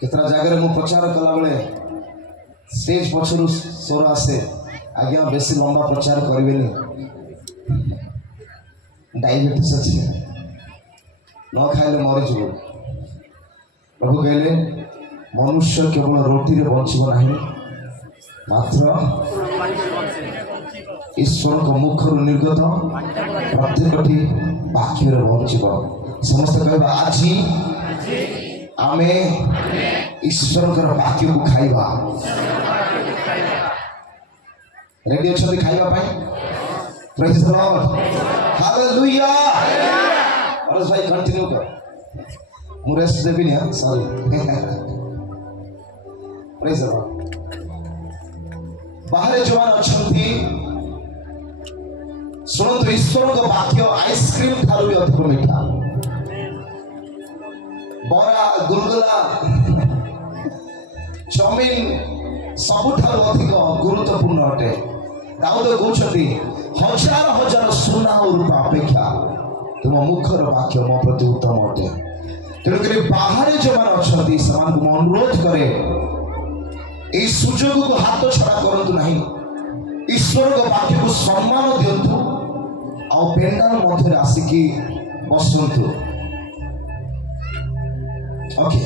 केतरा जगह मु प्रचार कला बेले स्टेज पछरु स्वर आसे आज्ञा बेसी लंबा प्रचार करेनि डायबिटीज अच्छी न खाइले मरी जीव प्रभु कहले मनुष्य केवल रोटी रे बंचब नहीं मात्र ईश्वर को मुख निर्गत प्रत्येकटी वाक्य बंचब समस्त कहबा आज आमे ईश्वर वाक्य को खाइबा रेडी अच्छे खाइबा प्रेज द लॉर्ड हालेलुया और भाई कंटिन्यू कर मु रेस्ट देबी नहीं सॉरी प्रेज द लॉर्ड बाहर जवान अछंती सुनंतु ईश्वर का वाक्य आइसक्रीम ठारू भी अधिक मीठा बरा गुलगुला चाउमिन सबुठार अधिक गुरुत्वपूर्ण अटे दाऊद कहते हजार हजार सुना और रूपा अपेक्षा तुम मुखर वाक्य मो प्रति उत्तम अटे तेणुक बाहर जो मैंने अच्छा अनुरोध करे यही सुजोग को हाथ छड़ा करतु नहीं ईश्वर का वाक्य को सम्मान दिंतु आ पेंडाल मध्य आसिकी बसंतु ओके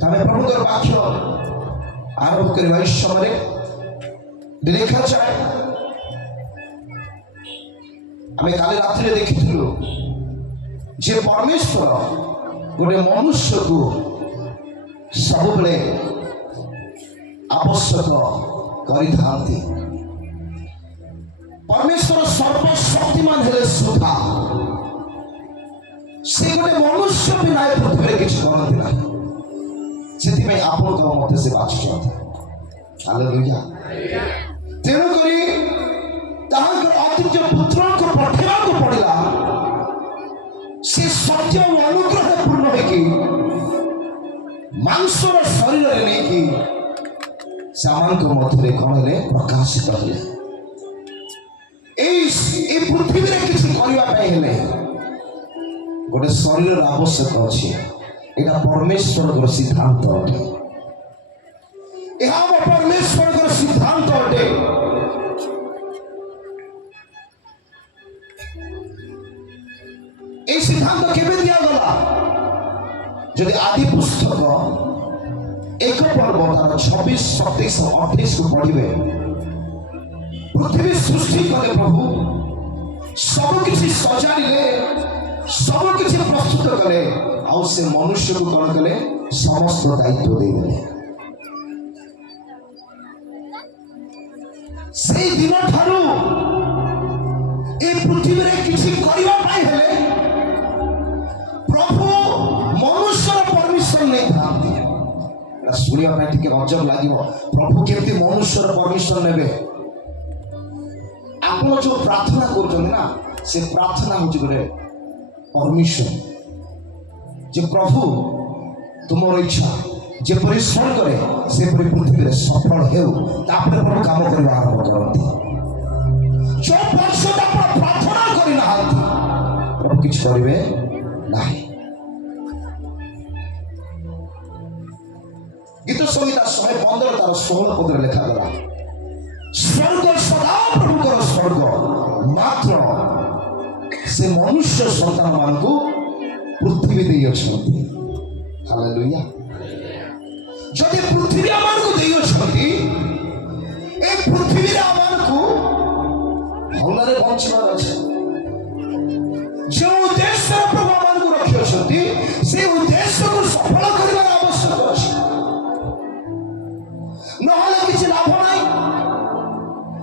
तमें प्रभु वाक्य आरंभ करवा इस समय देखा जाए आम काली रात्रि देखी जे परमेश्वर गोटे मनुष्य को सब बेले आवश्यक करिथांती परमेश्वर सर्वशक्तिमान हेले सुधा से गोटे मनुष्य भी ना पृथ्वी किसी करती ना से आपण मत से बाछुंट हालेलुया तेणुक अतिरिक्त पुत्र को पठेवा को पड़ा से सत्य अनुग्रह पूर्ण होगी मांसर शरीर नहीं कि सामान मध्य कौन है प्रकाशित हेले पृथ्वी में किसी करने गोटे शरीर आवश्यक अच्छे यहाँ परमेश्वर सिद्धांत अटे यहाँ परमेश्वर सिद्धांत अटे ये सिद्धांत केबे दिया गला जदि आदि पुस्तक एक पर्व तार 26, 27, 28 को पढ़िबे पृथ्वी सृष्टि कले प्रभु सब किसी सजाड़े सब किसी प्रस्तुत कले आउ से मनुष्य को कौन कले समस्त दायित्व दे देले से दिन ठारू ए पृथ्वी रे किसी करबा पाई हेले प्रभु मनुष्य परमिशन नहीं थांती एटा सुनिया पाई टिके अजब लागिवो प्रभु केमती मनुष्य परमिशन नेबे आपण जो प्रार्थना करछन ना से प्रार्थना होची गोटे परमिशन जे प्रभु तुमर इच्छा जे परिश्रम करे से पृथ्वी रे सफल हेउ तापर प्रभु काम करबा आरंभ करती जो परिश्रम आपण प्रार्थना करि नाहंती प्रभु किछ करिवे नाही गीत संहिता 115 तार 16 पद रे लिखा गला स्वर्ग सदा प्रभुकर स्वर्ग मात्र से मनुष्य संतान मान को पृथ्वी दे अछंती हालेलुया जदि पृथ्वी आमान को दे अछंती ए पृथ्वी रे आमान को भलरे बंचबार अछि जो उद्देश्य प्रभु आमान को रखि अछंती से उद्देश्य को सफल करबार आवश्यक अछि नहले किछ लाभ नाही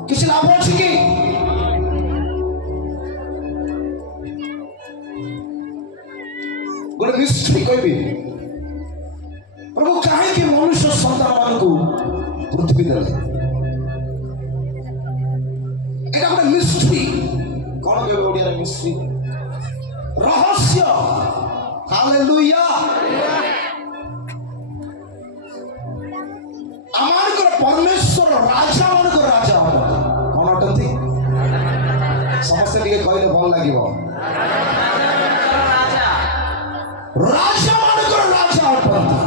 किछ लाभ अछि कि गोटे मिस्ट्री कहबी प्रभु कहीं के मनुष्य संतान मान को पृथ्वी देले एटा गोटे मिस्ट्री कौन कहबे ओडिया मिस्ट्री रहस्य हालेलुया आमान को परमेश्वर राजा मान को राजा कौन अटंती समस्त टिके कहले भल लागिवो राजा मान को राजा अटंती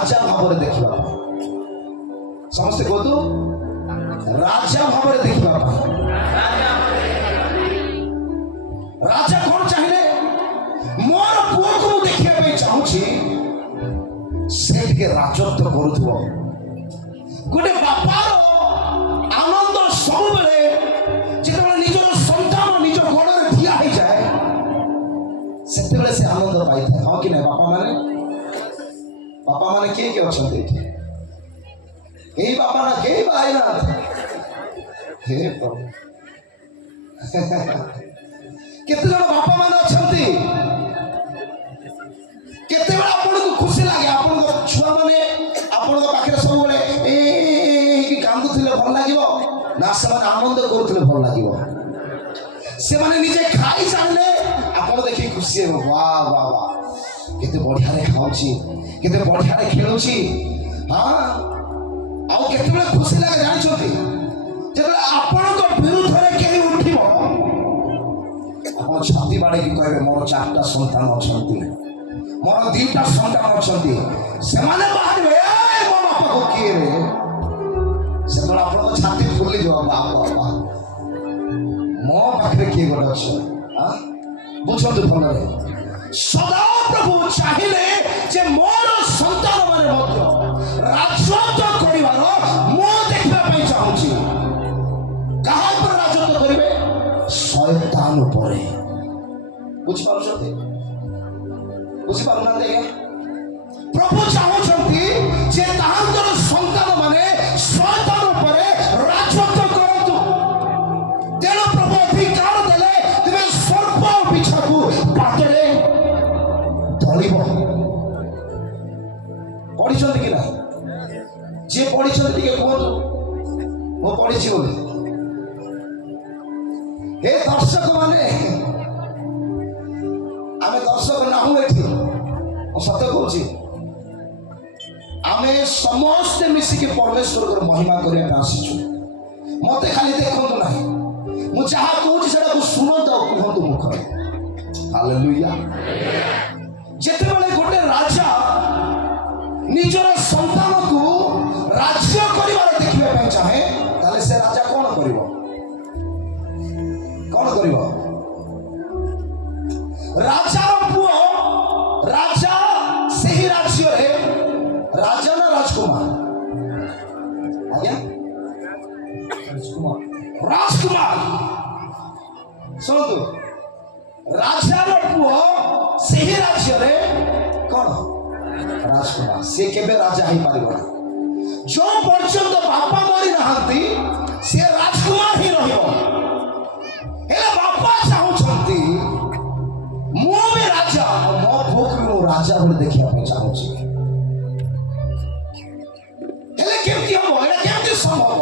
राजा भाव देखा समस्ते कहतु राजा भाव देखा राजा कौन चाहिए मोर पुओ को देखा चाहूँगी से राजत्व करुव गोटे बापार आनंद सब जो निजर संतान निज गोड़ ठिया हो जाए से आनंद पाई था हाँ कि ना बापा माने किए अच्छा कई बापा ना कई भाई ना हे प्रभु केते जन बापा माने अछंती केते बेला आपन को खुशी लागे आपन को छुआ माने आपन को पाखरे सब बेले कि कांदुथिले भल लागिवो ना से माने आनंद करूथिले भल लागिवो से माने निजे खाई जानले आपन देखि खुशी हो वाह वाह वाह केते बढ़िया रे खाउची केते बढ़िया रे खेलुची हां आउ केते बेला खुशी लागे जानि छथि जेतले आपन को विरुद्ध रे केही उठिबो आपन छाती बाड़े की कहबे मोर चारटा संतान अछंती मोर दीटा संतान अछंती से माने बाहरबे ए मो बापा को किए रे से तो आपन को छाती फुल्ली जो बापा मो पाखरे किए गोटे अछि हां बुझंतु भलरे सदा प्रभु चाहिए जे मोर संतान माने मध्य राजत्व करिवार मो देखबा पई चाहूची कहा पर राजत्व करिवे शैतान उपरे बुझ पाउछते बुझ पाउना देगा प्रभु चाहूछंती जे तांकर संतान माने शैतान उपरे राजत्व करतु तेनो प्रभु अधिकार देले तबे सर्प बिछाकू पातरे धरिबो पढिछंती कि ना जे पढिछंती टिके कोन मो पढिछि बोली हे दर्शक माने आमे दर्शक ना हूँ एठी मो सत्य कहूची आमे समस्त मिसिके परमेश्वर को महिमा करिया पे आसीछु मते खाली देखंतु नाही मु जहा कहूची सेटा को सुनंत कहंतु मुखरे हालेलुया जेते बेले गोटे राजा निजर संतान को राज्य करिवार देखिबा पई चाहे ताले से राजा कोन करिवो कौन करिवो राजा पुओ राजा सही राज्य रे राजा ना राजकुमार आज्ञा राजकुमार सुनतु राजा पुओ सही राज्य रे कौन राजकुमार से केबे राजा ही पारिबो जो पर्यंत बापा मरी नहांती से राजकुमार ही रहिबो हेले बापा चाहूछंती मो भी राजा मो भोक मो राजा बोले देखिया पे चाहूछि हेले केमती हो एटा केमती संभव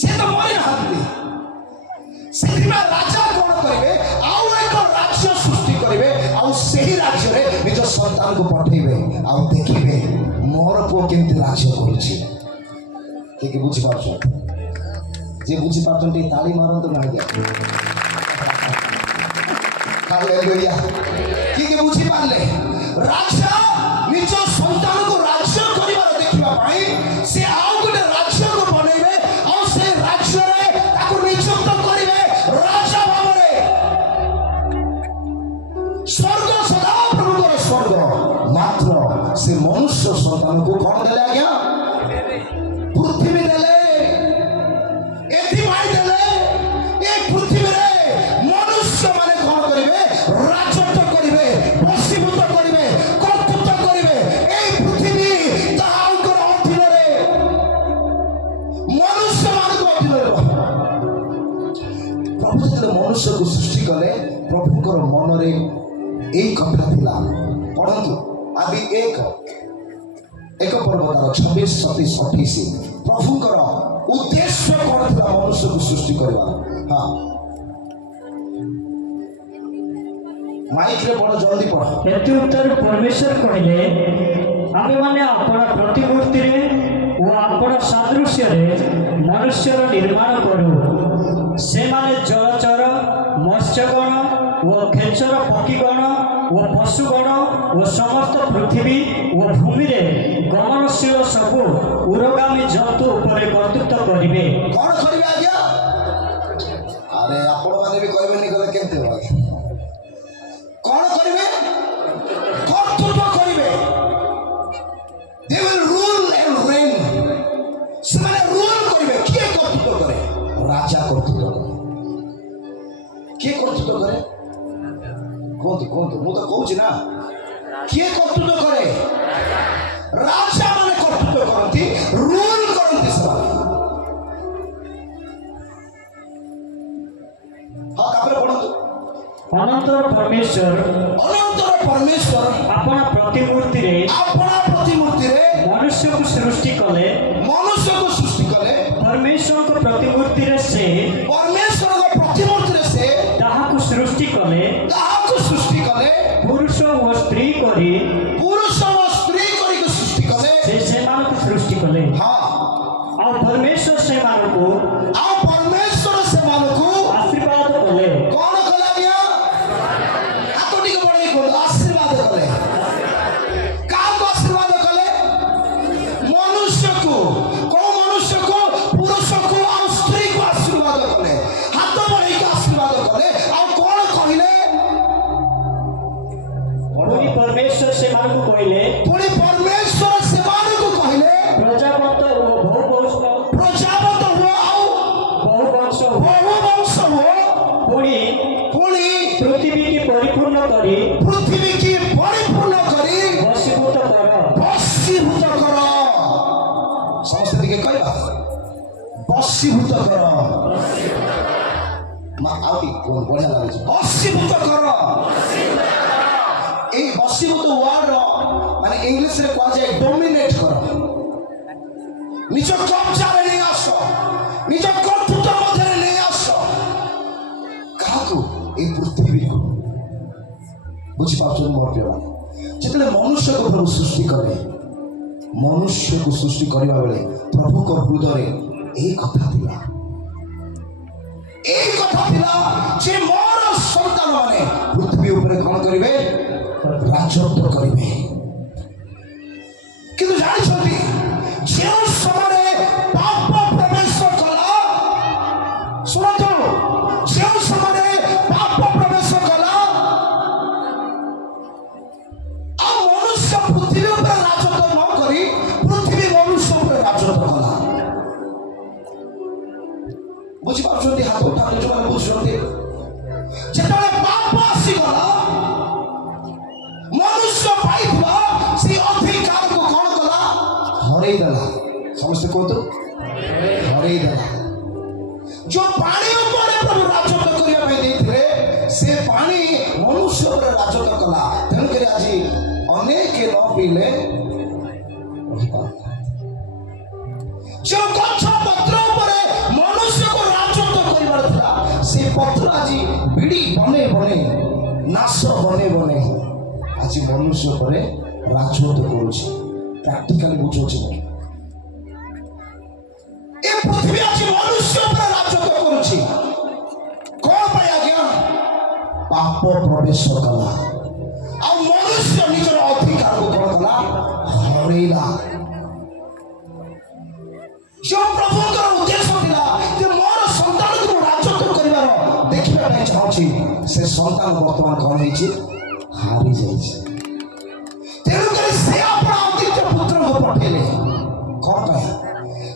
से तो मरी नहांती सेथिबा राजा कोन करिवे आउ एक राज्य सृष्टि करिवे आउ सही राज्य रे निज संतान को पठेइबे आउ देखिबे मोर पो केमती राज्य करूछि के बुझि पाछो जे बुझि पाछंती ताली मारंतु ना गया हालेलुया के बुझि पाले राजा निज संतान को राज्य करिवार देखिबा पई से आउ गोटे राज्य को बनेबे आउ से राज्य रे ताको नियुक्त करिवे राजा भावरे स्वर्ग सदा प्रभुर स्वर्ग मात्र से मनुष्य संतान को कौन देले आज्ञा पृथ्वी देले एथि भाई देले ए पृथ्वी रे मनुष्य माने कौन करिवे राजत्व करिवे वशीभूत करिवे कर्तृत्व करिवे ए पृथ्वी तांकर अधीन रे मनुष्य मान को अधीन रे प्रभु जब मनुष्य को सृष्टि कले प्रभुकर मन रे एई कथा थिला पढंतु आदि एक पर्व तार 26 27 28 प्रभुकर उद्देश्य कौन था मनुष्य को सृष्टि करवा हाँ माइक रे पढ़ो जल्दी पढ़ो हेतु उत्तर परमेश्वर कहले आमे माने अपना प्रतिमूर्ति रे ओ अपना सादृश्य रे मनुष्य निर्माण करू से माने जलचर मत्स्यगण ओ खेचर पक्षीगण ओ पशुगण ओ समस्त पृथ्वी ओ ଅଶ୍ଳୀଳ ସବୁ ଉରଗାମୀ ଜନ୍ତୁ ଉପରେ କର୍ତ୍ତୃତ୍ୱ କରିବେ। କଣ କରିବେ ଆଜ୍ଞା? ଆରେ ଆପଣ ମାନେ ବି କହିବେନି କହିଲେ କେମିତି ହବ ଆଜ୍ଞା? କଣ କରିବେ? କର୍ତ୍ତୃତ୍ୱ କରିବେ। They will rule and reign. ସେମାନେ ରୁଲ୍ କରିବେ। କିଏ କର୍ତ୍ତୃତ୍ୱ କରେ? ରାଜା କର୍ତ୍ତୃତ୍ୱ କରେ। କିଏ କର୍ତ୍ତୃତ୍ୱ କରେ? କୁହନ୍ତୁ କୁହନ୍ତୁ, ମୁଁ ତ କହୁଛି ନା। କିଏ କର୍ତ୍ତୃତ୍ୱ କରେ? ରାଜା ମାନେ କର୍ତ୍ତୃତ୍ୱ କରନ୍ତି, ରୁଲ୍ କରନ୍ତି ସେମାନେ। ହଁ ତାପରେ ପଢନ୍ତୁ। ଅନନ୍ତର ପରମେଶ୍ୱର ଆପଣା ପ୍ରତିମୂର୍ତ୍ତିରେ ମନୁଷ୍ୟକୁ ସୃଷ୍ଟି କଲେ। ମନୁଷ୍ୟକୁ ସୃଷ୍ଟି କଲେ। ପରମେଶ୍ୱରଙ୍କ ପ୍ରତିମୂର୍ତ୍ତିରେ ସେ ତାହାକୁ ସୃଷ୍ଟି କଲେ। ପୁରୁଷ ଓ ସ୍ତ୍ରୀ କରି ସେ ସେମାନଙ୍କୁ ସୃଷ୍ଟି କଲେ। ହଁ, ଆଉ ପରମେଶ୍ୱର ସେମାନଙ୍କୁ ଆଉ ପରମେଶ୍ୱର ସେମାନଙ୍କୁ ଆଶୀର୍ବାଦ କଲେ। କଣ କଲେ ଆଜ୍ଞା? ହାତ ଟିକେ ବଢେଇ କୁହନ୍ତୁ, ଆଶୀର୍ବାଦ କଲେ। କାହାକୁ ଆଶୀର୍ବାଦ କଲେ? ମନୁଷ୍ୟକୁ। କୋଉ ମନୁଷ୍ୟକୁ? ପୁରୁଷକୁ ଆଉ ସ୍ତ୍ରୀକୁ ଆଶୀର୍ବାଦ କଲେ। ହାତ ବଢେଇକି ଆଶୀର୍ବାଦ କଲେ। ଆଉ କଣ କହିଲେ? ପୁଣି ପରମେଶ୍ୱର ସେମାନଙ୍କୁ କହିଲେ, ପୁଣି ପରମେଶ୍ୱର ସେମାନଙ୍କୁ କହିଲେ, ପ୍ରଜାବନ୍ତ ଓ ବହୁବଂଶ ପ୍ରଜାବତ ହୁଅ ଆଉ ବହୁବଂଶ ବହୁ ବଂଶ ହୁଅ। ପୁଣି ପୁଣି ପୃଥିବୀକି ପରିପୂର୍ଣ୍ଣ କରି ପୃଥିବୀକି ପରିପୂର୍ଣ୍ଣ କରି ବଶୀଭୂତ କର। ବଶୀଭୂତ କର। ସମସ୍ତେ ଟିକେ କହିବା, ବଶୀଭୂତ କର। ଆଉ ଟିକେ କୁହନ୍ତୁ, ବଢିଆ ଲାଗୁଛି। ବଶୀଭୂତ କର। এই বশীভূত ওয়ার্ড মানে ইংলিশে কুହାଯାଏ ডোমিনেট কর। নিজ কবজারে নেই আস, নিজ কর্তৃত্ব মধ্যে নেই আস। কাহাকু? এই পৃথিবীକୁ। বুঝিপাରୁଛନ୍ତି ମୋର ପିଲାମାନେ? ଯେତେବେଳେ ମନୁଷ୍ୟକୁ ପ୍ରଭୁ ସୃଷ୍ଟି କଲେ, ମନୁଷ୍ୟକୁ ସୃଷ୍ଟି କରିବା ବେଳେ ପ୍ରଭୁଙ୍କ ହୃଦୟରେ ଏହି କଥା ଥିଲା। এই কথা ଥିଲା যে ମୋର ସନ୍ତାନ ମାନେ ପୃଥିବୀ ଉପରେ କଣ କରିବେ? ରାଜତ୍ୱ କରିବେ। କିନ୍ତୁ ଜାଣିଛନ୍ତି, ଯେଉଁ ସମୟରେ ପାପ ପ୍ରବେଶ କଲା, ଶୁଣନ୍ତୁ, ଯେଉଁ ସମୟରେ ପାପ ପ୍ରବେଶ କଲା ଆଉ ମନୁଷ୍ୟ ପୃଥିବୀ ଉପରେ ରାଜତ୍ୱ ନ କରି ପୃଥିବୀ ମନୁଷ୍ୟ ଉପରେ ରାଜତ୍ୱ କଲା। ବୁଝିପାରୁଛନ୍ତି? ହାତ ଉଠାନ୍ତୁ ଯୋଉମାନେ ବୁଝୁଛନ୍ତି। ଯେତେବେଳେ ପାପ ଆସିଗଲା, ମନୁଷ୍ୟ ପାଇଥିବା ସେ ଅଧିକାରକୁ କଣ କଲା? ହରେଇ ଦେଲା। ସମସ୍ତେ କୁହନ୍ତୁ, ହରେଇ ଦେଲା। ଯୋଉ ପାଣି ଉପରେ ପ୍ରଭୁ ରାଜତ୍ୱ କରିବା ପାଇଁ ଦେଇଥିଲେ, ସେ ପାଣି ମନୁଷ୍ୟ ଉପରେ ରାଜତ୍ୱ କଲା। ତେଣୁକରି ଆଜି ଅନେକ ନ ପିଇଲେ ରହିପାରୁନାହାନ୍ତି। ଯୋଉ ଗଛ ପତ୍ର ଉପରେ ମନୁଷ୍ୟକୁ ରାଜତ୍ୱ କରିବାର ଥିଲା, ସେ ପତ୍ର ଆଜି ବିଡ଼ି ବନେଇ ବନେଇ, ନାଶ ବନେଇ ବନେଇ ଆଜି ମନୁଷ୍ୟ ଉପରେ ରାଜତ୍ୱ କରୁଛି। ପ୍ରାକ୍ଟିକାଲି ବୁଝୁଛି। ଏ ପୃଥିବୀ ଆଜି ମନୁଷ୍ୟ ଉପରେ ରାଜତ୍ୱ କରୁଛି। କଣ ପାଇଁ ଆଜ୍ଞା? ପାପ ପ୍ରବେଶ କଲା ଆଉ ମନୁଷ୍ୟ ନିଜର ଅଧିକାରକୁ କଣ କଲା? ହରେଇଲା। ଯେଉଁ ପ୍ରଭୁଙ୍କର ଉଦ୍ଦେଶ୍ୟ ଥିଲା ଯେ ମୋର ସନ୍ତାନକୁ ମୁଁ ରାଜତ୍ୱ କରିବାର ଦେଖିବା ପାଇଁ ଚାହୁଁଛି, ସେ ସନ୍ତାନ ବର୍ତ୍ତମାନ କଣ ହେଇଛି? ହାରି ଯାଇଛି। ତେଣୁକରି ସେ ଆପଣ ଅତିଥ୍ୟ ପୁତ୍ରଙ୍କୁ ପଠେଇଲେ। କଣ ପାଇଁ?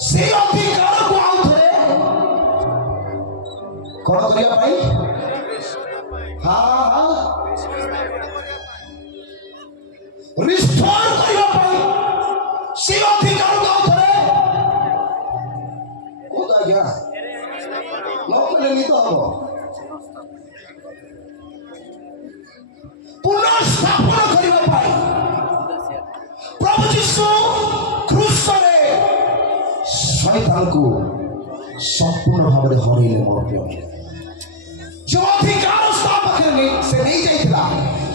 ସେ ଅଧିକାରକୁ ଆଉ ଥରେ କଣ କରିବା ପାଇଁ? ରିଷ୍ଟୋର କରିବା ପାଇଁ। ସେ ଅଧିକାରକୁ ଆଉ ଥରେ କୁହନ୍ତୁ ଆଜ୍ଞା, ନ କଲେ ନିଦ ହବ। ପୁନଃସ୍ଥାପନ କରିବା ପାଇଁ ପ୍ରଭୁ ଯୀଶୁ କ୍ରୁଶରେ ଶୈତାନକୁ ସମ୍ପୂର୍ଣ୍ଣ ଭାବରେ ହରେଇଲେ। ମୋର ପ୍ରିୟ, ଯୋଉ ଅଧିକାର ତା ପାଖରେ ସେ ନେଇଯାଇଥିଲା,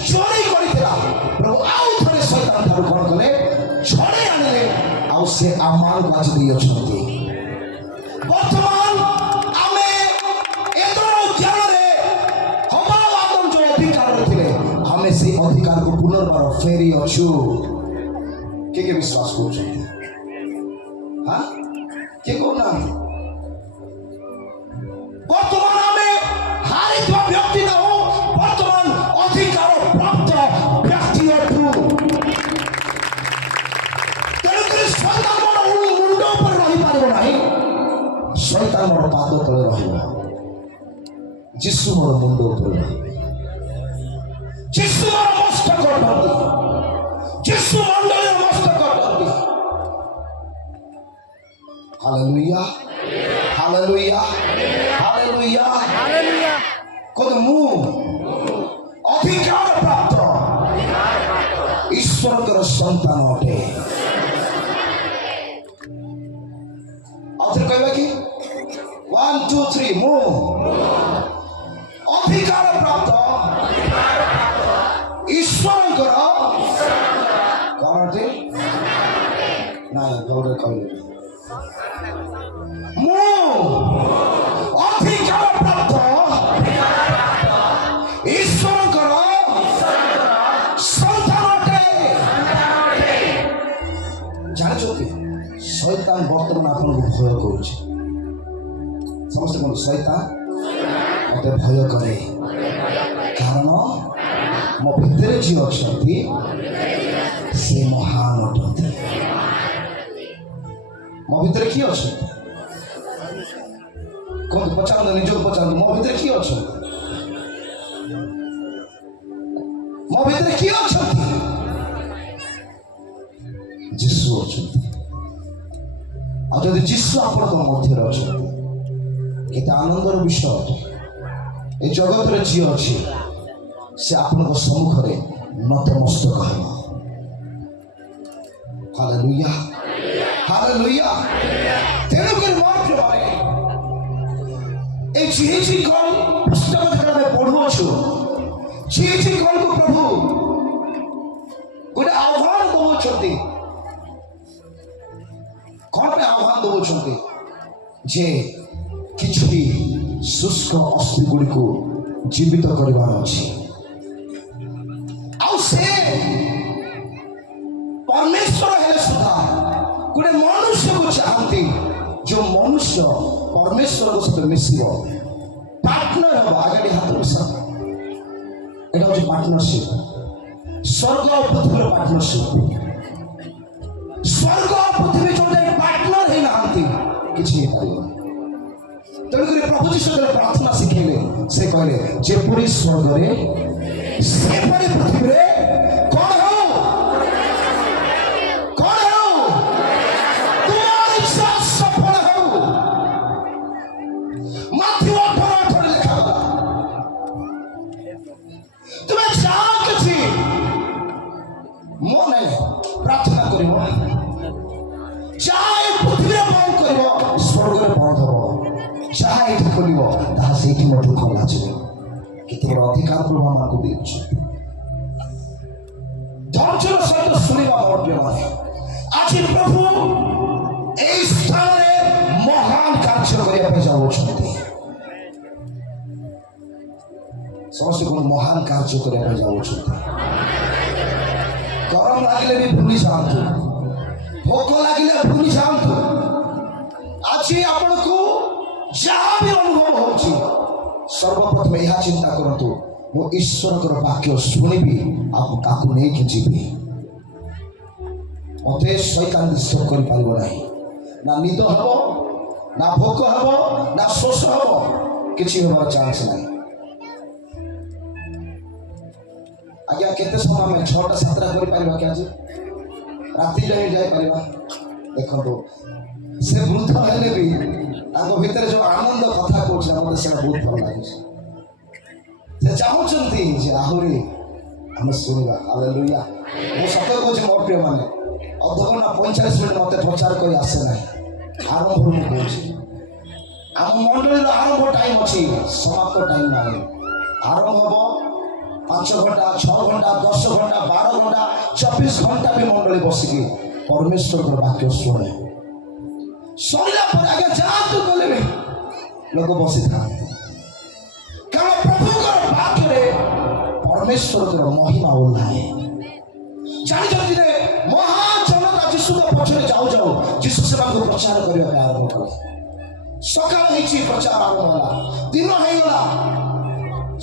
ଚୋରି କରିଥିଲା, ପ୍ରଭୁ ଆଉ ଥରେ ଶୈତାନ ଠାରୁ କଣ କଲେ? ଛଡ଼େଇ ଆଣିଲେ। ଆଉ ସେ ଆମମାନଙ୍କୁ ଆଜି ଦେଇଅଛନ୍ତି। ବର୍ତ୍ତମାନ ଆମେ ଏଦର ଉଦ୍ୟାନରେ ହବା ଆଦମ ଯୋଉ ଅଧିକାରରେ ଥିଲେ, ଆମେ ସେଇ ଅଧିକାରକୁ ପୁନର୍ବାର ଫେରି ଅଛୁ। କିଏ କିଏ ବିଶ୍ୱାସ କରୁଛନ୍ତି? হ্যাঁ কে করুনা বর্তমান আমি হারিଥିବା ବ୍ୟକ୍ତି ନାହୁଁ ବର୍ତ୍ତମାନ ଅଧିକାର ପ୍ରାପ୍ତ ବ୍ୟକ୍ତି ଅଟୁ ତେଣୁକରି ଶୈତାନ ମୋର ମୁଣ୍ଡ ଉପରେ ରହିପାରିବ ନାହିଁ ଶୈତାନ ମୋର ପାଦ ତଳେ ରହିବ ଯୀଶୁ ମୋର ମୁଣ୍ଡ ଉପରେ ରହିବେ ଯୀଶୁ ମୋର ମସ୍ତକ ଅଟନ୍ତି ଯୀଶୁ ମଣ୍ଡଳୀର ମସ୍ତକ ଅଟନ୍ତି ହାଲେଲୁୟା ହାଲେଲୁୟା ହାଲେଲୁୟା Hallelujah. କହନ୍ତୁ ମୁଁ ଅଧିକାର ପ୍ରାପ୍ତ ଈଶ୍ୱରଙ୍କର ସନ୍ତାନ ଅଟେ ଆଉଥରେ କହିବା କି 1 2 3 ମୁଁ ଅଧିକାର ପ୍ରାପ୍ତ ଈଶ୍ୱରଙ୍କର କଣ ଅଟେ ନାଇଁ ଭଲରେ କହିଲେ ମୁଁ ଅଧିକାର ପ୍ରାପ୍ତ ଈଶ୍ୱରଙ୍କର ସନ୍ତାନ ଅଟେ ଜାଣିଛନ୍ତି ଶୈତାନ ବର୍ତ୍ତମାନ ଆପଣଙ୍କୁ ଭୟ କରୁଛି ସମସ୍ତେ କୁହନ୍ତୁ ଶୈତାନ ମତେ ଭୟ କରେ କାରଣ ମୋ ଭିତରେ ଯିଏ ଅଛନ୍ତି ସେ ମହାନ ଅଟନ୍ତି ମୋ ଭିତରେ କିଏ ଅଛନ୍ତି କୁହନ୍ତୁ ପଚାରନ୍ତୁ ନିଜକୁ ପଚାରନ୍ତୁ ମୋ ଭିତରେ କିଏ ଅଛନ୍ତି ମୋ ଭିତରେ କିଏ ଅଛନ୍ତି ଯୀଶୁ ଅଛନ୍ତି ଆଉ ଯଦି ଯୀଶୁ ଆପଣଙ୍କ ମଧ୍ୟରେ ଅଛନ୍ତି କେତେ ଆନନ୍ଦର ବିଷୟ ଅଟେ ଏ ଜଗତରେ ଯିଏ ଅଛି ସେ ଆପଣଙ୍କ ସମ୍ମୁଖରେ ନତମସ୍ତକ ହେବ ହାଲେଲୁୟା ହାଲେଲୁୟା ତେଣୁକରି ମୋ ପ୍ରିୟମାନେ এই জিহেজি কল পুস্তক যেটা আমি পড়ুছু জিহেজি কলକୁ ପ୍ରଭୁ ଗୋଟେ ଆହ୍ୱାନ ଦେଉଛନ୍ତି କ'ଣ ପାଇଁ ଆହ୍ୱାନ ଦେଉଛନ୍ତି ଯେ କିଛି ଶୁଷ୍କ ଅସ୍ଥି ଗୁଡ଼ିକୁ ଜୀବିତ କରିବାର ଅଛି ଆଉ ସେ ପରମେଶ୍ୱର ହେଲେ ସୁଦ୍ଧା ଗୋଟେ ମନୁଷ୍ୟକୁ ଚାହାନ୍ତି ଯେଉଁ ମନୁଷ୍ୟ ପରମେଶ୍ୱରଙ୍କ ସହିତ ମିଶିବ ପାର୍ଟନର ହେବ ଆଗାଡ଼ି ହାତ ମିଶା এটা হচ্ছে পার্টনারশিপ স্বর্গ ও পৃথিবীর পার্টনারশিপ স্বর্গ ও পৃথিবী যদি পার্টনার হয়ে নাহান্তি কিছু ହେଇପାରିବ ତେଣୁକରି ପ୍ରଭୁ ଯୀଶୁ ଯେତେବେଳେ ପ୍ରାର୍ଥନା ଶିଖେଇଲେ ସେ କହିଲେ ଯେପରି ସ୍ୱର୍ଗରେ ସେପରି ପୃଥିବୀରେ କ'ଣ ହେଉ ତୁମର ଇଚ୍ଛା ସଫଳ ହେଉ ମାଥିବ 18 ଲେଖାଗଲା ତୁମେ ଯାହା କିଛି ମୋ ନାଇଁ ପ୍ରାର୍ଥନା କରିବ ଯାହା ଏ ପୃଥିବୀରେ ବନ୍ଦ କରିବ ସ୍ୱର୍ଗରେ ବନ୍ଦ ହେବ ଯାହା ଏଠି ଖୋଲିବ ତାହା ସେଇଠି ମଧ୍ୟ ଖୋଲାଯିବ କେତେ ବଡ଼ ଅଧିକାର ପ୍ରଭୁ ଆମକୁ ଦେଇଛୁ ଧୈର୍ଯ୍ୟର ସହିତ ଶୁଣିବା ପ୍ରିୟମାନେ ଆଜି ପ୍ରଭୁ ଏହି ସ୍ଥାନରେ ମହାନ କାର୍ଯ୍ୟ କରିବା ପାଇଁ ଯାଉଛନ୍ତି ସମସ୍ତେ କ'ଣ ମହାନ କାର୍ଯ୍ୟ କରିବା ପାଇଁ ଯାଉଛନ୍ତି ଗରମ ଲାଗିଲେ ବି ଭୁଲି ଯାଆନ୍ତୁ ଭୋକ ଲାଗିଲେ ଭୁଲି ଯାଆନ୍ତୁ ଆଜି ଆପଣଙ୍କୁ ଯାହା ବି ଅନୁଭବ ହେଉଛି ସର୍ବପ୍ରଥମେ ଏହା ଚିନ୍ତା କରନ୍ତୁ ମୁଁ ଈଶ୍ୱରଙ୍କର ବାକ୍ୟ ଶୁଣିବି ଆଉ ତାକୁ ନେଇକି ଯିବି ମୋତେ ଶୈତାନ ଡିଷ୍ଟର୍ବ କରିପାରିବ ନାହିଁ ନା ନିଦ ହେବ ନା ଭୋକ ହେବ ନା ଶୋଷ ହେବ କିଛି ହେବାର ଚାନ୍ସ ନାହିଁ ଆଜ୍ଞା କେତେ ସମୟ ଆମେ 6ଟା 7ଟା କରିପାରିବା କି ଆଜି ରାତି ଯାଇ ଯାଇପାରିବା ଦେଖନ୍ତୁ ସେ ବୃଦ୍ଧ ହେଲେ ବି ତାଙ୍କ ଭିତରେ ଯେଉଁ ଆନନ୍ଦ କଥା କହୁଛି ମୋତେ ସେଇଟା ବହୁତ ଭଲ ଲାଗୁଛି ସେ ଚାହୁଁଛନ୍ତି ଯେ ଆହୁରି ଆମେ ଶୁଣିବା ହାଲେଲୁୟା ମୁଁ ସତ କହୁଛି ମୋ ପ୍ରିୟମାନେ ଅଧଘଣ୍ଟା 45 ମିନିଟ୍ ମୋତେ ପ୍ରଚାର କରି ଆସେ ନାହିଁ ଆରମ୍ଭରୁ ମୁଁ କହୁଛି ଆମ ମଣ୍ଡଳୀର ଆରମ୍ଭ ଟାଇମ୍ ଅଛି ସମାପ୍ତ ଟାଇମ୍ ନାହିଁ ଆରମ୍ଭ ହେବ 5 ଘଣ୍ଟା 6 ଘଣ୍ଟା 10 ଘଣ୍ଟା 12 ଘଣ୍ଟା 24 ଘଣ୍ଟା ବି ମଣ୍ଡଳୀ ବସିକି ପରମେଶ୍ୱରଙ୍କର ବାକ୍ୟ ଶୁଣେ ଶୁଣିଲା ପରେ ଆଜ୍ଞା ଯାଆନ୍ତୁ ଗଲେ ବି ଲୋକ ବସିଥାନ୍ତି କାରଣ ପ୍ରଭୁଙ୍କର ବାକ୍ୟରେ ପରମେଶ୍ୱରଙ୍କର ମହିମା ଓହ୍ଲାଏ ଜାଣିଛନ୍ତି ଯେ ମହାଜନତା ଯୀଶୁଙ୍କ ପଛରେ ଯାଉ ଯାଉ ଯୀଶୁ ସେମାନଙ୍କୁ ପ୍ରଚାର କରିବା ପାଇଁ ଆରମ୍ଭ କଲେ। ସକାଳ ହେଇଛି, ପ୍ରଚାର ଆରମ୍ଭ ହେଲା, ଦିନ ହେଇଗଲା,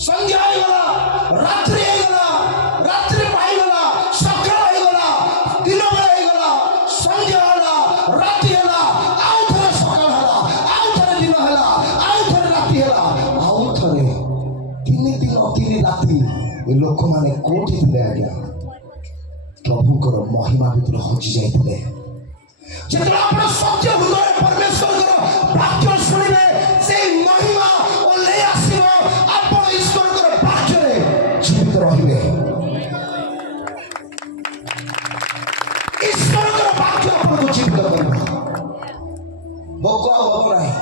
ସନ୍ଧ୍ୟା ହେଇଗଲା, ରାତ୍ରି ହେଇଗଲା, ରାତ୍ରି ପାଇଗଲା, ସକାଳ ହେଇଗଲା, ଦିନ ବେଳ ହେଇଗଲା, ସନ୍ଧ୍ୟା ହେଲା, ରାତି ହେଲା, ଆଉ ଥରେ ସକାଳ ହେଲା, ଆଉ ଥରେ ଦିନ ହେଲା, ଆଉ ଥରେ ରାତି ହେଲା, ଆଉ ଥରେ 3 ଦିନ 3 ରାତି ଏ ଲୋକମାନେ କୋଉଠି ଥିଲେ ଆଜ୍ଞା? ପ୍ରଭୁଙ୍କର ମହିମା ଭିତରେ ହଜି ଯାଇଥିଲେ। ଯେତେବେଳେ ଆପଣ ସତ୍ୟ ହୃଦୟରେ ପରମେଶ୍ୱରଙ୍କର ବାକ୍ୟ ଶୁଣିବେ, ସେଇ ମହିମା ଓହ୍ଲେଇ ଆସିବ, ଆପଣ ଈଶ୍ୱରଙ୍କର ବାକ୍ୟରେ ଜୀବିତ ରହିବେ। ଈଶ୍ୱରଙ୍କର ବାକ୍ୟ ଆପଣଙ୍କୁ ଜୀବିତ କରିବ। ଭୋକ ଆଉ ହବ ନାହିଁ,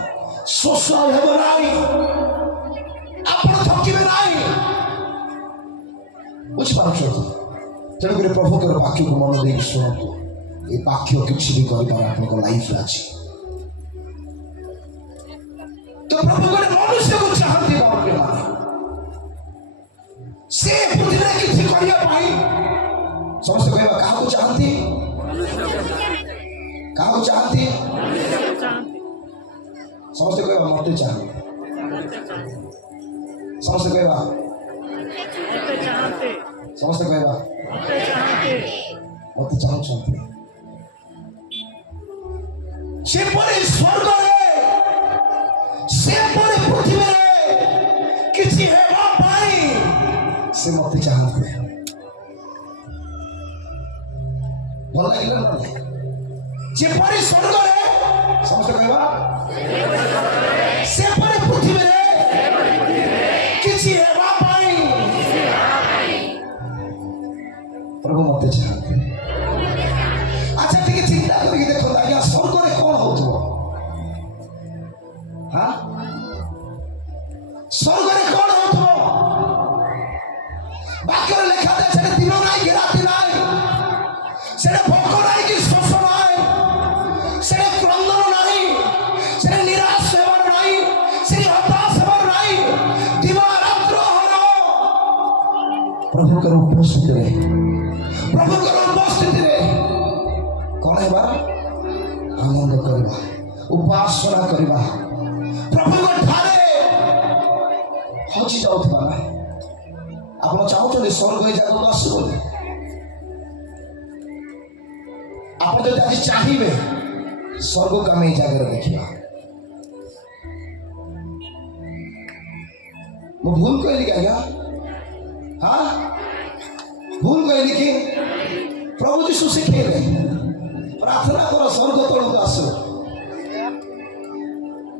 ଶୋଷ ଆଉ ହେବ ନାହିଁ, ଆପଣ ଥକିବେ ନାହିଁ। ବୁଝିପାରୁଛନ୍ତି? ତେଣୁକରି ପ୍ରଭୁଙ୍କର ବାକ୍ୟକୁ ମନ ଦେଇକି ଶୁଣନ୍ତୁ। ଏ ବାକ୍ୟ କିଛି ବି କରିପାରେ ଆପଣଙ୍କ ଲାଇଫରେ ଅଛି। ତ ପ୍ରଭୁ ଗୋଟେ ମନୁଷ୍ୟକୁ ଚାହାନ୍ତି ବାବୁମାନେ, ସେ ପୃଥିବୀରେ କିଛି କରିବା ପାଇଁ। ସମସ୍ତେ କହିବା, କାହାକୁ ଚାହାନ୍ତି? କାହାକୁ ଚାହାନ୍ତି? ସମସ୍ତେ କହିବା, ମତେ ଚାହାନ୍ତି। ସମସ୍ତେ କହିବା, ସମସ୍ତେ କହିବା, ମତେ ଚାହୁଁଛନ୍ତି। ସେପରି ସ୍ୱର୍ଗରେ, ସେପରି ପୃଥିବୀରେ କିଛି ହେବା ପାଇଁ ସେ ମତେ ଚାହାନ୍ତି। ଭଲ ଲାଗିଲା ନା? ଯେପରି ସ୍ୱର୍ଗରେ, ସମସ୍ତେ କହିବା, ସେପରି ପୃଥିବୀରେ କିଛି ହେବା ପାଇଁ ପ୍ରଭୁ ମତେ ଚାହାନ୍ତି। ଆଚ୍ଛା ଟିକେ ଚିନ୍ତା କରିକି ଦେଖନ୍ତୁ ଆଜ୍ଞା, ସ୍ୱର୍ଗରେ କଣ ହଉଥିବ? ସ୍ୱର୍ଗରେ କଣ ହଉଥିବ? ବାକ୍ୟରେ ଲେଖା ଅଛି, ସେଠି ଦିନ ନାହିଁ କି ରାତି ନାହିଁ, ସେଠି ଭୋକ ନାହିଁ କି ଶୋଷ ନାହିଁ, ସେଠି କ୍ରନ୍ଦନ ନାହିଁ, ସେଠି ନିରାଶ ହେବାର ନାହିଁ, ସେଠି ହତାଶ ହେବାର ନାହିଁ। ଦିବା ରାତ୍ର ହର ପ୍ରଭୁଙ୍କର ଉପସ୍ଥିତିରେ, ପ୍ରଭୁଙ୍କର ଉପସ୍ଥିତିରେ କଣ ହେବା? ଆନନ୍ଦ କରିବା, ଉପାସନା କରିବା, ପ୍ରଭୁଙ୍କ ଠାରେ ହଜି ଯାଉଥିବା ନା। ଆପଣ ଚାହୁଁଛନ୍ତି ସ୍ୱର୍ଗ ଏ ଜାଗାକୁ ଆସୁ ବୋଲି? ଆପଣ ଯଦି ଆଜି ଚାହିଁବେ ସ୍ୱର୍ଗକୁ ଆମେ ଏଇ ଜାଗାରେ ଦେଖିବା। ମୁଁ ଭୁଲ କହିଲି କି ଆଜ୍ଞା? ଭୁଲ କହିଲି କି? ପ୍ରଭୁ ଯୀଶୁ ଶିଖେଇଲେ, ପ୍ରାର୍ଥନା କର ସ୍ୱର୍ଗ ତଳକୁ ଆସୁ।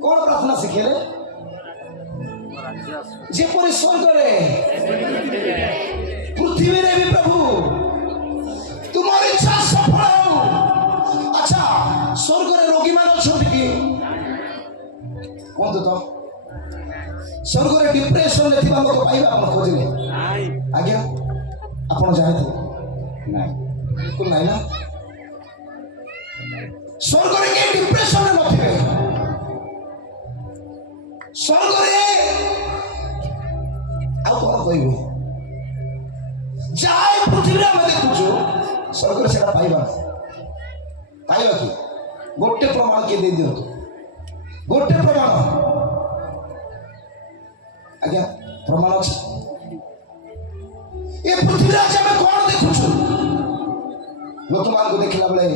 କଣ ପ୍ରାର୍ଥନା ଶିଖେଇଲେ? ଯେପରି ସ୍ୱର୍ଗରେ ପୃଥିବୀରେ ବି ପ୍ରଭୁ ତୁମର ଇଚ୍ଛା ସଫଳ ହଉ। ଆଚ୍ଛା, ସ୍ୱର୍ଗରେ ରୋଗୀମାନେ ଅଛନ୍ତି କି? କୁହନ୍ତୁ ତ। ସ୍ୱର୍ଗରେ ଡିପ୍ରେସନରେ ଥିବା ଲୋକ ପାଇବେ ଆପଣ ଖୋଜିଲେ? ଆଜ୍ଞା ଆପଣ ଜାଣିଥିବେ? ନାଇଁ, ବିଲକୁଲ ନାଇଁ ନା। ସ୍ୱର୍ଗରେ କେହି ଡିପ୍ରେସନରେ ନଥିବେ। ସ୍ୱର୍ଗରେ ଆଉ କଣ କହିବୁ? ଯାହା ଏ ପୃଥିବୀରେ ଆମେ ଦେଖୁଛୁ, ସ୍ୱର୍ଗରେ ସେଟା ପାଇବା ନାହିଁ। ପାଇବା କି? ଗୋଟେ ପ୍ରମାଣ କିଏ ଦେଇ ଦିଅନ୍ତୁ, ଗୋଟେ ପ୍ରମାଣ। ଆଜ୍ଞା ପ୍ରମାଣ ଅଛି? ଏ ପୃଥିବୀରେ ଆଜି ଆମେ କଣ ଦେଖୁଛୁ? ଲୋକମାନଙ୍କୁ ଦେଖିଲା ବେଳେ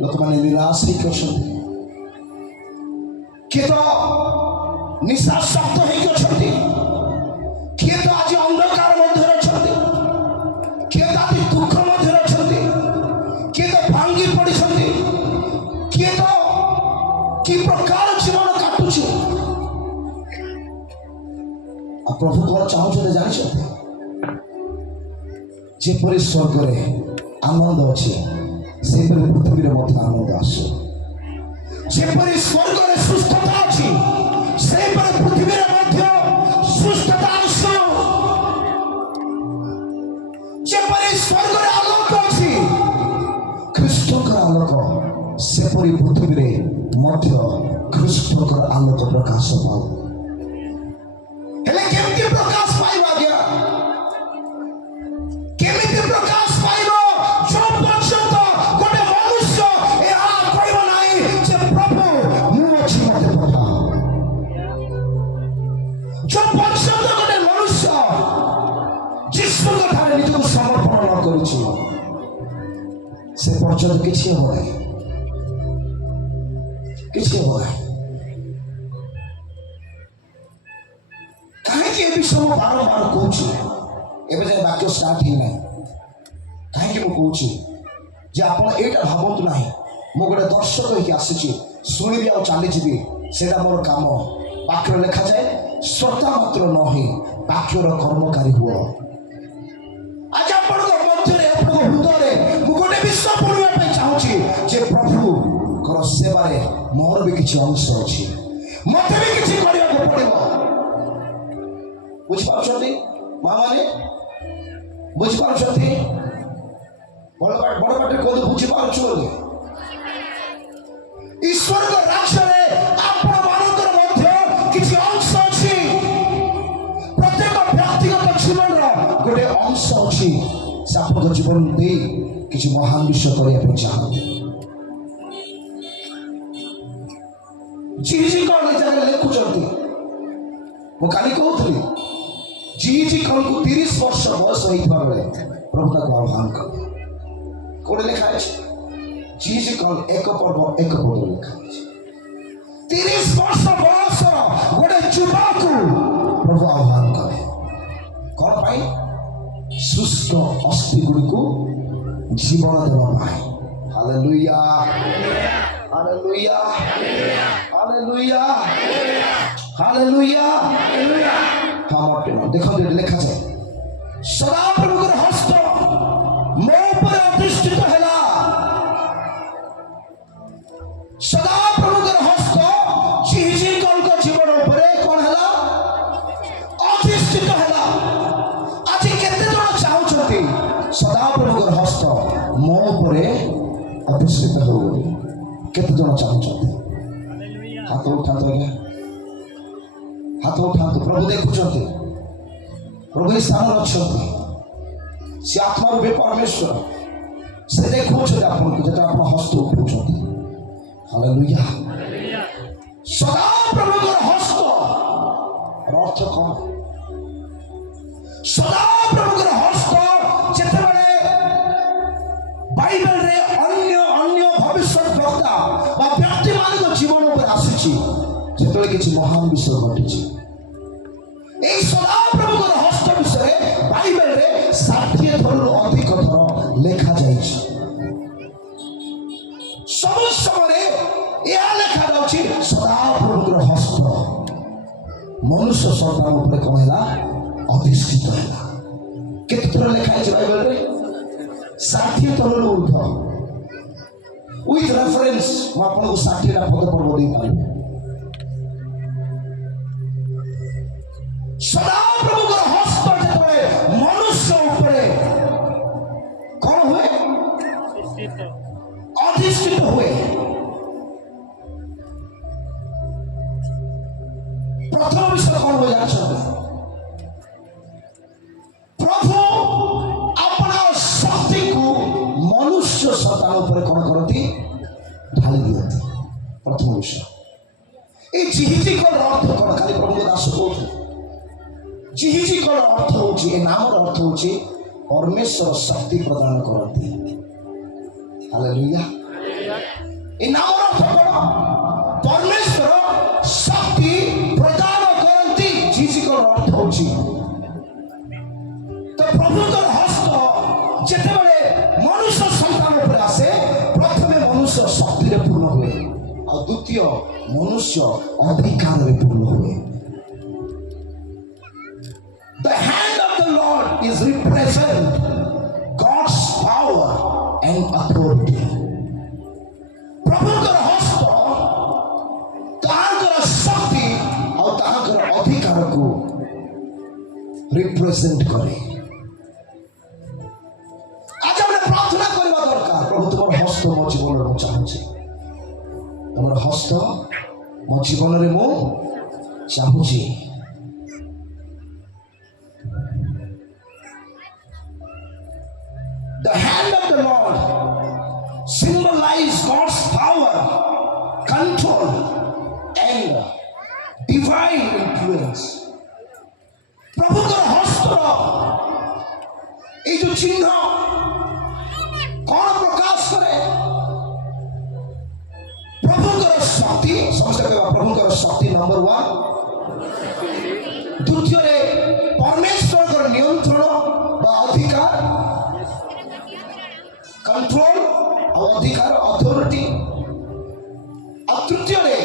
ଲୋକମାନେ ନିରାଶ ହେଇକି ଅଛନ୍ତି, କିଏ ତ ନିଶାସକ୍ତ ହେଇକି ଅଛନ୍ତି, କିଏ ତ ଆଜି ଅନ୍ଧକାର ମଧ୍ୟରେ ଅଛନ୍ତି, କିଏ ତ ଆଜି ଦୁଃଖ ମଧ୍ୟରେ ଅଛନ୍ତି, କିଏ ତ ଭାଙ୍ଗି ପଡ଼ିଛନ୍ତି, କିଏ ତ କି ପ୍ରକାର ଜୀବନ କାଟୁଛି। ଆଉ ପ୍ରଭୁ କଣ ଚାହୁଁଛନ୍ତି ଜାଣିଛନ୍ତି? ଯେପରି ସ୍ୱର୍ଗରେ ଆନନ୍ଦ ଅଛି, ସେପରି ପୃଥିବୀରେ ମଧ୍ୟ ଆନନ୍ଦ ଆସୁ। ଯେପରି ସ୍ୱର୍ଗରେ ସୁସ୍ଥତା ଅଛି, ସେପରି ପୃଥିବୀରେ ମଧ୍ୟ ସୁସ୍ଥତା ଆସୁ। ଯେପରି ସ୍ୱର୍ଗରେ ଆଲୋକ ଅଛି, ଖ୍ରୀଷ୍ଟଙ୍କର ଆଲୋକ, ସେପରି ପୃଥିବୀରେ ମଧ୍ୟ ଖ୍ରୀଷ୍ଟଙ୍କର ଆଲୋକ ପ୍ରକାଶ ପାଉ। ହେଲେ କେମିତି ପ୍ରକାଶ ପାଇବ ଆଜ୍ଞା? କେମିତି ପ୍ରକାଶ ପାଇବ? ଯୋଉ ପର୍ଯ୍ୟନ୍ତ ଗୋଟେ ମନୁଷ୍ୟ ଏହା କହିବ ହେବ ନାହିଁ, କିଛି ହେବ ନାହିଁ। କାହିଁକି ଏ ବିଷୟ ମୁଁ ବାରମ୍ବାର କହୁଛି? ଏବେ ଯାଏ ବାକ୍ୟ ଷ୍ଟାର୍ଟ ହେଇନାହିଁ। କାହିଁକି ମୁଁ କହୁଛି ଯେ ଆପଣ ଏଇଟା ଭାବନ୍ତୁ ନାହିଁ ମୁଁ ଗୋଟେ ଦର୍ଶକ ହେଇକି ଆସିଛି, ଶୁଣିବି ଆଉ ଚାଲିଯିବି, ସେଇଟା ମୋର କାମ। ବାକ୍ୟରେ ଲେଖାଯାଏ ଶ୍ରୋତା ମାତ୍ର ନୁହେଁ ବାକ୍ୟର କର୍ମକାରୀ ହୁଅ। ଆଜି ଆପଣଙ୍କ ମଧ୍ୟରେ ଆପଣଙ୍କ ହୃଦୟରେ ମୁଁ ଗୋଟେ ବିଷୟ ପଢ଼ିବା ପାଇଁ ଚାହୁଁଛି ଯେ ପ୍ରଭୁଙ୍କର ସେବାରେ ମୋର ବି କିଛି ଅଂଶ ଅଛି, ମତେ ବି କିଛି କରିବାକୁ ପଡ଼ିବ। ବୁଝିପାରୁଛନ୍ତି ମା ମାନେ? ବୁଝିପାରୁଛନ୍ତି? ବଡ଼ ପାଟିରେ କୁହନ୍ତୁ ବୁଝିପାରୁଛୁ ବୋଲି। ଈଶ୍ୱରଙ୍କ ରାଜ୍ୟରେ ଆପଣ ମାନଙ୍କର ମଧ୍ୟ କିଛି ଅଂଶ ଅଛି। ପ୍ରତ୍ୟେକ ବ୍ୟକ୍ତିଗତ ଜୀବନର ଗୋଟେ ଅଂଶ ଅଛି। ସେ ଆପଣଙ୍କ ଜୀବନ ଦେଇ କିଛି ମହାନ ବିଷୟ କରିବା ପାଇଁ ଚାହାନ୍ତି। ଜିଜି କଣ ଏ ଜାଗାରେ ଲେଖୁଛନ୍ତି? ମୁଁ କାଲି କହୁଥିଲି ଜିଜି କଣକୁ 30 ବର୍ଷ ବୟସ ହେଇଥିବା ବେଳେ ପ୍ରଭୁ ତାକୁ ଆହ୍ୱାନ କଲେ। କୋଉଠି ଲେଖା ଅଛି? ଜିଜି କଣ 1 ପର୍ବ 1 ପଦ ଲେଖା ଅଛି। 30 ବର୍ଷ ବୟସ ଗୋଟେ ଯୁବକକୁ ପ୍ରଭୁ ଆହ୍ୱାନ କଲେ। କଣ ପାଇଁ? ଶୁଷ୍କ ଅସ୍ଥି ଗୁଡ଼ିକୁ ଜୀବନ ଦେବା ପାଇଁ। Hallelujah, hallelujah, hallelujah, hallelujah. ଦେଖନ୍ତୁ ଏଠି ଲେଖାଯାଏ ସଦାପ୍ରଭୁଙ୍କର ହସ୍ତ ମୋ ଉପରେ ଅଧିଷ୍ଠିତ ହେଲା। ସଦାପ୍ରଭୁଙ୍କର ହସ୍ତ ଜିଜିଙ୍କ ଜୀବନ ଉପରେ କଣ ହେଲା? ଅଧିଷ୍ଠିତ ହେଲା। ଆଜି କେତେ ଜଣ ଚାହୁଁଛନ୍ତି ସଦାପ୍ରଭୁଙ୍କର ହସ୍ତ ମୋ ଉପରେ ଅଧିଷ୍ଠିତ ହେଉ ବୋଲି? କେତେ ଜଣ ଚାହୁଁଛନ୍ତି? ହାତ ଉଠାନ୍ତୁ ଆଜ୍ଞା, ହାତ ଉଠାନ୍ତୁ। ପ୍ରଭୁ ଦେଖୁଛନ୍ତି, ପ୍ରଭୁ ଏ ସ୍ଥାନରେ ଅଛନ୍ତି। ସେ ଆତ୍ମା ରୂପୀ ପରମେଶ୍ୱର, ସେ ଦେଖୁଛନ୍ତି ଆପଣଙ୍କୁ ଯେତେବେଳେ ଆପଣ ହସ୍ତ ଉଠଉଛନ୍ତି। ହାଲେଲୁୟା। ସଦାପ୍ରଭୁଙ୍କର ହସ୍ତ ଅର୍ଥ କଣ? ସଦାପ୍ରଭୁଙ୍କର ହସ୍ତ ଯେତେବେଳେ ବାଇବେଲରେ ଅନ୍ୟ ଭବିଷ୍ୟତ ବକ୍ତା ବା ବ୍ୟକ୍ତିମାନଙ୍କ ଜୀବନ ଉପରେ ଆସିଛି, ସେତେବେଳେ କିଛି ମହାନ ବିଷୟ ଘଟିଛି। এই ସଦାପ୍ରଭୁଙ୍କର ହସ୍ତ ବିଷୟରେ ବାଇବେଲରେ 60 ଥରରୁ ଅଧିକ ଥର ଲେଖା ଯାଇଛି। ସବୁ ସମୟରେ ଏହା ଲେଖାଯାଉଛି ସଦାପ୍ରଭୁଙ୍କର ହସ୍ତ ମନୁଷ୍ୟ ସନ୍ତାନ ଉପରେ କଣ ହେଲା? ଅଧିଷ୍ଠିତ ହେଲା। କେତେ ଥର ଲେଖା ହେଇଛି ବାଇବେଲରେ? 60 ଥରରୁ ଉର୍ଦ୍ଧ୍ୱ। ୱିଥ୍ ରେଫରେନ୍ସ ମୁଁ ଆପଣଙ୍କୁ 60ଟା ପଦ ପର୍ବ ଦେଇପାରିବି। ସଦାପ୍ରଭୁଙ୍କର ହସ୍ତ ଯେତେବେଳେ ମନୁଷ୍ୟ ଉପରେ କଣ ହୁଏ? ଅଧିଷ୍ଠିତ ହୁଏ। ପ୍ରଥମ ବିଷୟ କଣ ହୁଏ ଜାଣିଛନ୍ତି? ପ୍ରଭୁ ଆପଣ ଶକ୍ତିକୁ ମନୁଷ୍ୟ ସନ୍ତାନ ଉପରେ କଣ କରନ୍ତି? ଢାଳି ଦିଅନ୍ତି। ପ୍ରଥମ ବିଷୟ। এই ଜିହିଜିଙ୍କର ଅର୍ଥ କଣ? ଖାଲି ପ୍ରଭୁଙ୍କ ଦାସ କହୁଥିଲେ। ଜିହିଜିଙ୍କର ଅର୍ଥ ହଉଛି, ଏ ନାମର ଅର୍ଥ ହଉଛି ପରମେଶ୍ୱର ଶକ୍ତି ପ୍ରଦାନ କରନ୍ତି। ହାଲେଲୁୟା। এই নামর অর্থ কোন? পরমেশ্বর শক্তি প্রদান করতে। জিজিকর অর্থ হচ্ছে তো প্রভুଙ୍କର হস্ত যেତେବେଳେ মনুষ্য সন্তান উপরে আসে, প্রথমে মনুষ্য শক্তিরে পূর্ণ ହୁଏ, ଆଉ দ্বিতীয় মনুষ্য অধিকারে পূর্ণ ହୁଏ। The hand of the Lord is represent God's power and authority. ପ୍ରଭୁଙ୍କର ହସ୍ତ ତାହାଙ୍କର ଶକ୍ତି ଆଉ ତାହାଙ୍କର ଅଧିକାରକୁ ରିପ୍ରେଜେଣ୍ଟ କରେ। ଆଜି ଆମେ ପ୍ରାର୍ଥନା କରିବା ଦରକାର, ପ୍ରଭୁ ତୁମର ହସ୍ତ ମୋ ଜୀବନରେ ମୁଁ ଚାହୁଁଛି, ତୁମର ହସ୍ତ ମୋ ଜୀବନରେ ମୁଁ ଚାହୁଁଛି। The hand of the Lord symbolize God's power, control and divine influence. ପ୍ରଭୁଙ୍କର ହସ୍ତର এই যে চিহ୍ନ କଣ ପ୍ରକାଶ କରେ? समस्त कहवा प्रभुकर शक्ति नंबर 1 द्वितीय रे परमेश्वर नियंत्रण बा अधिकार कंट्रोल और अधिकार अथॉरिटी और तृतीय रे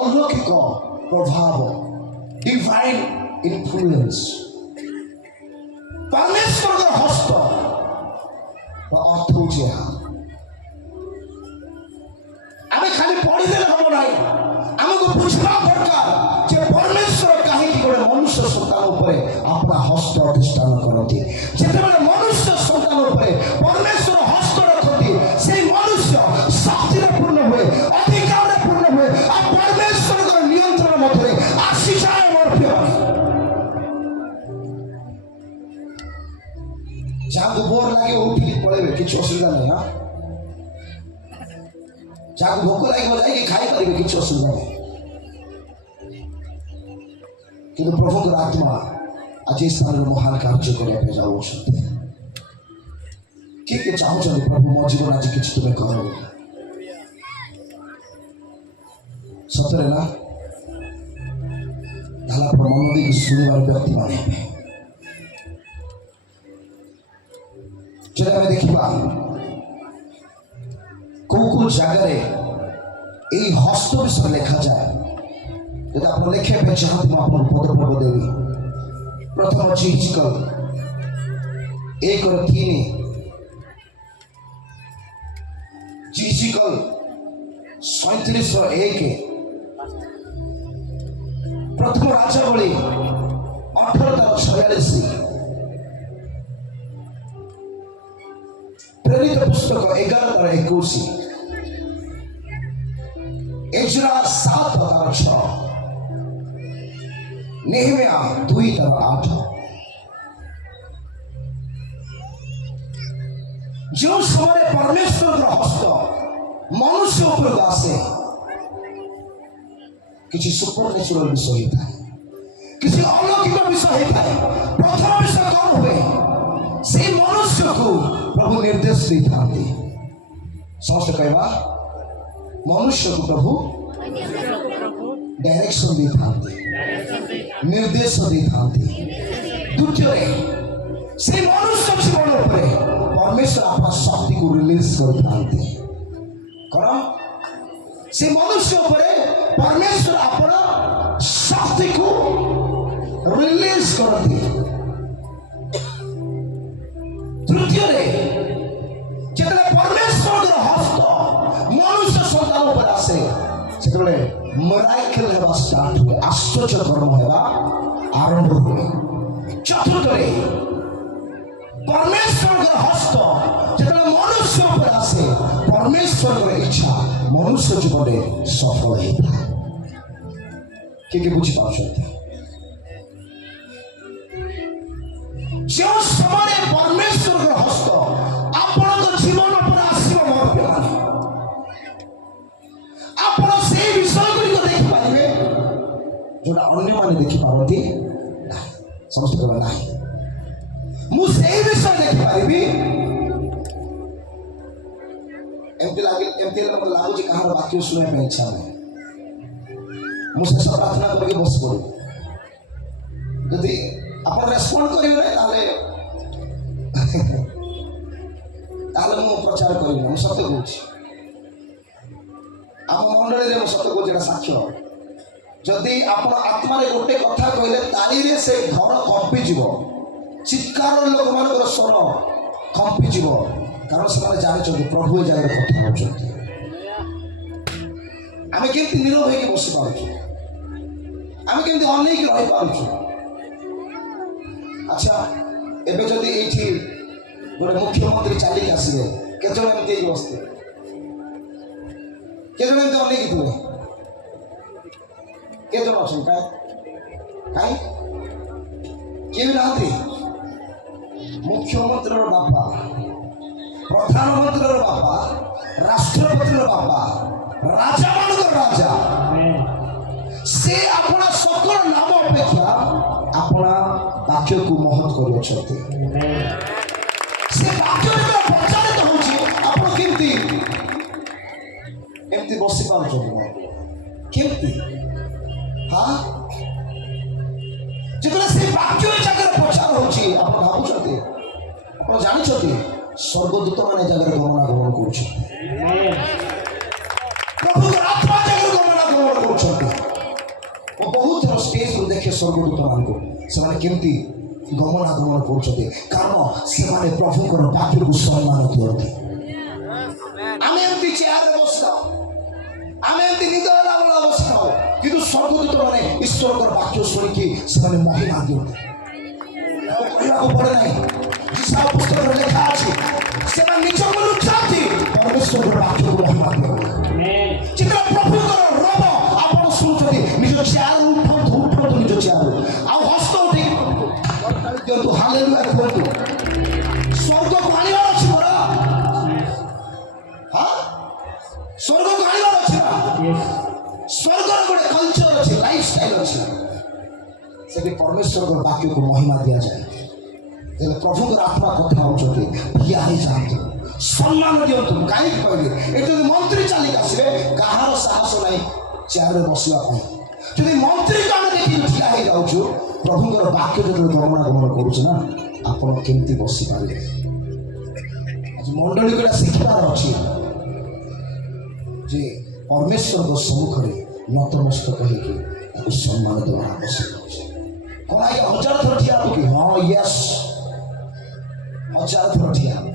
अलौकिक प्रभाव डिवाइन इन्फ्लुएंस परमेश्वर हस्त अर्थ हूँ आम खाली पढ़ीदे हम ना आमको बुझा दरकार जे परमेश्वर कहीं गोटे मनुष्य सन्तान अपना हस्त अधिष्ठान करती जिते मनुष्य सन्तान परमेश्वर हस्त रखती से मनुष्य शक्ति पूर्ण हुए अधिकार पूर्ण हुए और परमेश्वर नियंत्रण मध्य आसी जाए मोर प्रिय जहाँ बोर लगे उठिक पड़े किसी असुविधा नहीं। हाँ जहाँ भोक लगे जाए खाई पारे किसी असुविधा नहीं कि प्रभुकर आत्मा आज स्थान महान कार्य करने जाऊ किए चाहते प्रभु मो जीवन आज कि तुम्हें कर सतरे ना ढाला मन देख शुणवार व्यक्ति मान जब आम देखा कौ कौ जगार हस्त विषय लिखा जाए जब आप लिखे चाहते मुझे पदपर्व देवी प्रथम अच्छी हिजकल 1:3 हिजकल 37:1 प्रथम राजावली 18:46 प्रेरित पुस्तक 11:21 एजरा 7:6 नेहमिया 2:8 जो समय परमेश्वर हस्त मनुष्य उपयोग आसे किसी सुपरनेचुरल विषय होता है किसी अलौकिक विषय होता है प्रथम विषय कौन हुए से मनुष्य को प्रभु निर्देश देता समस्त कहवा मनुष्य को प्रभु डायरेक्शन देता निर्देश देता द्वितीय से मनुष्य जीवन परमेश्वर अपना शक्ति को रिलीज करते कौन से मनुष्य परमेश्वर अपना शक्ति को रिलीज करते तृतीय जितने परमेश्वर हस्त मनुष्य सन्तान पर आसे से मिराकल हेबा स्टार्ट हुए आश्चर्य कर्म हेबा आरंभ हुए चतुर्थ परमेश्वर हस्त जितने मनुष्य पर आसे परमेश्वर इच्छा मनुष्य जीवन सफल होता है किए बुझी पार्टी जो समय परमेश्वर हस्त आपण जीवन पर आसो मोर पिलाने आपण से विषय गुड़िक देखिपारे जोटा अन्य मैंने देखिपारती समस्त कहना ना मुझे विषय देखिपारि एमती लगुच कहार वाक्य शुणा इच्छा नहीं मुझे सब प्रार्थना करके बस पड़े यदि आप रेस्पॉन्ड करेंगे मु प्रचार करी मुझे सत्य कहूँ आम मंडली में सत्य कहूँ साक्ष्य जदि आप आत्मा गोटे कथा कहले ताली से घर कंपीज चित्कार लोक मान स्वर कंपीज कारण से जानते प्रभु ए जगह कथा होती आम केमती नीरव हो बस पार्छु आम केमती अनेक रही पार्छु अच्छा एबे जदि एठी गोटे मुख्यमंत्री चलिक आसवे केत एमती बसते केत एमती अनेक थे केत अच्छा कहीं किए भी ना मुख्यमंत्री बापा प्रधानमंत्री बापा राष्ट्रपति बापा राजा मान राजा से अपना सकल नाम अपेक्षा अपना वाक्य को महत्व कर प्रचारित होती बसी पार କେମିତି? ହଁ, ଯେତେବେଳେ ସେ ବାକ୍ୟ ଏ ଜାଗାରେ ପ୍ରଚାର ହଉଛି, ଆପଣ ଭାବୁଛନ୍ତି, ଆପଣ ଜାଣିଛନ୍ତି ସ୍ୱର୍ଗଦୂତ ମାନେ ଜାଗାରେ ଗମନାଗମନ କରୁଛନ୍ତି, ପ୍ରଭୁଙ୍କ ଆତ୍ମା ଜାଗାରେ ଗମନାଗମନ କରୁଛନ୍ତି। ମୁଁ ବହୁତ ଥର ଷ୍ଟେଜରୁ ଦେଖେ ସ୍ୱର୍ଗଦୂତ ମାନଙ୍କୁ, ସେମାନେ କେମିତି ଗମନାଗମନ କରୁଛନ୍ତି, କାରଣ ସେମାନେ ପ୍ରଭୁଙ୍କର ବାକ୍ୟକୁ ସମ୍ମାନ ଦିଅନ୍ତି। ଆମେ ଏମିତି ଚେୟାରରେ ବସିଥାଉ, ଆମେ ଏମିତି ନିଦ ହେଲା ବେଳେ ବସିଥାଉ, କିନ୍ତୁ ସ୍ୱର୍ଗଦୂତ ମାନେ ଈଶ୍ୱରଙ୍କର ବାକ୍ୟ ଶୁଣିକି ସେମାନେ ମହିମା ଦିଅନ୍ତି। କହିବାକୁ ପଡେ ନାହିଁ, ଯିଶା ପୁସ୍ତକରେ ଲେଖା ଅଛି, ସେମାନେ ନିଜ ମନରୁ ଚାହାନ୍ତି ପରମେଶ୍ୱରଙ୍କର ବାକ୍ୟକୁ ମହିମା ଦିଅନ୍ତି। ଯେତେବେଳେ ପ୍ରଭୁଙ୍କର ରବ ଆପଣ ଶୁଣୁଛନ୍ତି, ନିଜ ଚେୟାରରୁ ଉଠନ୍ତୁ ନିଜ ଚେୟାରରୁ, ଆଉ ହସ୍ତ ଉଠେଇ ଦିଅନ୍ତୁ, ହାଲେଲୁୟା କୁହନ୍ତୁ। ସ୍ୱର୍ଗକୁ ଆଣିବାର ଅଛି ପରା, ହଁ, ସ୍ୱର୍ଗକୁ ଆଣିବାର ଅଛି ନା। ସ୍ୱର୍ଗର ଗୋଟେ କଲଚର ଅଛି, ଲାଇଫ ଷ୍ଟାଇଲ ଅଛି, ସେଠି ପରମେଶ୍ୱରଙ୍କର ବାକ୍ୟକୁ ମହିମା ଦିଆଯାଏ। ହେଲେ ପ୍ରଭୁଙ୍କର ଆତ୍ମା କଥା ହଉଛନ୍ତି, ଠିଆ ହେଇଯାଆନ୍ତୁ, ସମ୍ମାନ ଦିଅନ୍ତୁ। କାହିଁକି କହିଲେ, ଏଠି ଯଦି ମନ୍ତ୍ରୀ ଚାଲିକି ଆସିବେ, କାହାର ସାହସ ନାହିଁ ଚେୟାରରେ ବସିବା ପାଇଁ। ଯଦି ମନ୍ତ୍ରୀକୁ ଆମେ ଦେଖିକି ଠିଆ ହେଇଯାଉଛୁ, ପ୍ରଭୁଙ୍କର ବାକ୍ୟ ଯେତେବେଳେ ଗମନାଗମନ କରୁଛୁ ନା, ଆପଣ କେମିତି ବସିପାରିବେ? ଆଜି ମଣ୍ଡଳୀକୁ ଏଟା ଶିଖିବାର ଅଛି ଯେ ପରମେଶ୍ୱରଙ୍କ ସମ୍ମୁଖରେ ନତମସ୍ତକ ହେଇକି ତାକୁ ସମ୍ମାନ ଦେବାର ଆବଶ୍ୟକ ଅଛି। କ'ଣ ଆଜ୍ଞା ହଜାର ଥର ଠିଆ ହବ କି? ହଁ, ୟେସ୍, ହଜାର ଥର ଠିଆ ହବ,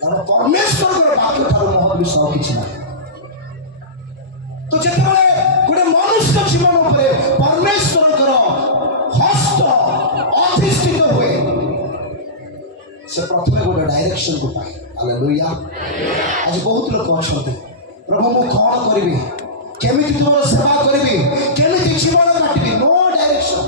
କାରଣ ପରମେଶ୍ୱରଙ୍କର ବାକ୍ୟ ଠାରୁ ମହତ ବିଷୟ ଆଉ କିଛି ନାହିଁ। ତ ଯେତେବେଳେ ଗୋଟେ ମନୁଷ୍ୟ ଜୀବନ ଉପରେ ପରମେଶ୍ୱରଙ୍କର ହସ୍ତ ଅଧିଷ୍ଠିତ ହୁଏ, ସେ ପ୍ରଥମେ ଗୋଟେ ଡାଇରେକ୍ସନକୁ ପାଏ। ହାଲେଲୁୟା। ଆଜି ବହୁତ ଲୋକ ଅଛନ୍ତି, ପ୍ରଭୁ ମୁଁ କ'ଣ କରିବି, କେମିତି ତୁମର ସେବା କରିବି, କେମିତି ଜୀବନ କାଟିବି, ନୋ ଡାଇରେକ୍ସନ,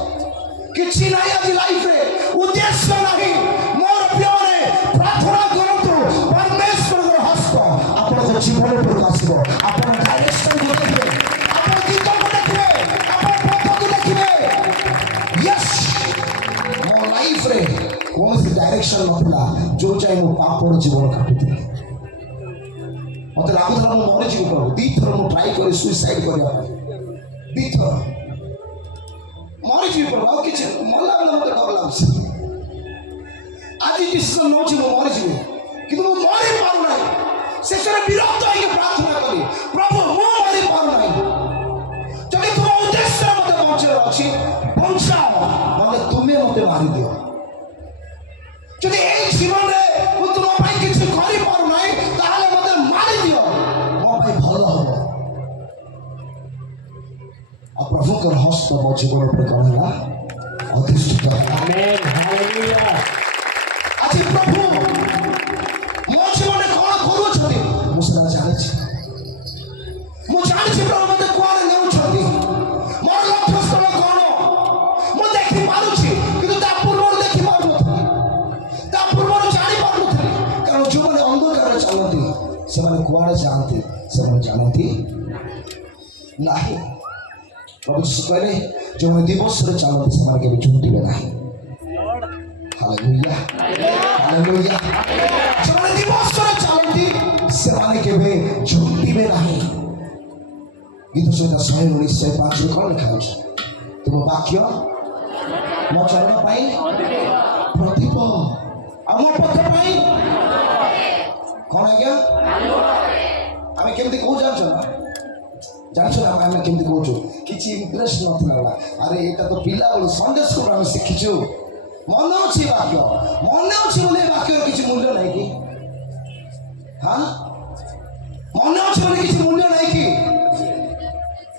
କିଛି ନାହିଁ ଆଜି ଲାଇଫରେ, ଉଦ୍ଦେଶ୍ୟ ନାହିଁ। ମୋର ପ୍ରିୟମାନେ ପ୍ରାର୍ଥନା କରନ୍ତୁ, ପରମେଶ୍ୱରଙ୍କର ହସ୍ତ ଆପଣଙ୍କ ଜୀବନ ଉପରକୁ ଆସିବ, ଆପଣ ଡାଇରେକ୍ସନକୁ ଦେଖିବେ, ଆପଣ ଦିଗକୁ ଦେଖିବେ, ଆପଣ ପଥକୁ ଦେଖିବେ। ୟେସ୍, ମୋ ଲାଇଫରେ କୌଣସି ଡାଇରେକ୍ସନ ନଥିଲା, ଯୋଉ ଯାଇ ମୁଁ ପାପର ଜୀବନ କାଟୁଥିଲି। ମତେ ଲାଗୁଥିଲା ମୁଁ ମରିଯିବି ପ୍ରଭୁ। ଦିଥର ମୁଁ ଟ୍ରାଏ କରି ସୁଇସାଇଡ୍ କରିବା ପାଇଁ, ଦିଥର ମରିଯିବି ପ୍ରଭୁ, ଆଉ କିଛି ମଲା ବେଳେ ମତେ ଡର ଲାଗୁଛି। ଆଜି ଡିସିସନ ନଉଛି ମୁଁ ମରିଯିବି, କିନ୍ତୁ ମୁଁ ମରି ପାରୁନାହିଁ। ଶେଷରେ ବିରକ୍ତ ହେଇକି ପ୍ରାର୍ଥନା କଲି, ପ୍ରଭୁ ମୁଁ ମରି ପାରୁନାହିଁ, ଯଦି ତୁମ ଉଦ୍ଦେଶ୍ୟରେ ମତେ ବଞ୍ଚିବାର ଅଛି ବଞ୍ଚାଅ, ନହେଲେ ତୁମେ ମତେ ମାରିଦିଅ। ଯଦି ଏଇ ଜୀବନରେ ମୁଁ ତୁମ ପାଇଁ କିଛି କରିପାରୁନାହିଁ, ତାହେଲେ ମତେ ମାରିଦିଅ, ମୋ ପାଇଁ ଭଲ ହବ। ଆଉ ପ୍ରଭୁଙ୍କର ହସ୍ତ ମୋ ଜୀବନ ଉପରେ କ'ଣ ହେଲା? ଅଧିଷ୍ଠିତ ହେଲା। ଆଜି ପ୍ରଭୁ ମୋ ଜୀବନରେ କ'ଣ କରୁଛନ୍ତି ମୁଁ ସେଟା ଜାଣିଛି। ମୁଁ ଜାଣିଛି ପ୍ରଭୁ ମତେ କୁଆଡ଼େ ନେଉଛନ୍ତି, ମୋର ଲକ୍ଷ୍ୟସ୍ଥଳ କ'ଣ ମୁଁ ଦେଖିପାରୁଛି, କିନ୍ତୁ ତା ପୂର୍ବରୁ ଦେଖିପାରୁନଥିଲି, ତା ପୂର୍ବରୁ ଜାଣିପାରୁନଥିଲି। କାରଣ ଯେଉଁମାନେ ଅନ୍ଧକାରରେ ଚାଲନ୍ତି ସେମାନେ କୁଆଡ଼େ ଯାଆନ୍ତି ସେମାନେ ଜାଣନ୍ତି ନାହିଁ। ପ୍ରଭୁ ଯୀଶୁ କହିଲେ, ଯେଉଁମାନେ ଦିବସରେ ଚାଲନ୍ତି ସେମାନେ କେବେ ଝୁଣ୍ଟିବେ ନାହିଁ। Hallelujah, hallelujah. ସେମାନେ ଦିବସରେ ଚାଲନ୍ତି ସେମାନେ କେବେ ଝୁଣ୍ଟିବେ ନାହିଁ। ଗୀତ ସଂହିତା 119:5 କ'ଣ ଲେଖା ଅଛି? ତୁମ ବାକ୍ୟ ମୋ ଚରଣ ପାଇଁ ପ୍ରଦୀପ, ଆଉ ମୋ ପଥ ପାଇଁ କ'ଣ ଆଜ୍ଞା? ଆମେ କେମିତି କହୁ ଜାଣିଛ ନା? ଜାଣିଛ ନା ଆମେ କେମିତି କହୁଛୁ? କିଛି ଇମ୍ପ୍ରେସ ନଥିଲା, ଆରେ ଏଇଟା ତ ପିଲାବେଳୁ ସନ୍ଡେ ସ୍କୁଲ ଆମେ ଶିଖିଛୁ, ମନେ ଅଛି ବାକ୍ୟ, ମନେ ଅଛି ବୋଲି ବାକ୍ୟର କିଛି ମୂଲ୍ୟ ନାହିଁ କି? ହଁ, ମନେ ଅଛି ବୋଲି କିଛି ମୂଲ୍ୟ ନାହିଁ କି?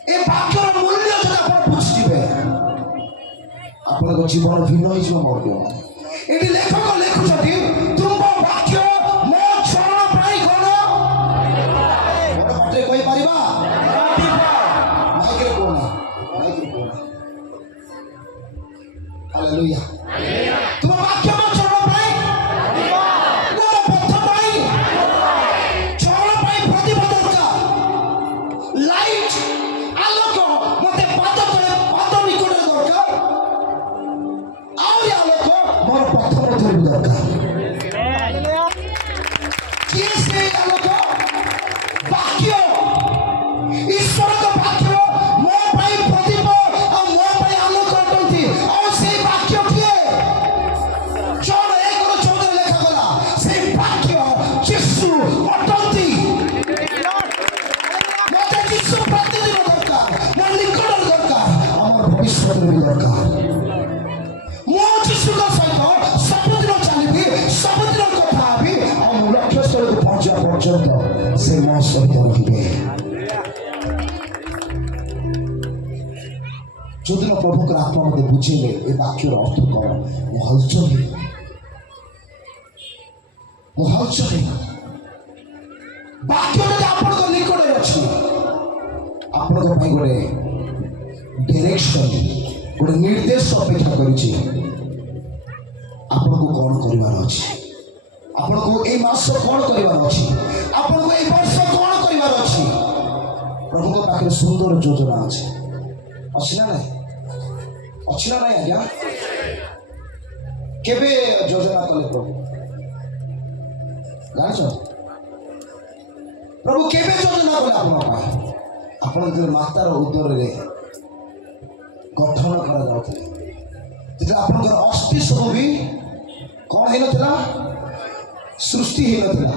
ଏ ବାକ୍ୟର ମୂଲ୍ୟ ଯଦି ଆପଣ ବୁଝିଯିବେ, ଆପଣଙ୍କ ଜୀବନ ଭିନ୍ନ ହେଇଯିବ। ମୋର ଏଠି ଲେଖକ ଲେଖୁଛନ୍ତି, ତୁମ ବାକ୍ୟ ମୋ ଚରଣ ପାଇଁ କ'ଣ? ଗୋଟେ ପାଟିରେ କହିପାରିବା, ମାଇକରେ କହୁନା, ମାଇକରେ କହୁନା। ହାଲେଲୁୟା। ତୁମ ବାକ୍ୟ ମୋ ଚରଣ ପାଇଁ, ମୋ ପଥ ପାଇଁ, ଚରଣ ପାଇଁ ପ୍ରଦୀପ ଦରକାର, ଲାଇଟ୍ ଆଲୋକ ମତେ ପାଦ ତଳେ, ପାଦ ନିକଟରେ ଦରକାର, ଆହୁରି ଆଲୋକ ମୋର ପଥ ମଧ୍ୟରେ পর্যন্ত সে ମୋ ସହିତ ରହିବେ। ଯୋଉଦିନ ପ୍ରଭୁଙ୍କର ଆତ୍ମା ମୋତେ ବୁଝେଇଲେ ଏ ବାକ୍ୟର ଅର୍ଥ କ'ଣ, ମୁଁ ହଲଚଲ ହେଇଗଲି। ବାକ୍ୟ ଯଦି ଆପଣଙ୍କ ନିକଟରେ ଅଛି, ଆପଣଙ୍କ ପାଇଁ ଗୋଟେ ଡିରେକ୍ସନ, ଗୋଟେ ନିର୍ଦ୍ଦେଶ ଅପେକ୍ଷା କରିଛି। ଆପଣଙ୍କୁ କ'ଣ କରିବାର ଅଛି, ଆପଣଙ୍କୁ ଏଇ ମାସ କ'ଣ କରିବାର ଅଛି, ଆପଣଙ୍କୁ ଏଇ ବର୍ଷ କ'ଣ କରିବାର ଅଛି। ପ୍ରଭୁଙ୍କ ପାଖରେ ସୁନ୍ଦର ଯୋଜନା ଅଛି। ଅଛି ନା ନାହିଁ? ଅଛି ନା ନାହିଁ ଆଜ୍ଞା? କେବେ ଯୋଜନା କଲେ ପ୍ରଭୁ ଜାଣିଛ? ପ୍ରଭୁ କେବେ ଯୋଜନା କଲେ ଆପଣଙ୍କ ପାଇଁ? ଆପଣ ଯେତେବେଳେ ମାତାର ଉଦରରେ ଗଠନ କରାଯାଉଥିଲେ, ଯେତେବେଳେ ଆପଣଙ୍କର ଅସ୍ଥି ସବୁ ବି କ'ଣ ହେଇନଥିଲା, ସୃଷ୍ଟି ହେଇନଥିଲା,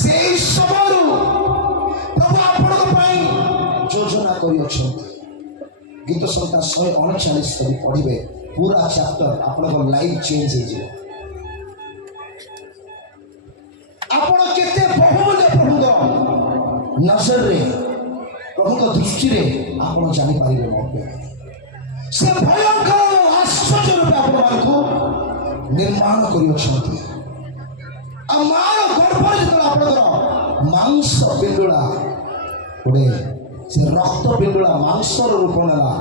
ସେଇ ସମୟରୁ ପ୍ରଭୁ ଆପଣଙ୍କ ପାଇଁ ଯୋଜନା କରିଅଛନ୍ତି। ଗୀତ ସଂହିତା 139 କରି ପଢ଼ିବେ, ପୁରା ଚାପ୍ଟର ଆପଣଙ୍କ ଲାଇଫ୍ ଚେଞ୍ଜ ହେଇଯିବ। ଆପଣ କେତେ ବହୁମୂଲ୍ୟ ପ୍ରଭୁଙ୍କ ନଜରରେ, ପ୍ରଭୁଙ୍କ ଦୃଷ୍ଟିରେ ଆପଣ ଜାଣିପାରିବେ ମଧ୍ୟ। ସେ ଭୟଙ୍କର ଆଶ୍ଚର୍ଯ୍ୟ ରୂପେ ଆପଣମାନଙ୍କୁ ନିର୍ମାଣ କରିଅଛନ୍ତି। ଆଉ ମାର ଗର୍ଭରେ ଯେତେବେଳେ ଆପଣଙ୍କର ମାଂସ ପିଣ୍ଡୁଳା ଗୋଟେ ସେ ରକ୍ତ ପିଣ୍ଡୁଳା ମାଂସର ରୂପ ନେଲା,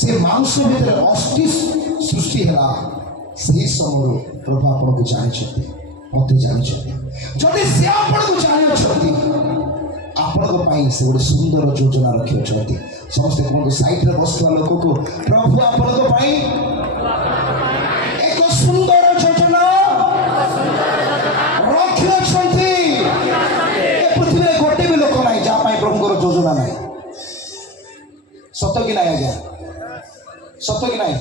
ସେ ମାଂସ ଭିତରେ ଅସ୍ଥି ସୃଷ୍ଟି ହେଲା, ସେହି ସମୟରୁ ପ୍ରଭୁ ଆପଣଙ୍କୁ ଜାଣିଛନ୍ତି, ମୋତେ ଜାଣିଛନ୍ତି। ଯଦି ସେ ଆପଣଙ୍କୁ ଜାଣିଅଛନ୍ତି, ଆପଣଙ୍କ ପାଇଁ ସେ ଗୋଟେ ସୁନ୍ଦର ଯୋଜନା ରଖିଅଛନ୍ତି। ସମସ୍ତେ କୁହନ୍ତୁ, ସାଇଡରେ ବସୁଥିବା ଲୋକକୁ, ପ୍ରଭୁ ଆପଣଙ୍କ ପାଇଁ ଏକ ସୁନ୍ଦର ଯୋଜନା ରଖିଅଛନ୍ତି। ଏ ପୃଥିବୀରେ ଗୋଟେ ବି ଲୋକ ନାହିଁ ଯାହା ପାଇଁ ପ୍ରଭୁଙ୍କର ଯୋଜନା ନାହିଁ। ସତ କି ନାହିଁ ଆଜ୍ଞା? ସତ କି ନାହିଁ?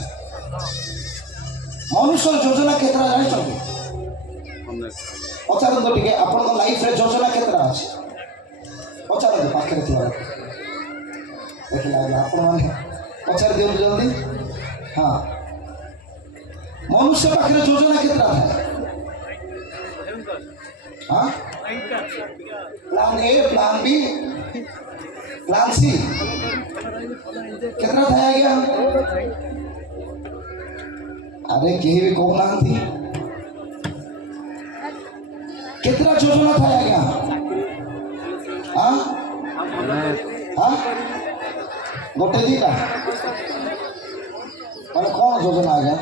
ମନୁଷ୍ୟର ଯୋଜନା କେତେଟା ଜାଣିଛନ୍ତି? ପଚାରନ୍ତୁ ଟିକେ, ଆପଣଙ୍କ ଲାଇଫରେ ଯୋଜନା କେତେଟା ଅଛି? ପଚାରନ୍ତୁ ପାଖରେ ଥିବା ଦେଖିଲା ଆଜ୍ଞା, ଆପଣମାନେ ପଚାରି ଦିଅନ୍ତୁ ଜଲ୍ଦି। ହଁ, ମନୁଷ୍ୟ ପାଖରେ ଯୋଜନା କେତେଟା ଥାଏ? ହଁ, ପ୍ଲାନ୍ ଏ, ପ୍ଲାନ୍ ବି, ପ୍ଲାନ୍ ସି, କେତେଟା ଥାଏ ଆଜ୍ଞା? ଆରେ କେହି ବି କହୁନାହାନ୍ତି। କେତେଟା ଯୋଜନା ଥାଏ ଆଜ୍ଞା? ଗୋଟେ ଦିଟା ମାନେ କ'ଣ ଯୋଜନା ଆଜ୍ଞା?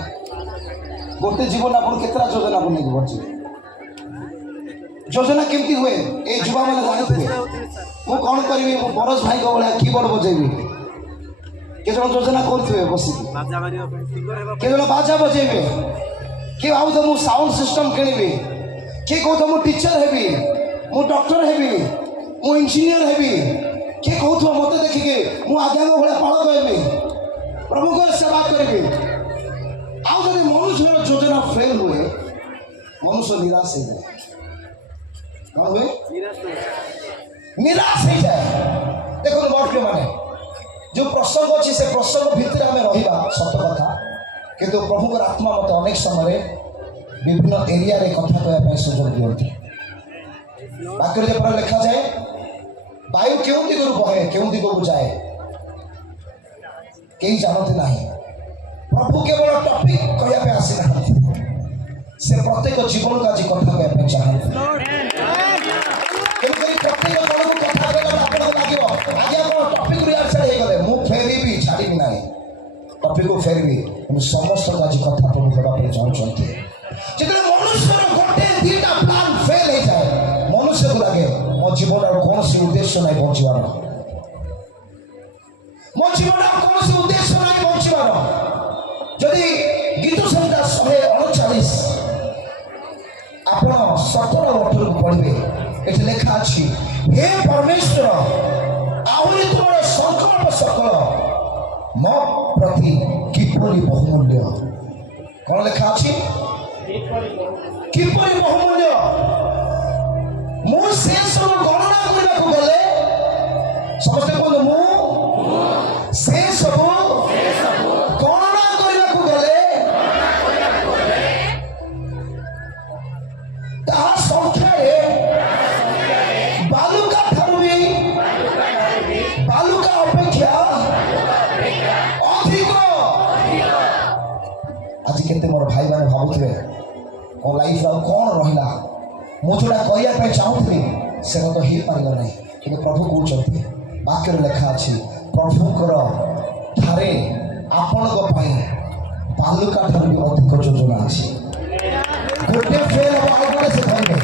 ଗୋଟେ ଜୀବନ ଆପଣ କେତେଟା ଯୋଜନା ବନେଇକି ବଞ୍ଚିବେ? ଯୋଜନା କେମିତି ହୁଏ ଏଇ ଯୁବାମାନେ ଜାଣିଥିବେ। ମୁଁ କ'ଣ କରିବି, ମୁଁ ବରଜ ଭାଇଙ୍କ ଭଳିଆ କିବୋର୍ଡ ବଜେଇବି। କେତେ ଜଣ ଯୋଜନା କରୁଥିବେ ବସିକି, କେତେ ଜଣ ବାଜା ବଜେଇବେ, କିଏ ଭାବୁଥିବ ମୁଁ ସାଉଣ୍ଡ ସିଷ୍ଟମ କିଣିବି, କିଏ କହୁଥିବ ମୁଁ ଟିଚର ହେବି, ମୁଁ ଡକ୍ଟର ହେବି, ମୁଁ ଇଞ୍ଜିନିୟର ହେବି, କିଏ କହୁଥିବ ମୋତେ ଦେଖିକି ମୁଁ ଆଜ୍ଞାଙ୍କ ଭଳିଆ ପାଳକ ହେବି, ପ୍ରଭୁଙ୍କର ସେବା କରିବି। ଆଉ ଯଦି ମନୁଷ୍ୟର ଯୋଜନା ଫେଲ୍ ହୁଏ, ମନୁଷ୍ୟ ନିରାଶ ହେଇଯାଏ। କ'ଣ ହୁଏ? ନିରାଶ ହେଇଯାଏ। ଦେଖନ୍ତୁ ବଡ଼ପ୍ରିୟ ମାନେ, ଯେଉଁ ପ୍ରସଙ୍ଗ ଅଛି ସେ ପ୍ରସଙ୍ଗ ଭିତରେ ଆମେ ରହିବା ସତ କଥା, କିନ୍ତୁ ପ୍ରଭୁଙ୍କର ଆତ୍ମା ମୋତେ ଅନେକ ସମୟରେ ବିଭିନ୍ନ ଏରିଆରେ କଥା କହିବା ପାଇଁ ସୁଯୋଗ ଦିଅନ୍ତି। ବାକ୍ୟରେ ଯେପରି ଲେଖାଯାଏ, ବାୟୁ କେଉଁ ଦିଗରୁ ବହେ, କେଉଁ ଦିଗକୁ ଯାଏ, କେହି ଜାଣନ୍ତି ନାହିଁ। ପ୍ରଭୁ କେବଳ ଟପିକ୍ କହିବା ପାଇଁ ଆସିନାହାନ୍ତି, ସେ ପ୍ରତ୍ୟେକ ଜୀବନକୁ ଆଜି କଥା କହିବା ପାଇଁ ଚାହାନ୍ତି। ତେଣୁକରି ପ୍ରତ୍ୟେକ ଜଣକୁ କଥା କହିଲା ଆପଣଙ୍କୁ ଲାଗିବ, ଆଜ୍ଞା କ'ଣ ଟପିକ୍ ରିଆଡ୍ ଛାଡ଼ି ହେଇଗଲେ, ମୁଁ ଫେରିବି, ଛାଡ଼ିବି ନାହିଁ, ଟପିକ୍କୁ ଫେରିବି। କିନ୍ତୁ ସମସ୍ତଙ୍କୁ ଆଜି କଥା ପ୍ରଭୁ ହେବା ପାଇଁ ଚାହୁଁଛନ୍ତି। ଯେତେବେଳେ ମନୁଷ୍ୟର ଗୋଟେ ଦିଟା ପ୍ଲାନ୍ ଫେଲ୍ ହେଇଯାଏ, ମନୁଷ୍ୟକୁ ଲାଗେ ମୋ ଜୀବନର କୌଣସି ଉଦ୍ଦେଶ୍ୟ ନାହିଁ ବଞ୍ଚିବାର, ମୋ ଜୀବନର କୌଣସି ଉଦ୍ଦେଶ୍ୟ ନାହିଁ ବଞ୍ଚିବାର। ଯଦି ଗୀତ ସଂହିତା 139 ଆପଣ 17 ଅଠରକୁ ପଢ଼ିବେ, ଏଠି ଲେଖା ଅଛି, ହେ ପରମେଶ୍ୱର, ଆହୁରି ତୁମର ସଂକଳ୍ପ ସକଳ ମୋ ପ୍ରତି କିପରି ବହୁମୂଲ୍ୟ। କ'ଣ ଲେଖା ଅଛି? କିପରି ବହୁମୂଲ୍ୟ। ମୁଁ ସେ ସବୁ ଗଣନା କରିବାକୁ ଗଲେ, ସମସ୍ତେ କୁହନ୍ତୁ, ମୁଁ ସେ ସବୁ ଗଣନା କରିବାକୁ ଗଲେ ତାହା ସଂଖ୍ୟାରେ ମୋ ଲାଇଫ୍ ଆଉ କ'ଣ ରହିଲା? ମୁଁ ଯେଉଁଟା କରିବା ପାଇଁ ଚାହୁଁଥିଲି ସେଟା ତ ହେଇପାରିଲା ନାହିଁ। କିନ୍ତୁ ପ୍ରଭୁ କହୁଛନ୍ତି, ବାକ୍ୟରେ ଲେଖା ଅଛି, ପ୍ରଭୁଙ୍କର ଠାରେ ଆପଣଙ୍କ ପାଇଁ ବାଲୁକା ଠାରୁ ବି ଅଧିକ ଯୋଜନା ଅଛି। ଗୋଟେ ଫେଲ୍ ହବ, ଆଉ ଗୋଟେ ସେ ଧରିବେ।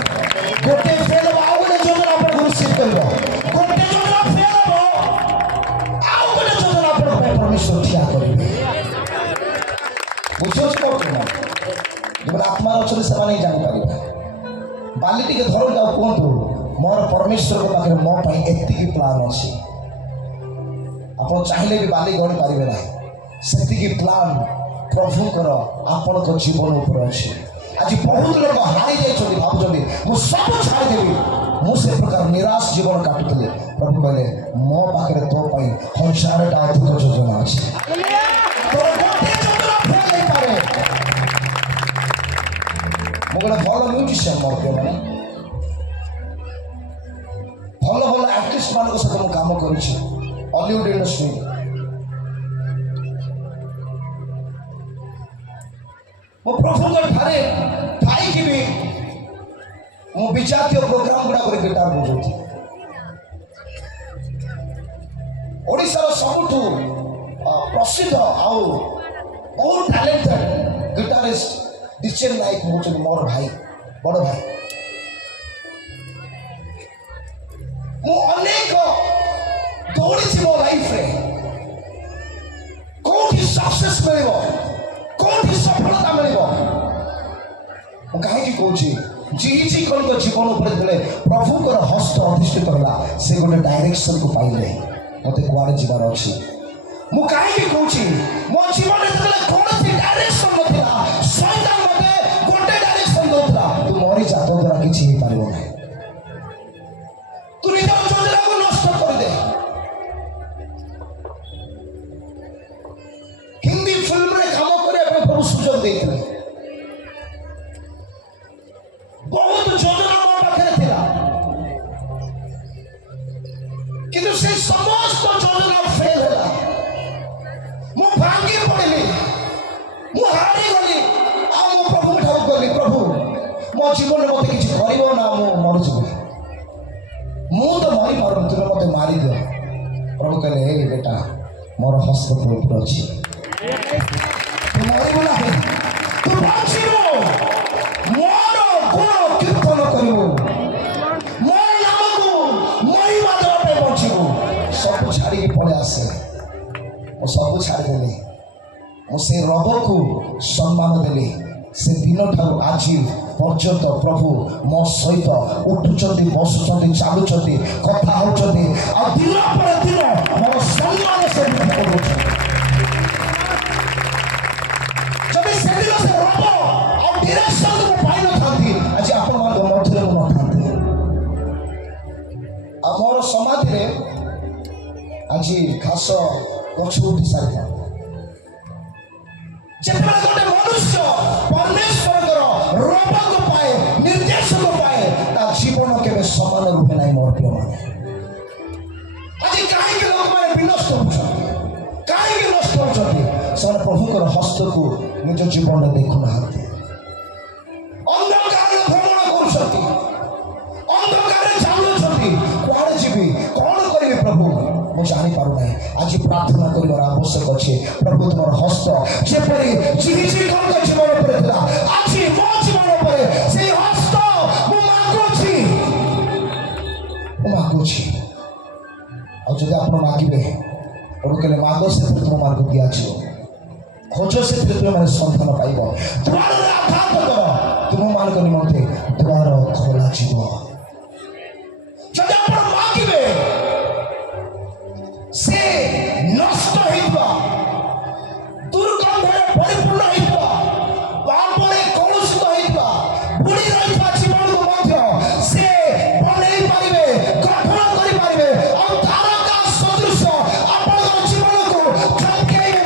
ଗୋଟେ ଫେଲ୍ ହବ, ଆଉ ଗୋଟେ ଯୋଜନା ଆପଣଙ୍କୁ ରିସିଭ୍ କରିବ। ଗୋଟେ ଯୋଜନା ଫେଲ୍ ହବ, ଆଉ ଗୋଟେ ଯୋଜନା ଆପଣଙ୍କ ପାଇଁ ପରମେଶ୍ୱର ଠିଆ କରିବେ। ବୁଝିପାରୁଛି କ'ଣ? ଯେଉଁମାନେ ଆତ୍ମାରେ ଅଛନ୍ତି ସେମାନେ ହିଁ ଜାଣିପାରିବେ। ବାଲି ଟିକେ ଧରନ୍ତୁ ଆଉ କୁହନ୍ତୁ, ମୋର ପରମେଶ୍ୱରଙ୍କ ପାଖରେ ମୋ ପାଇଁ ଏତିକି ପ୍ଲାନ୍ ଅଛି। ଆପଣ ଚାହିଁଲେ ବି ବାଲି ଗଣି ପାରିବେ ନାହିଁ। ସେତିକି ପ୍ଲାନ୍ ପ୍ରଭୁଙ୍କର ଆପଣଙ୍କ ଜୀବନ ଉପରେ ଅଛି। ଆଜି ବହୁତ ଲୋକ ହାରି ଯାଇଛନ୍ତି, ଭାବୁଛନ୍ତି ମୁଁ ସବୁ ଛାଡ଼ିଦେବି। ମୁଁ ସେ ପ୍ରକାର ନିରାଶ ଜୀବନ କାଟୁଥିଲି। ପ୍ରଭୁ କହିଲେ, ମୋ ପାଖରେ ତୋ ପାଇଁ 1000ଟା ଅଧିକ ଯୋଜନା ଅଛି। ତୋର ଗୋଟିଏ ଯୋଜନା ଫେଲ୍ ହେଇପାରେ। ମୁଁ ଗୋଟେ ଭଲ ମ୍ୟୁଜିସିଆନ୍, ମୋର ପ୍ରିୟମାନେ। ଭଲ ଭଲ ଆର୍ଟିଷ୍ଟ ମାନଙ୍କ ସହିତ ମୁଁ କାମ କରିଛି ହଲିଉଡ୍ ଇଣ୍ଡଷ୍ଟ୍ରିରେ। ମୁଁ ପ୍ରଭୁଙ୍କ ଠାରେ ଥାଇକି ବି ମୁଁ ବିଜାତୀୟ ପ୍ରୋଗ୍ରାମ ଗୁଡ଼ାକରେ ଗିଟାର ବଜାଉଛି। ଓଡ଼ିଶାର ସବୁଠୁ ପ୍ରସିଦ୍ଧ ଆଉ ବହୁତ ଟ୍ୟାଲେଣ୍ଟେଡ୍ ଗିଟାରିଷ୍ଟ ଡିଚେନ୍ ନାୟକ ହେଉଛନ୍ତି ମୋର ଭାଇ, ବଡ଼ ଭାଇ। ମୁଁ ଅନେକ ଦୌଡ଼ିଛି ମୋ ଲାଇଫରେ। କୋଉଠି ସକ୍ସେସ୍ ମିଳିବ, କୋଉଠି ସଫଳତା ମିଳିବ। ମୁଁ କାହିଁକି କହୁଛି, ଜିହିଜିଙ୍କ ଜୀବନ ଉପରେ ଯେତେବେଳେ ପ୍ରଭୁଙ୍କର ହସ୍ତ ଅଧିଷ୍ଠିତ ହେଲା, ସେ ଗୋଟେ ଡାଇରେକ୍ସନକୁ ପାଇଲେ ମୋତେ କୁଆଡ଼େ ଯିବାର ଅଛି। ମୁଁ କାହିଁକି କହୁଛି, ମୋ ଜୀବନରେ ଯେତେବେଳେ କୌଣସି ଡାଇରେକ୍ସନ ନଥିଲା, ଶୈତାନ ମୋତେ ଗୋଟେ ଡାଇରେକ୍ସନ ଦେଉଥିଲା, ତୁ ମରିଯା, ତୋ ଦ୍ୱାରା କିଛି ହେଇପାରିବ ନାହିଁ। ତୁ ନିଜର ଯୋଜନାକୁ ନଷ୍ଟ କରିଦେ। ହିନ୍ଦୀ ଫିଲ୍ମରେ କାମ କରିବା ପାଇଁ ପ୍ରଭୁ ସୁଯୋଗ ଦେଇଥିଲେ। ବହୁତ ଯୋଜନା ମୋ ପାଖରେ ଥିଲା, କିନ୍ତୁ ସେ ସମସ୍ତ ଯୋଜନା ଫେଲ୍ ହେଲା। ମୁଁ ଭାଙ୍ଗି ପଡ଼ିଲି, ମୁଁ ହାରିଗଲି। ଆଉ ମୁଁ ପ୍ରଭୁଙ୍କ ଠାରୁ ଗଲି, ପ୍ରଭୁ ମୋ ଜୀବନରେ ମୋତେ କିଛି କରିବ ନା ମୁଁ ମରିଯିବି। ମୁଁ ତ ମରିପାରୁନି, ତୁମେ ମୋତେ ମାରିଦିଅ। ପ୍ରଭୁ କହିଲେ, ହେ ବେଟା, ମୋର ହସ୍ତ ତୋ ଉପରେ ଅଛି। ତୁ ମରିବୁ ନାହିଁ, ତୁ ବଞ୍ଚିବୁ। ମୋର ଗୁଣ କୀର୍ତ୍ତନ କରିବୁ, ମୋ ନାମକୁ ମହିମା ଦେବା ପାଇଁ ବଞ୍ଚିବୁ। ସବୁ ଛାଡ଼ିକି ପଳେଇ ଆସେ। ମୁଁ ସବୁ ଛାଡ଼ିଦେଲି। ମୁଁ ସେ ରବକୁ ସମ୍ମାନ ଦେଲି। ସେ ଦିନଠାରୁ ଆଜି ପର୍ଯ୍ୟନ୍ତ ପ୍ରଭୁ ମୋ ସହିତ ଉଠୁଛନ୍ତି, ବସୁଛନ୍ତି, ଚାଲୁଛନ୍ତି, କଥା ହେଉଛନ୍ତି। ଆଉ ଦିନ ପରେ ଦିନ ମୋର ସମ୍ମାନ ସେ ବୃଦ୍ଧି କରୁଛନ୍ତି। ଯଦି ସେଦିନ ସେ ରବ ଆଉ ଡିରେକ୍ସନ ମୁଁ ପାଇନଥାନ୍ତି, ଆଜି ଆପଣମାନଙ୍କ ମଧ୍ୟରେ ମୁଁ ନଥାନ୍ତି। ଆଉ ମୋର ସମାଧିରେ ଆଜି ଘାସ ଗଛ ଉଠି ସାରିଥାନ୍ତି। ଯେତେବେଳେ ଗୋଟେ ମନୁଷ୍ୟ ପରମେଶ୍ୱରଙ୍କର ରବକୁ ପାଏ, ନିର୍ଦ୍ଦେଶକ ପାଏ, ତା ଜୀବନ କେବେ ସମାନ ରୁହେ ନାହିଁ। ମୋର ପ୍ରିୟମାନେ, ଆଜି କାହିଁକି ଲୋକମାନେ ବିନଷ୍ଟ ହେଉଛନ୍ତି, କାହିଁକି ନଷ୍ଟ ହେଉଛନ୍ତି? ସେମାନେ ପ୍ରଭୁଙ୍କର ହସ୍ତକୁ ନିଜ ଜୀବନରେ ଦେଖୁନାହାନ୍ତି। ଅନ୍ଧକାରରେ ଭ୍ରମଣ କରୁଛନ୍ତି, ଅନ୍ଧକାରରେ ଚାଲୁଛନ୍ତି। କୁଆଡ଼େ ଯିବି, କ'ଣ କରିବି ପ୍ରଭୁ, ମୁଁ ଜାଣିପାରୁନାହିଁ। ଆଜି ପ୍ରାର୍ଥନା କରିବାର ଆବଶ୍ୟକ ଅଛି। ପ୍ରଭୁ ତୁମର ହସ୍ତ ଯେପରି ଜିହିଜିଙ୍କ ଜୀବନ ଉପରେ ଥିଲା, ଆଜି ମୋ ଜୀବନ ଉପରେ ସେଇ ହସ୍ତ ମୁଁ ମାଗୁଛି, ମୁଁ ମାଗୁଛି। ଆଉ ଯଦି ଆପଣ ମାଗିବେ, ପ୍ରଭୁ କହିଲେ, ମାଗ, ସେଥିରେ ତୁମମାନଙ୍କୁ ଦିଆଯିବ। ଖୋଜ, ସେଥିରେ ତୁମେମାନେ ସନ୍ଧାନ ପାଇବ। ଦ୍ୱାରରେ ଆଘାତ କର, ତୁମମାନଙ୍କ ନିମନ୍ତେ ଦ୍ୱାର ଖୋଲାଯିବ। ଯଦି ଆପଣ ମାଗିବେ, ସେ ନଷ୍ଟ ହେଇଥିବା, ଦୁର୍ଗନ୍ଧରେ ପରିପୂର୍ଣ୍ଣ ହେଇଥିବା, ପାପରେ କଳୁଷିତ ହେଇଥିବା, ବୁଡ଼ି ରହିଥିବା ଜୀବନକୁ ମଧ୍ୟ ସେ ବନେଇ ପାରିବେ, ଗଠନ କରିପାରିବେ। ଆଉ ତାରକା ସଦୃଶ ଆପଣଙ୍କ ଜୀବନକୁ ଚମକେଇବେ।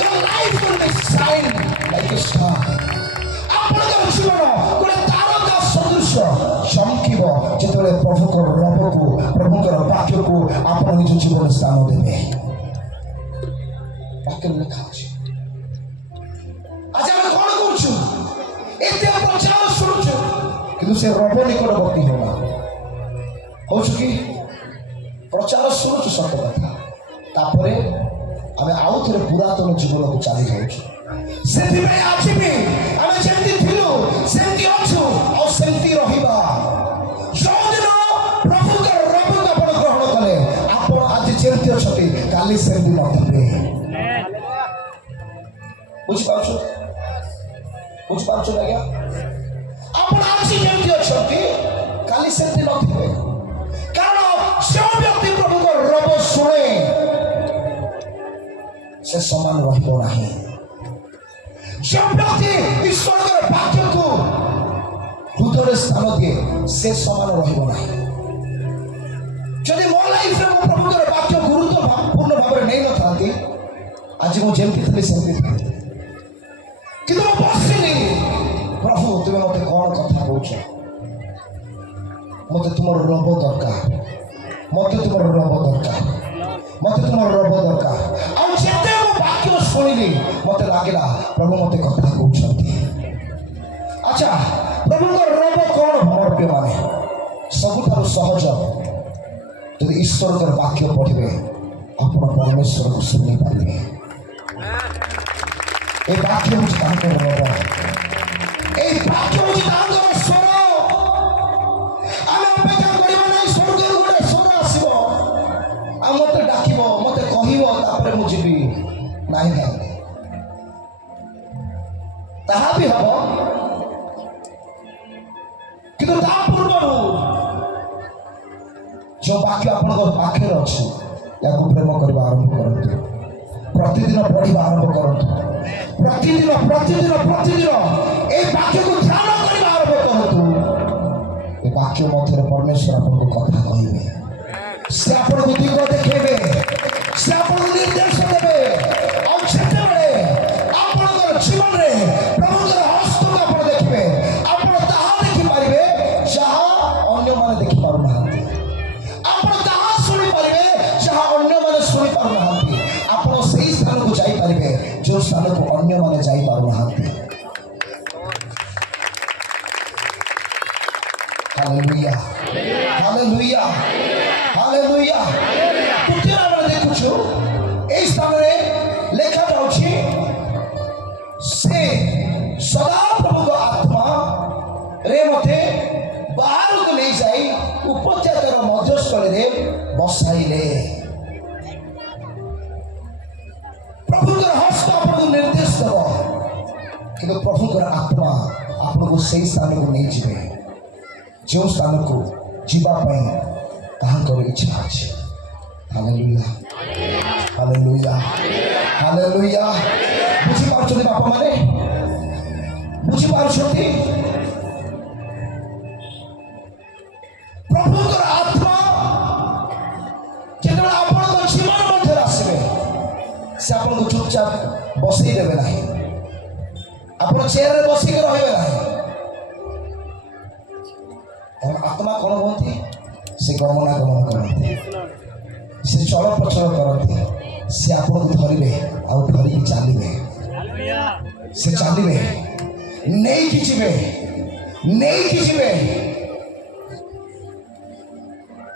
Your life will be shine like a star. ଆପଣଙ୍କର ଜୀବନ ଗୋଟେ ତାରକା ସଦୃଶ ଚମକିବ ଯେତେବେଳେ ପ୍ରଭୁଙ୍କର ରବକୁ, ପ୍ରଭୁଙ୍କର ବାକ୍ୟକୁ ଆପଣ ନିଜ ଜୀବନରେ ସ୍ଥାନ ଦେବେ। ବାକ୍ୟରେ ଲେଖା ଅଛି। ଆଜି ଆମେ କିନ୍ତୁ ସେ ରବ ନିକଟବର୍ତ୍ତୀ ହେଉନା। ହଉଛୁ କି ପ୍ରଚାର ଶୁଣୁଛୁ ସତ କଥା, ତାପରେ ଆମେ ଆଉ ଥରେ ପୁରାତନ ଜୀବନକୁ ଚାଲି ଯାଉଛୁ। ସେଥିପାଇଁ ଆଜି ବି ଆମେ ଯେମିତି ଥିଲୁ ସେମିତି ଅଛୁ ଆଉ ସେମିତି ରହିବା। ଯୋଉଦିନ ପ୍ରଭୁଙ୍କର ରବକୁ ଆପଣ ଗ୍ରହଣ କଲେ, ଆପଣ ଆଜି ଯେମିତି ଅଛନ୍ତି କାଲି ସେମିତି ନଥିବେ। ବୁଝିପାରୁଛୁ? ବୁଝିପାରୁଛୁ ଆଜ୍ଞା? ଆପଣ ଆଜି ଯେମିତି ଅଛନ୍ତି କାଲି ସେମିତି ନଥିବେ। କାରଣ ଯେଉଁ ବ୍ୟକ୍ତି ପ୍ରଭୁଙ୍କ ରବ ଶୁଣେ ସେ ସମାନ ରହିବ ନାହିଁ। ଯେଉଁ ବ୍ୟକ୍ତି ଈଶ୍ୱରଙ୍କର ବାକ୍ୟକୁ ହୃଦୟରେ ସ୍ଥାନ ଦିଏ ସେ ସମାନ ରହିବ ନାହିଁ। ଯଦି ମୋ ଲାଇଫରେ ମୁଁ ପ୍ରଭୁଙ୍କର ବାକ୍ୟ ଗୁରୁତ୍ୱପୂର୍ଣ୍ଣ ଭାବରେ ନେଇନଥାନ୍ତି, ଆଜି ମୁଁ ଯେମିତି ଥିଲି ସେମିତି ଥାନ୍ତି। କିନ୍ତୁ ମୁଁ ବସିଲି, ପ୍ରଭୁ ତୁମେ ମୋତେ କ'ଣ କଥା କହୁଛ? ମୋତେ ତୁମର ରବ ଦରକାର, ମୋତେ ତୁମର ରବ ଦରକାର, ମୋତେ ତୁମର ରବ ଦରକାର। ଆଉ ଯେତେ ମୁଁ ବାକ୍ୟ ଶୁଣିଲି ମୋତେ ଲାଗିଲା ପ୍ରଭୁ ମୋତେ କଥା କହୁଛନ୍ତି। ଆଚ୍ଛା, ପ୍ରଭୁଙ୍କର ରବ କ'ଣ ମୋର ପ୍ରିୟମାନେ? ସବୁଠାରୁ ସହଜ, ଯଦି ଈଶ୍ୱରଙ୍କର ବାକ୍ୟ ପଢ଼ିବେ ଆପଣ ପରମେଶ୍ୱରକୁ ଶୁଣି ପାରିବେ। ଏ ବାକ୍ୟ ହେଉଛି ତାଙ୍କର ରବ, এই ବାକ୍ୟ ହେଉଛି ତାଙ୍କର ସ୍ୱର। ଆମେ ଅପେକ୍ଷା କରିବା ନାହିଁ ସ୍ୱର୍ଗରୁ ଗୋଟେ ସ୍ୱର ଆସିବ ଆଉ ମୋତେ ଡାକିବ, ମୋତେ କହିବ, ତାପରେ ମୁଁ ଯିବି। ନାହିଁ ନାହିଁ, ତାହା ବି ହବ, କିନ୍ତୁ ତା ପୂର୍ବରୁ ଯେଉଁ ବାକ୍ୟ ଆପଣଙ୍କ ପାଖରେ ଅଛି ୟାକୁ ପ୍ରେମ କରିବା ଆରମ୍ଭ କରନ୍ତୁ। ପ୍ରତିଦିନ ପଢ଼ିବା ଆରମ୍ଭ କରନ୍ତୁ। ପ୍ରତିଦିନ ପ୍ରତିଦିନ ପ୍ରତିଦିନ এই ବାକ୍ୟକୁ ଧ୍ୟାନ କରିବା ଆରମ୍ଭ କରନ୍ତୁ। ଏ ବାକ୍ୟ ମଧ୍ୟରେ ପରମେଶ୍ୱର ଆପଣଙ୍କୁ କଥା କହିବେ, ସେ ଆପଣଙ୍କୁ ଦିଗ ଦେଖେଇବେ, ସେ ଆପଣଙ୍କୁ ନିର୍ଦ୍ଦେଶ ଦେବେ। ଆଉ ସେତେବେଳେ ଆପଣଙ୍କର ଜୀବନରେ ପ୍ରଭୁଙ୍କର ହସ୍ତକୁ ଆପଣ ଦେଖିବେ। ଆପଣ ତାହା ଦେଖିପାରିବେ ଯାହା ଅନ୍ୟମାନେ ଦେଖିପାରୁନାହାନ୍ତି। ଆପଣ ତାହା ଶୁଣିପାରିବେ ଯାହା ଅନ୍ୟମାନେ ଶୁଣିପାରୁନାହାନ୍ତି। ଆପଣ ସେଇ ସ୍ଥାନକୁ ଯାଇପାରିବେ ଯେଉଁ ସ୍ଥାନକୁ ଅନ୍ୟମାନେ ଯାଇପାରୁନାହାନ୍ତି। Hallelujah, hallelujah, hallelujah. ତୃତୀୟ ଆମେ ଦେଖୁଛୁ এই ସ୍ଥାନରେ ଲେଖା ଯାଉଛି ସେ ସଦାପ୍ରଭୁଙ୍କ ଆତ୍ମାରେ ମୋତେ ବାହାରକୁ ନେଇଯାଇ ଉପତ୍ୟକାର ମଧ୍ୟସ୍ଥଳୀରେ ବସାଇଲେ। ପ୍ରଭୁଙ୍କର ହସ୍ତ ଆପଣଙ୍କୁ ନିର୍ଦ୍ଦେଶ ଦେବ, କିନ୍ତୁ ପ୍ରଭୁଙ୍କର ଆତ୍ମା ଆପଣଙ୍କୁ ସେଇ ସ୍ଥାନକୁ ନେଇଯିବେ ଯେଉଁ ସ୍ଥାନକୁ ଯିବା ପାଇଁ ତାହାଙ୍କର ଇଚ୍ଛା ଅଛି। Hallelujah, hallelujah, hallelujah. ବୁଝିପାରୁଛନ୍ତି ବାପାମାନେ? ବୁଝିପାରୁଛନ୍ତି? ପ୍ରଭୁଙ୍କର ଆତ୍ମା ଯେତେବେଳେ ଆପଣଙ୍କ ଜୀବନ ମଧ୍ୟରେ ଆସିବେ ସେ ଆପଣଙ୍କୁ ଚୁପଚାପ ବସେଇ ଦେବେ ନାହିଁ। ଆପଣ ଚେୟାରରେ ବସିକି ରହିବେ ନାହିଁ। କାରଣ ଆତ୍ମା କ'ଣ ହୁଅନ୍ତି? ସେ ଗମନାଗମନ କରନ୍ତି, ସେ ଚଳପ୍ରଚଳ କରନ୍ତି। ସେ ଆପଣଙ୍କୁ ଧରିବେ ଆଉ ଧରିକି ଚାଲିବେ। ସେ ଚାଲିବେ, ନେଇକି ଯିବେ, ନେଇକି ଯିବେ।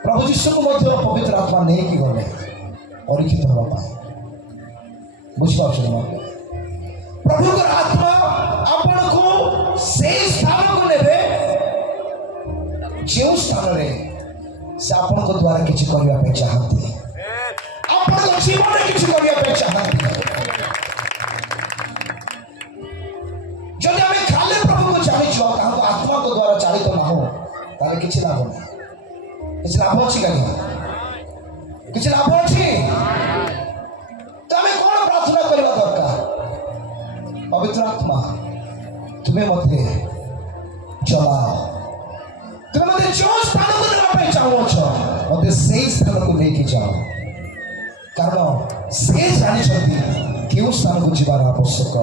ପ୍ରଭୁ ଯୀଶୁଙ୍କୁ ମଧ୍ୟ ପବିତ୍ର ଆତ୍ମା ନେଇକି ଗଲେ ପରୀକ୍ଷିତ ହେବା ପାଇଁ। ବୁଝିପାରୁଛନ୍ତି ନା? ପ୍ରଭୁଙ୍କର ଆତ୍ମା ଆପଣଙ୍କୁ ସେଇ ସ୍ଥାନକୁ ନେବେ ଯେଉଁ ସ୍ଥାନରେ ସେ ଆପଣଙ୍କ ଦ୍ୱାରା କିଛି କରିବା ପାଇଁ ଚାହାନ୍ତି, ଆପଣଙ୍କ ଜୀବନରେ କିଛି କରିବା ପାଇଁ ଚାହାନ୍ତି। ଯଦି ଆମେ ଖାଲି ପ୍ରଭୁଙ୍କୁ ଚାଲିଛୁ ଆଉ ତାଙ୍କ ଆତ୍ମାଙ୍କ ଦ୍ୱାରା ଚାଳିତ ନାହୁଁ ତାହେଲେ କିଛି ଲାଭ ନାହିଁ। କିଛି ଲାଭ ଅଛି କାହିଁ? କିଛି ଲାଭ ଅଛି? ତ ଆମେ କ'ଣ ପ୍ରାର୍ଥନା କରିବା ଦରକାର? ପବିତ୍ର ଆତ୍ମା ତୁମେ ମୋତେ ଚଲାଅ, ତୁମେ ମୋତେ ଯେଉଁ ସ୍ଥାନକୁ ନେବା ପାଇଁ ଚାହୁଁଅଛ ମୋତେ ସେଇ ସ୍ଥାନକୁ ନେଇକି ଯାଅ। କାରଣ ସେ ଜାଣିଛନ୍ତି କେଉଁ ସ୍ଥାନକୁ ଯିବାର ଆବଶ୍ୟକ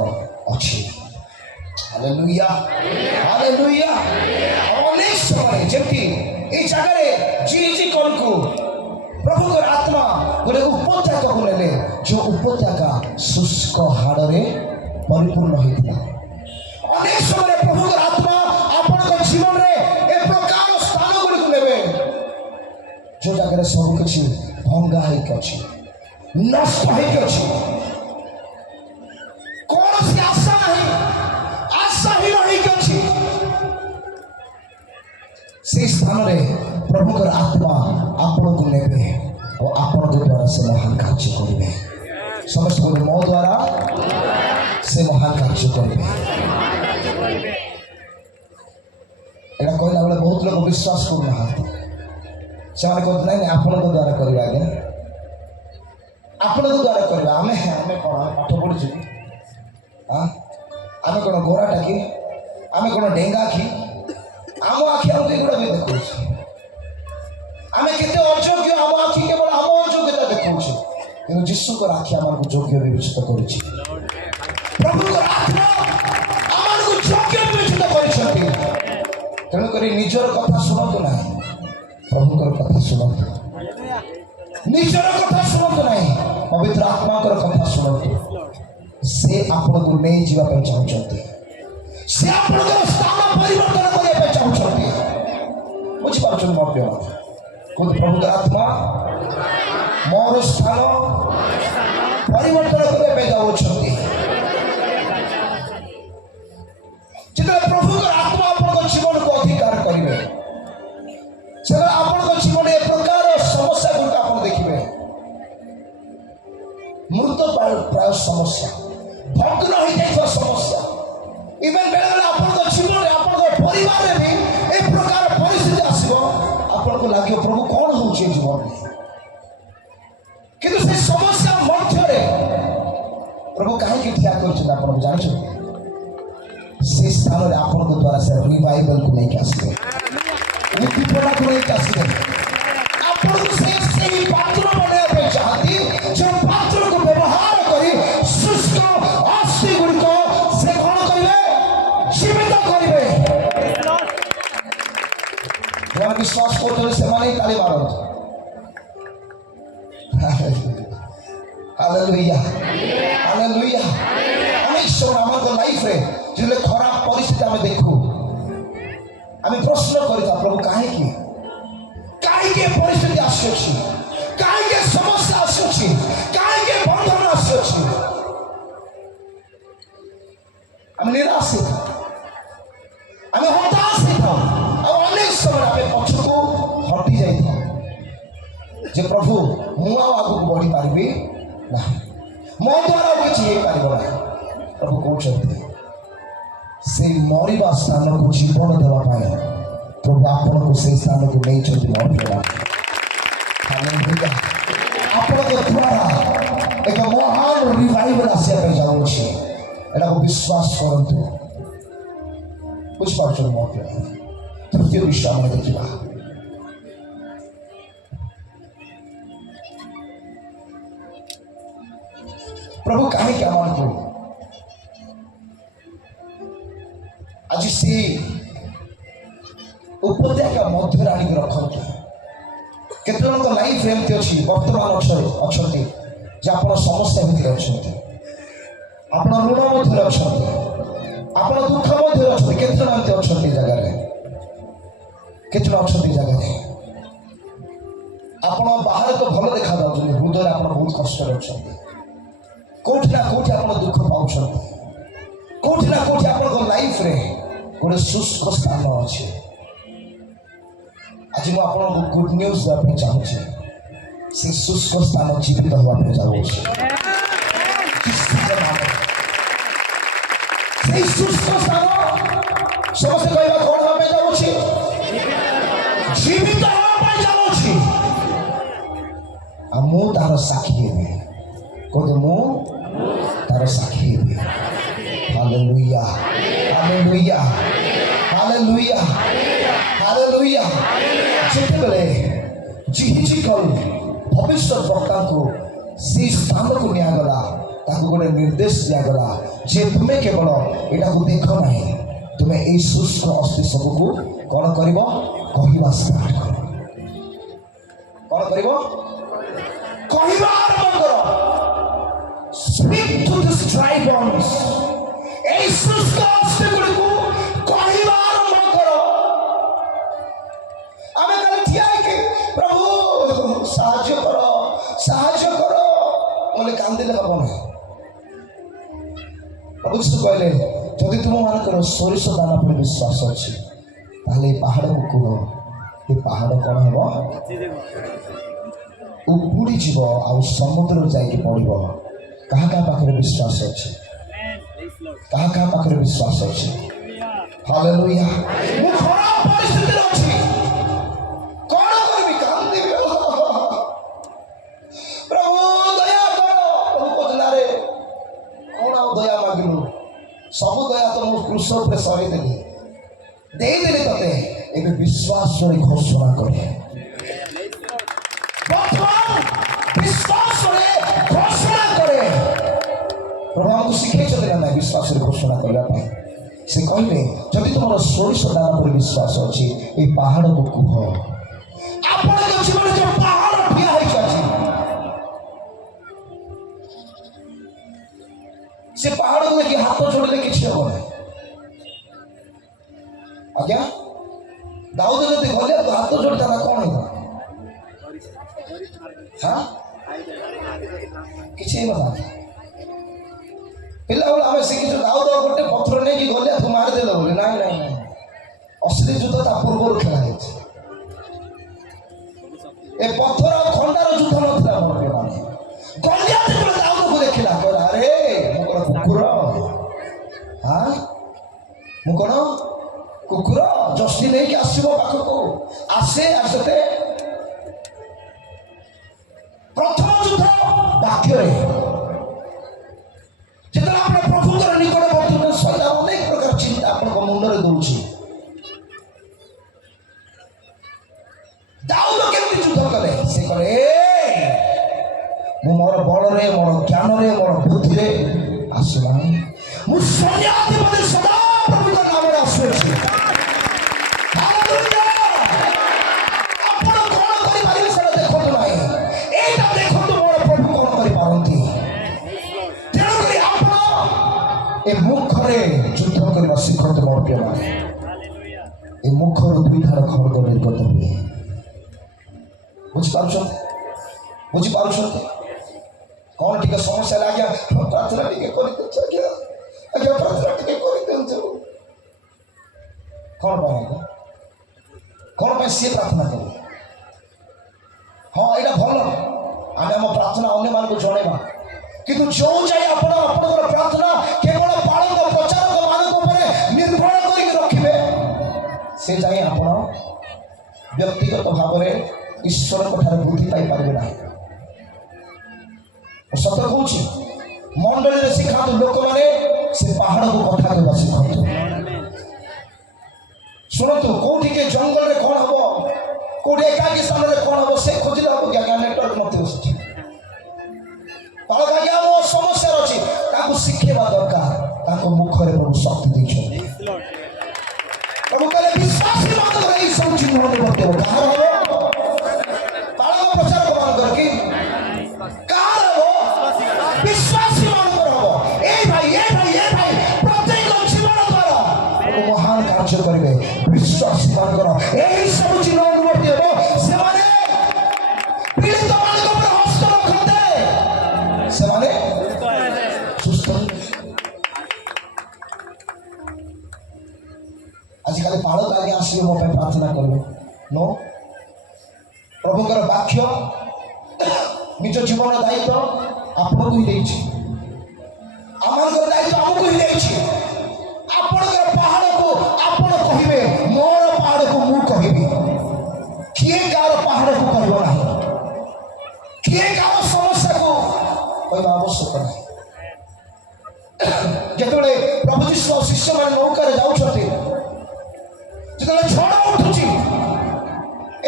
ଅଛି। Hallelujah, hallelujah. ଅନେକ ସମୟରେ ଯେମିତି এই ଜାଗାରେ ଜିରିଜିକଲକୁ ପ୍ରଭୁଙ୍କର ଆତ୍ମା ଗୋଟେ ଉପତ୍ୟକାକୁ ନେଲେ, ଯେଉଁ ଉପତ୍ୟକା ଶୁଷ୍କ ହାଡ଼ରେ ପରିପୂର୍ଣ୍ଣ ହୋଇଥିଲା। ଅନେକ ସମୟରେ ପ୍ରଭୁଙ୍କର ଆତ୍ମା ଆପଣଙ୍କ ଜୀବନରେ ଏ ପ୍ରକାର ସ୍ଥାନ ଗୁଡ଼ିକୁ ନେବେ ଯୋଉ ଜାଗାରେ ସବୁ କିଛି ଭଙ୍ଗା ହେଇକି ଅଛି, ନଷ୍ଟ ହେଇକି ଅଛି, କୌଣସି ଆଶା ନାହିଁ, ଆଶାହୀନ ହେଇକି ଅଛି। সেই স্থাନରେ প্রভুଙ୍କର আত্মা ଆପଣଙ୍କୁ ନେବେ ଓ ଆପଣଙ୍କ ଦ୍ୱାରା ସେ ମହାନ କାର୍ଯ୍ୟ କରିବେ। ସମସ୍ତେ କହିବେ ମୋ ଦ୍ୱାରା ସେ ମହାନ କାର୍ଯ୍ୟ କରିବେ। ଏଇଟା କହିଲା ବେଳେ ବହୁତ ଲୋକ ବିଶ୍ୱାସ କରୁନାହାନ୍ତି। ସେମାନେ କହୁଛନ୍ତି ନାଇଁ ଆପଣଙ୍କ ଦ୍ୱାରା କରିବା, ଆଜ୍ଞା ଆପଣଙ୍କ ଦ୍ୱାରା କରିବା। ଆମେ ଆମେ କ'ଣ ପାଠ ପଢ଼ିଛୁ କି? ଆମେ କ'ଣ ଗୋରାଟା କି? ଆମେ କ'ଣ ଡେଙ୍ଗା କି? ଆମ ଆଖି ଆମକୁ ଏଗୁଡ଼ା ବି ଦେଖାଉଛି। ଆମେ କେତେ ଅଯୋଗ୍ୟ, ଆମ ଆଖି କେବଳ ଆମ ଅଯୋଗ୍ୟତା ଦେଖାଉଛି, କିନ୍ତୁ ଯୀଶୁଙ୍କର ଆଖି ଆମକୁ ଯୋଗ୍ୟ ବିବେଚିତ କରୁଛି। ପ୍ରଭୁଙ୍କର ଆତ୍ମା ଆମକୁ ଯୋଗ୍ୟ ବିବେଚିତ କରିଛନ୍ତି। ତେଣୁକରି ନିଜର କଥା ଶୁଣନ୍ତୁ ନାହିଁ, ପ୍ରଭୁଙ୍କର କଥା ଶୁଣନ୍ତୁ। ନିଜର କଥା ଶୁଣନ୍ତୁ ନାହିଁ, ପବିତ୍ର ଆତ୍ମାଙ୍କର କଥା ଶୁଣନ୍ତୁ। ସେ ଆପଣଙ୍କୁ ନେଇଯିବା ପାଇଁ ଚାହୁଁଛନ୍ତି, ସେ ଆପଣଙ୍କର ସ୍ଥାନ ପରିବର୍ତ୍ତନ କରିବା ପାଇଁ ଚାହୁଁଛନ୍ତି। ବୁଝିପାରୁଛନ୍ତି ମୋ ପ୍ରିୟ? କୁହନ୍ତୁ ପ୍ରଭୁଙ୍କର ଆତ୍ମା ମୋର ସ୍ଥାନ ପରିବର୍ତ୍ତନ କରିବା ପାଇଁ ଯାଉଛନ୍ତି। ଯେତେବେଳେ ପ୍ରଭୁଙ୍କର ଆତ୍ମା ଆପଣଙ୍କ ଜୀବନକୁ ଅଧିକାର କରିବେ, ସେତେବେଳେ ଆପଣଙ୍କ ଜୀବନରେ ଏ ପ୍ରକାର ସମସ୍ୟା ଗୁଡ଼ିକ ଆପଣ ଦେଖିବେ। ମୃତ ପ୍ରାୟ ସମସ୍ୟା, ଭଗ୍ନ ହୋଇଯାଇଥିବା ସମସ୍ୟା, ଇଭେନ୍ ବେଳେବେଳେ ଆପଣଙ୍କ ଜୀବନରେ ଆପଣଙ୍କ ପରିବାରରେ ବି ଏ ପ୍ରକାର ପରିସ୍ଥିତି ଆସିବ। ଆପଣଙ୍କୁ ଲାଗିବ ପ୍ରଭୁ କ'ଣ ହଉଛି ଏ ଜୀବନରେ? କିନ୍ତୁ ସେ ସମସ୍ୟା ମଧ୍ୟରେ ପ୍ରଭୁ କାହିଁକି ଠିଆ କରିଛନ୍ତି ଆପଣଙ୍କୁ ଜାଣିଛନ୍ତି? ସେ ସ୍ଥାନରେ ଆପଣଙ୍କ ଦ୍ୱାରା ସେ ରିଭାଇଭାଲକୁ ନେଇକି ଆସିବେ, ଉଦ୍ଦୀପନାକୁ ନେଇକି ଆସିବେ। ଆପଣଙ୍କୁ ସେ ସେହି ପାତ୍ର ବନେଇବା ପାଇଁ ଚାହାନ୍ତି, ଯେଉଁ ପାତ୍ରକୁ ବ୍ୟବହାର କରି ଶୁଷ୍କ ଅସ୍ଥି ଗୁଡ଼ିକ ସେ କ'ଣ କରିବେ? ଜୀବିତ କରିବେ। ସେମାନେ ବିଶ୍ୱାସ କରୁଛନ୍ତି, ସେମାନେ ହିଁ ତାଳି ମାରନ୍ତୁ। Hallelujah, hallelujah. ଅନେକ ସମୟ ଆମର ଲାଇଫରେ ଯେତେବେଳେ ଖରାପ ପରିସ୍ଥିତି ଆମେ ଦେଖୁ, ଆମେ ପ୍ରଶ୍ନ କରିଥାଉ ପ୍ରଭୁ କାହିଁକି କାହିଁକି ଏ ପରିସ୍ଥିତି ଆସୁଅଛି, କାହିଁକି ସମସ୍ୟା ଆସୁଛି, କାହିଁକି ବନ୍ଧନ ଆସୁଅଛି? ଆମେ ନିରାଶ ହେଇଥାଉ, ଆମେ ହତାଶ ହେଇଥାଉ, ଆଉ ଅନେକ ସମୟ ଆମେ ପଛକୁ ହଟି ଯାଇଥାଉ ଯେ ପ୍ରଭୁ ମୁଁ ଆଉ ଆଗକୁ ବଢ଼ିପାରିବି ନାହିଁ, ମୋ ଦ୍ୱାରା ଆଉ କିଛି ହେଇପାରିବ ନାହିଁ। ପ୍ରଭୁ କହୁଛନ୍ତି ସେଇ ମରିବା ସ୍ଥାନକୁ ଜୀବନ ଦେବା ପାଇଁ ପ୍ରଭୁ ଆପଣଙ୍କୁ ସେଇ ସ୍ଥାନକୁ ନେଇଛନ୍ତି। ଆପଣଙ୍କ ଦ୍ୱାରା ଏକ ମହାନ ରିଭାଇଭାଲ ଆସିବା ପାଇଁ ଯାଉଛି, ଏଟାକୁ ବିଶ୍ୱାସ କରନ୍ତୁ। ବୁଝିପାରୁଛନ୍ତି ମୋ ପ୍ରିୟ? ତୃତୀୟ ବିଷୟ ଆମେ ଦେଖିବା, ପ୍ରଭୁ କାହିଁକି ଆମକୁ ଆଜି ସେ ଉପତ୍ୟକା ମଧ୍ୟରେ ଆଣିକି ରଖନ୍ତୁ। କେତେ ଜଣଙ୍କ ଲାଇଫ୍ ଏମିତି ଅଛି, ବର୍ତ୍ତମାନ ଅଛନ୍ତି ଯେ ଆପଣ ସମସ୍ୟା ଭିତରେ ଅଛନ୍ତି, ଆପଣ ଋଣ ମଧ୍ୟରେ ଅଛନ୍ତି, ଆପଣ ଦୁଃଖ ମଧ୍ୟରେ ଅଛନ୍ତି। କେତେ ଜଣ ଏମିତି ଅଛନ୍ତି ଏ ଜାଗାରେ? କେତେ ଜଣ ଅଛନ୍ତି ଏ ଜାଗାରେ? ଆପଣ ବାହାରେ ତ ଭଲ ଦେଖାଯାଉଛନ୍ତି, ହୃଦୟରେ ଆପଣ ବହୁତ କଷ୍ଟରେ ଅଛନ୍ତି। କୋଉଠି ନା କୋଉଠି ଆପଣ ଦୁଃଖ ପାଉଛନ୍ତି, କୋଉଠି ନା କୋଉଠି ଆପଣଙ୍କ ଲାଇଫରେ ଗୋଟେ ଶୁଷ୍କ ସ୍ଥାନ ଅଛି। ଆଜି ମୁଁ ଆପଣଙ୍କୁ ଗୁଡ୍ ନ୍ୟୁଜ୍ ଦେବା ପାଇଁ ଚାହୁଁଛି, ସେ ଶୁଷ୍କ ସ୍ଥାନ ଜୀବିତ ହେବା ପାଇଁ ଯାଉଛି। ସେଇ ଶୁଷ୍କ ସ୍ଥାନ ସମସ୍ତେ କହିବା କ'ଣ ହେବା ପାଇଁ ଯାଉଛି? ଜୀବିତ ହେବା ପାଇଁ ଯାଉଛି। ଆଉ ମୁଁ ତାର ସାକ୍ଷୀ ହେବି। କହନ୍ତୁ ମୁଁ ତାର ସାକ୍ଷୀ ହେବି। Hallelujah, hallelujah, hallelujah, hallelujah. ଯେତେବେଳେ ଜିହିଜିକଲ ଭବିଷ୍ୟତ ବକ୍ତାଙ୍କୁ ସେଇ ସ୍ଥାନକୁ ନିଆଗଲା, ତାକୁ ଗୋଟେ ନିର୍ଦ୍ଦେଶ ଦିଆଗଲା ଯେ ତୁମେ କେବଳ ଏଟାକୁ ଦେଖ ନାହିଁ, ତୁମେ ଏଇ ଶୁଷ୍କ ଅସ୍ଥି ସବୁକୁ କ'ଣ କରିବ? କହିବା ଷ୍ଟାର୍ଟ କର। କ'ଣ କରିବ? କହିବା ଆରମ୍ଭ କର। Speak to these dry bones. এই শুষ্ক অস্থিগুলিକୁ କହିବା ଆରମ୍ଭ କର। ସାହାଯ୍ୟ କର ବୋଲେ କାନ୍ଦିଲେ ହବ ନାହିଁ। ପ୍ରଭୁ ଯୀଶୁ କହିଲେ ଯଦି ତୁମମାନଙ୍କର ସୋରିଷ ଦାନା ଉପରେ ବିଶ୍ୱାସ ଅଛି ତାହେଲେ ଏ ପାହାଡ଼କୁ କୁହ, ଏ ପାହାଡ଼ କ'ଣ ହେବ? ଉପୁଡ଼ି ଯିବ ଆଉ ସମୁଦ୍ର ଯାଇକି ପଡ଼ିବ। କାହା କାହା ପାଖରେ ବିଶ୍ୱାସ ଅଛି? କାହା କାହା ପାଖରେ ବିଶ୍ୱାସ ଅଛି? ହାଲେଲୁୟା। ମୁଁ ଖରାପ ପରିସ୍ଥିତିରେ ଅଛି, କ'ଣ କରିବି? କାନ୍ଦିବି। ପ୍ରଭୁ ଦୟା କର। ପ୍ରଭୁ କହୁଛନ୍ତି ଆରେ କ'ଣ ଆଉ ଦୟା ମାଗିଲୁ? ସବୁ ଦୟା ତ ମୁଁ କୃଷ ଉପରେ ସରେଇଦେଲି, ଦେଇଦେଲି ତତେ। ଏବେ ବିଶ୍ୱାସରେ ଘୋଷଣା କରେ, ବିଶ୍ୱାସରେ ଘୋଷଣା କରେ। ପ୍ରଭୁ ଆମକୁ ଶିଖେଇଛନ୍ତି ନା ନାହିଁ ବିଶ୍ୱାସରେ ଘୋଷଣା କରିବା ପାଇଁ? ସେ କହିଲେ ଯଦି ତୁମର ସୋରିଷ ଦାନା ଉପରେ ବିଶ୍ୱାସ ଅଛି ଏ ପାହାଡ଼କୁ କୁହ। ଆପଣଙ୍କ ଜୀବନରେ ଯୋଉ ପାହାଡ଼ ଠିଆ ହେଇଛି ଅଛି, ସେ ପାହାଡ଼କୁ ଦେଖି ହାତ ଯୋଡ଼ିଲେ କିଛି ହବ ନାହିଁ। ଆଜ୍ଞା, ଦାଉଦ ଯଦି ଗଲିଆକୁ ହାତ ଯୋଡ଼ିଥାନ୍ତା କ'ଣ ହେଇଥାନ୍ତା? କିଛି ହେଇନଥାନ୍ତା। ପିଲାବେଳେ ଆମେ ଶିଖିଛୁ ଦାଉଦ ଗୋଟେ ପଥର ନେଇକି ଗଲିଆକୁ ମାରିଦେଲେ ବୋଲି। ନାଇଁ ନାଇଁ ନାଇଁ, ଅଶ୍ଳୀ ଯୁଦ୍ଧ ତା ପୂର୍ବରୁ ଖେଳା ହେଇଛି। ଏ ପଥର ଆଉ ଖଣ୍ଡାର ଯୁଦ୍ଧ ନଥିଲା। ମୋର ପିଲାମାନେ ଗଲିଆତ ଯେତେବେଳେ ଦାଉଦକୁ ଦେଖିଲା କହିଲା ଆରେ ମୁଁ କ'ଣ କୁକୁର? ମୁଁ କ'ଣ କୁକୁର? ଜଷ୍ଟି ନେଇକି ଆସିବ ପାଖକୁ। ଆସେ ଆସତେ ପ୍ରଥମ ଯୁଦ୍ଧ ବାକ୍ୟରେ। ଯେତେବେଳେ ଆପଣ ପ୍ରଭୁଙ୍କର ନିକଟବର୍ତ୍ତୀ ସହିତ ଅନେକ ପ୍ରକାର ଚିନ୍ତା ଆପଣଙ୍କ ମୁଣ୍ଡରେ ଦଉଛି। ଦାଉଦ କେମିତି ଯୁଦ୍ଧ କଲେ? ସେ କଲେ ମୁଁ ମୋର ବଳରେ, ମୋର ଜ୍ଞାନରେ, ମୋର ବୁଦ୍ଧିରେ ଆସିଲାନି। ମୁଁ ସୈନ୍ୟାଧିପତି ସଦା ପ୍ରଭୁଙ୍କ ନାମରେ ଆସୁଅଛି। ଆପଣ କ'ଣ କରିପାରିବେ ସେଟା ଦେଖନ୍ତୁ ନାହିଁ, ଏଇଟା ଦେଖନ୍ତୁ ମୋର ପ୍ରଭୁ କ'ଣ କରିପାରନ୍ତି। ତେଣୁକରି ଆପଣ ଏ ମୁଖରେ ଯୁଦ୍ଧ କରିବା ଶିଖନ୍ତୁ ମୋର ପ୍ରିୟମାନେ। ଏ ମୁଖରୁ ଦୁଇ ଧାର ଖଡ଼ଗ ନିର୍ଗତ ହୁଏ। ବୁଝିପାରୁଛନ୍ତି? ବୁଝିପାରୁଛନ୍ତି? କ'ଣ ଟିକେ ସମସ୍ୟା ହେଲା? ଆଜ୍ଞା ପ୍ରାର୍ଥନା ଟିକେ କରିଦିଅନ୍ତୁ। ଆଜ୍ଞା ଆଜ୍ଞା ପ୍ରାର୍ଥନା ଟିକେ କରିଦିଅନ୍ତୁ। କ'ଣ ପାଇଁ ଆଜ୍ଞା? କ'ଣ ପାଇଁ ସିଏ ପ୍ରାର୍ଥନା କରେ? ହଁ ଏଇଟା ଭଲ, ଆମେ ଆମ ପ୍ରାର୍ଥନା ଅନ୍ୟମାନଙ୍କୁ ଜଣେଇବା। କିନ୍ତୁ ଯେଉଁ ଯାଇ ଆପଣ ଆପଣଙ୍କର ପ୍ରାର୍ଥନା କେବଳ ପାଳକ ପ୍ରଚାରକ ମାନଙ୍କ ଉପରେ ନିର୍ଭର କରିକି ରଖିବେ, ସେ ଯାଇ ଆପଣ ବ୍ୟକ୍ତିଗତ ଭାବରେ ଈଶ୍ୱରଙ୍କ ଠାରେ ବୃଦ୍ଧି ପାଇପାରିବେ ନାହିଁ। ସତ କହୁଛି, ମଣ୍ଡଳୀରେ ଶିଖାନ୍ତୁ ଲୋକମାନେ ସେ ପାହାଡ଼କୁ କଥା କହିବା ଶିଖନ୍ତୁ। ଶୁଣନ୍ତୁ, କୋଉଠିକେ ଜଙ୍ଗଲରେ କ'ଣ ହବ, କୋଉଠି ଏକାକୀ ସ୍ଥାନରେ କ'ଣ ହବ, ସେ ଖୋଜିଲେ ହବ କି? ଆଜ୍ଞା ନେଟୱାର୍କ ନଥିବ ସେଠି। ବାଳକ ଆଜ୍ଞା ମୋ ସମସ୍ୟାର ଅଛି, ତାକୁ ଶିଖେଇବା ଦରକାର। ତାଙ୍କ ମୁଖରେ ପ୍ରଭୁ ଶକ୍ତି ଦେଇଛନ୍ତି। ପ୍ରଭୁ କହିଲେ ବିଶ୍ୱାସୀ ମାନଙ୍କର ଏଇ ସବୁ ଚିହ୍ନ ବର୍ତ୍ତିବ। କାହାର ହବ? ବାଳକ ପ୍ରଚାରକ ମାନଙ୍କର କି? କାହାର ହବ? ବିଶ୍ୱାସୀ ମାନଙ୍କର ହବ। ଏଇ ଭାଇ ପ୍ରତ୍ୟେକ ଜୀବନ ଦ୍ୱାରା ମହାନ କାର୍ଯ୍ୟ କରିବେ। ବିଶ୍ୱାସୀ ମାନଙ୍କର ଏହି ସବୁ ଚିହ୍ନ ଅନୁଭୂତି ହେବ। ସେମାନେ ପୀଡ଼ିତ ମାନଙ୍କ ଉପରେ ହସ୍ତ ରଖନ୍ତେ, ସେମାନେ ସୁସ୍ଥ। ଆଜିକାଲି ବାଳକ ଆଜ୍ଞା ଆସିବେ ମୋ ପାଇଁ ପ୍ରାର୍ଥନା କରିବେ। नो, ପ୍ରଭୁଙ୍କର ବାକ୍ୟ ନିଜ ଜୀବନ ଦାୟିତ୍ୱ ଆପଣଙ୍କୁ ହିଁ ଦେଇଛି। ଆମମାନଙ୍କର ଦାୟିତ୍ୱ ଆମକୁ ହିଁ ଦେଇଛି। ଆପଣଙ୍କର ପାହାଡ଼କୁ ଆପଣ କହିବେ, ମୋର ପାହାଡ଼କୁ ମୁଁ କହିବି। କିଏ କାହାର ପାହାଡ଼କୁ କହିବ ନାହିଁ, କିଏ କାହାର ସମସ୍ୟାକୁ କହିବା ଆବଶ୍ୟକ ନାହିଁ। ଯେତେବେଳେ ପ୍ରଭୁ ଯୀଶୁ ଶିଷ୍ୟମାନେ ନୌକାରେ ଯାଉଛନ୍ତି, ଯେତେବେଳେ ଝଡ଼ ଉଠୁଛି,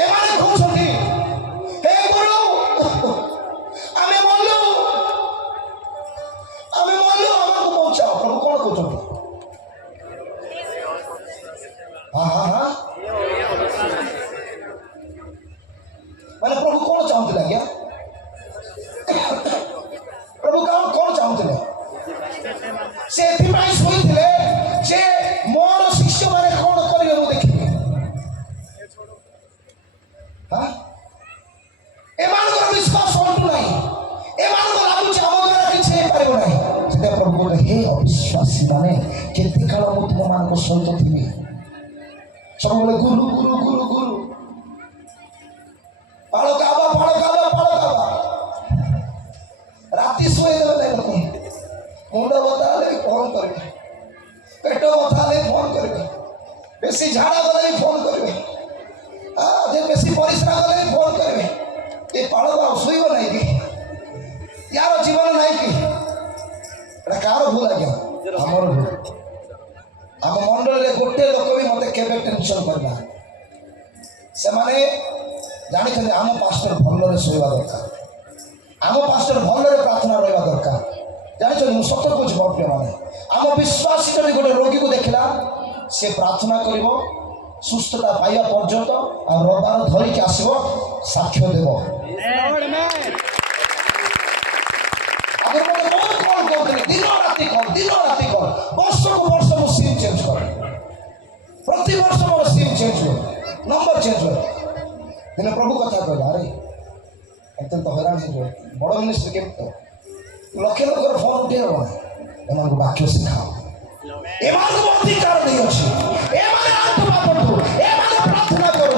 ଏମାନେ କହୁଛନ୍ତି ହେ ଗୁରୁ ଆମେ ମଲୁ, ଆମକୁ ପହଞ୍ଚାଅ। ପ୍ରଭୁ କ'ଣ କହୁଛନ୍ତି? ମାନେ ପ୍ରଭୁ କ'ଣ ଚାହୁଁଥିଲେ ଆଜ୍ଞା? ପ୍ରଭୁ କ'ଣ ଚାହୁଁଥିଲେ? ସେ ଏଥିପାଇଁ ଶୋଇଥିଲେ ଯେ ମୋର ଶିଷ୍ୟମାନେ କ'ଣ କରିବେ ମୁଁ ଦେଖିବି। ଏମାନେ दासी माने केते काल मु तुम मान सहित थी सब गुरु गुरु गुरु गुरु पाड़ काबा राति शोए लोक मुंड बता फोन कर पेट बता फोन कर बेसी झाड़ा गले फोन करेंगे बेसी परिश्रा गले फोन करेंगे ये पाड़ शुभ ना कि यार जीवन ना कि कार भूल आज्ञा आमर भूल आम मंडल गोटे लोक भी मत के टेंशन करना से माने जानी आम पास्टर भल शोवा दरकार आम पास्टर भल प्रार्थना रहा दरकार जानी मुझे सत कह भव्य मैंने आम विश्वास जब गोटे रोगी को देखला से प्रार्थना करिवो सुस्थता पाइबा पर्यंत आ रबार धरिक आसो साक्ष्य देव दिन राति कल वर्ष को वर्ष मो सिम चेंज कर प्रति वर्ष मोर सिम चेंज हुए नंबर चेंज हुए दिन प्रभु कथा कहला अरे एत तो हैरान हो बड़ मिनिस्टर के लक्ष लोकर फोन उठे एम वाक्य शिखाओ एमान को अधिकार नहीं अछि एमान आत्मा पढ़ो एमान प्रार्थना करो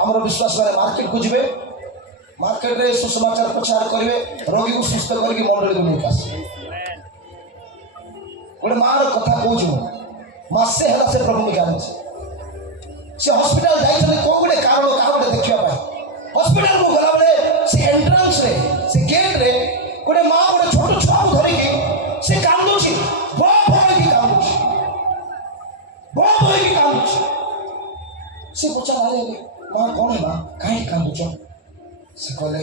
हमर विश्वास माने मार्केट को जिवे मार्केट रे सुसमाचार प्रचार करिवे रोगी को सुस्थ करके मंडली को नहीं आसे गोटे मार कथा कहूँ मासे हला से प्रभु निकाल से हॉस्पिटल जाइछले को गोटे कारण का गोटे देखिया पाए हॉस्पिटल को गला बेले से एंट्रेंस रे से गेट रे गोटे माँ गोटे छोट छुआ को धरिकी से कांदुची भय की कांदुची से पचार आले माँ कौन है माँ कहीं कांदुच से कहले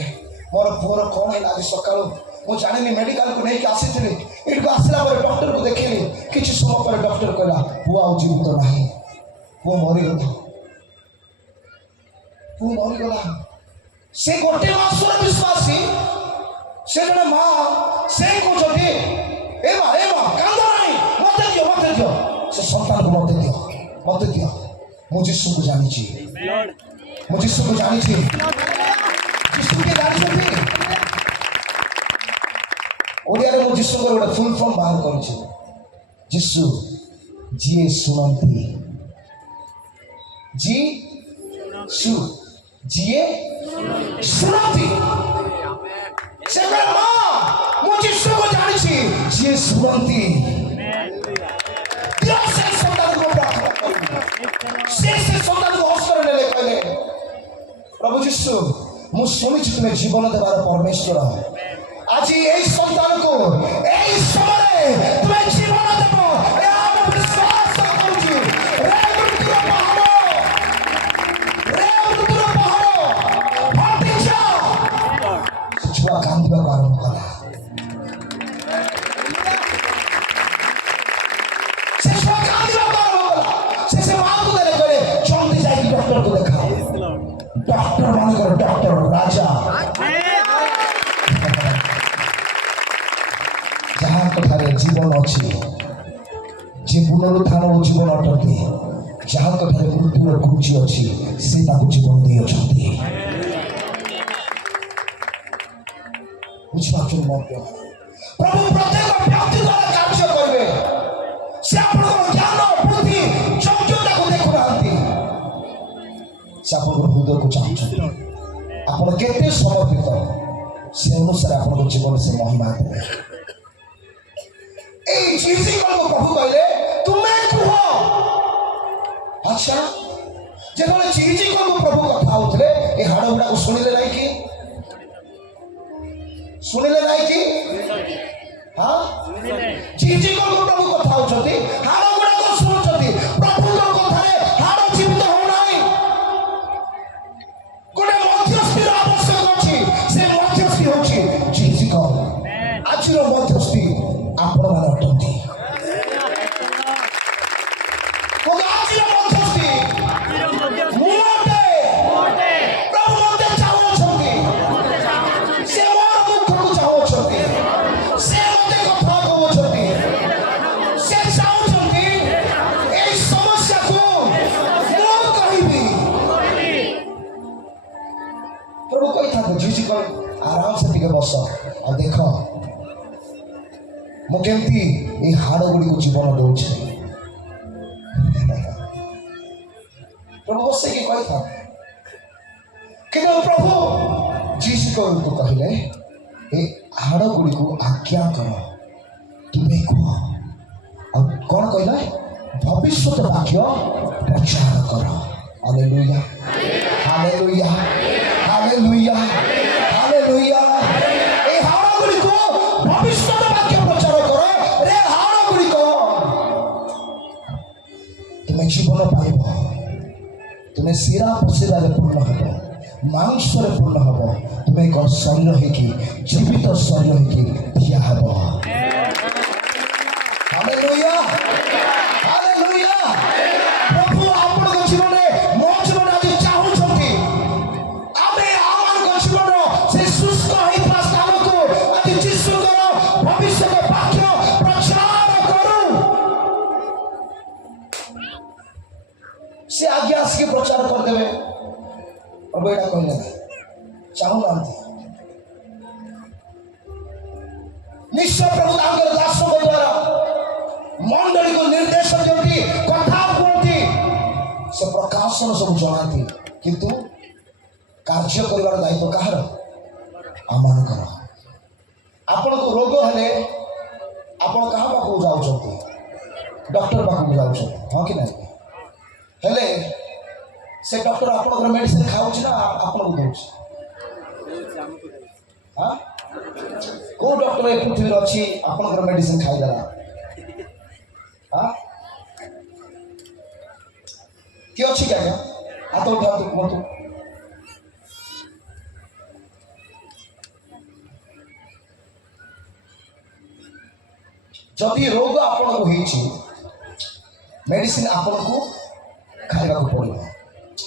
मोर पुअर कौन है आज सकाळु मु जानी मेडिकल को नहीं आसी थी इट को आसला पर डॉक्टर को देखिली किछि समय पर डॉक्टर कहला पुआ आ जीवित नहीं वो मरी गला से गोटे मासर विश्वासी से जने माँ से कहते ए माँ कांद नहीं मत दियो से संतान को मत दियो मु यीशु को जानी यीशु के जानी ओडिया रे मु यीशु को गोटे फुल फॉर्म बाहर करिछि यीशु जीए सुनंती जीए सुनंती से माँ मु यीशु को जानी जीए सुनंती दिया से संतान को प्रार्थना करिबो से संतान को हस्तर नेले कहले प्रभु यीशु मु सुनी तुम्हें जीवन देवार परमेश्वर आज यही संतान को यही समय तुम्हें जीवन देव विश्वास करुची छुआ कांदा आरंभ कला डॉक्टर को देखा डॉक्टर मानकर डॉक्टर राजा जहाँ कथारे जीवन अच्छी जे पुनरुत्थान जीवन अटंती जहाँ कथारे मृत्यु और कुची अच्छी से जीवन दे अच्छी बुझपाचु मध्य प्रभु प्रत्येक व्यक्ति द्वारा कार्य करेंगे से आपन ज्ञान बुद्धि योग्यता को देखु नांती से आपन हृदय को चाहते आपन केते समर्पित से अनुसार आपन जीवन से महिमा देवे ए चीज को प्रभु कहले तुम्हें कहो अच्छा जेतले चीज को प्रभु कथा होतले ए हाड़ गुडा को सुनिले नाही कि हाँ चीज को प्रभु कथा होचती हाड़ गुडा को सुनुचती प्रभु को कथा रे हाड़ जीवित हो नाही गोटे मध्यस्थी आवश्यक अछि से मध्यस्थी होछि चीज को आज रो मध्यस्थी आपण मान अटंती आराम से टिके बस और देख ମୁଁ କେମିତି ଏଇ ହାଡ଼ ଗୁଡ଼ିକୁ ଜୀବନ ଦେଉଛି। ପ୍ରଭୁ ବସେଇକି କହିଥାନ୍ତି, କିନ୍ତୁ ପ୍ରଭୁ ଯୀଶୁଙ୍କୁ କହିଲେ ଏ ହାଡ଼ ଗୁଡ଼ିକୁ ଆଜ୍ଞା କର, ତୁମେ କୁହ। ଆଉ କ'ଣ କହିଲେ? ଭବିଷ୍ୟତ ବାକ୍ୟ ପ୍ରଚାର କର। Hallelujah, hallelujah, hallelujah, hallelujah. এই হাওড়া গুলিক ভবিষ্যৎ বাক্য প্রচার কর। রে হাওড়া গুলিক তুমি জীবন পাইব, তুমি শিরা প্রশিরারে পূর্ণ হব, মাংসরে পূর্ণ হব, তুমি এক শরীর হইকি জীবিত শরীর হইকি ঠিয়া হব। Hallelujah, hallelujah. প্রভু আপনার জীবনে মো জীবনে আজ চাহুଛନ୍ତି ଆମେ ଆମମାନଙ୍କ ଜୀବନ ସେ ସୁସ୍ଥ ହେଇଥିବା ସ୍ଥାନକୁ ଆଜି ଯୀଶୁଙ୍କର ଭବିଷ୍ୟତ ବାକ୍ୟ ପ୍ରଚାର କରୁ। ସେ ଆଜ୍ଞା ଆସିକି ପ୍ରଚାର କରିଦେବେ। ପ୍ରଭୁ ଏଇଟା କହିଲେ ନା, ଚାହୁଁନାହାନ୍ତି। ନିଶ୍ଚୟ ପ୍ରଭୁ ତାଙ୍କର ଦାସଙ୍କ ଦ୍ୱାରା ମଣ୍ଡଳୀକୁ ନିର୍ଦ୍ଦେଶ ଦିଅନ୍ତି, କଥା କୁହନ୍ତି, ସେ ପ୍ରକାଶନ ସବୁ ଜଣାନ୍ତି, କିନ୍ତୁ କାର୍ଯ୍ୟ କରିବାର ଦାୟିତ୍ୱ କାହାର? ଆମମାନଙ୍କର। ଆପଣଙ୍କୁ ରୋଗ ହେଲେ ଆପଣ କାହା ପାଖକୁ ଯାଉଛନ୍ତି? ଡକ୍ଟର ପାଖକୁ ଯାଉଛନ୍ତି, ହଁ କି ନାହିଁ? ହେଲେ ସେ ଡକ୍ଟର ଆପଣଙ୍କର ମେଡିସିନ ଖାଉଛି ନା ଆପଣଙ୍କୁ ଦେଉଛି? ହଁ, କେଉଁ ଡକ୍ଟର ଏ ପୃଥିବୀରେ ଅଛି ଆପଣଙ୍କର ମେଡିସିନ ଖାଇଦେଲା? ହଁ, କିଏ ଅଛି କି ଆଜ୍ଞା? ହାତ ଉଠାନ୍ତୁ, କୁହନ୍ତୁ। ଯଦି ରୋଗ ଆପଣଙ୍କୁ ହେଇଛି, ମେଡିସିନ ଆପଣଙ୍କୁ ଖାଇବାକୁ ପଡ଼ିବ।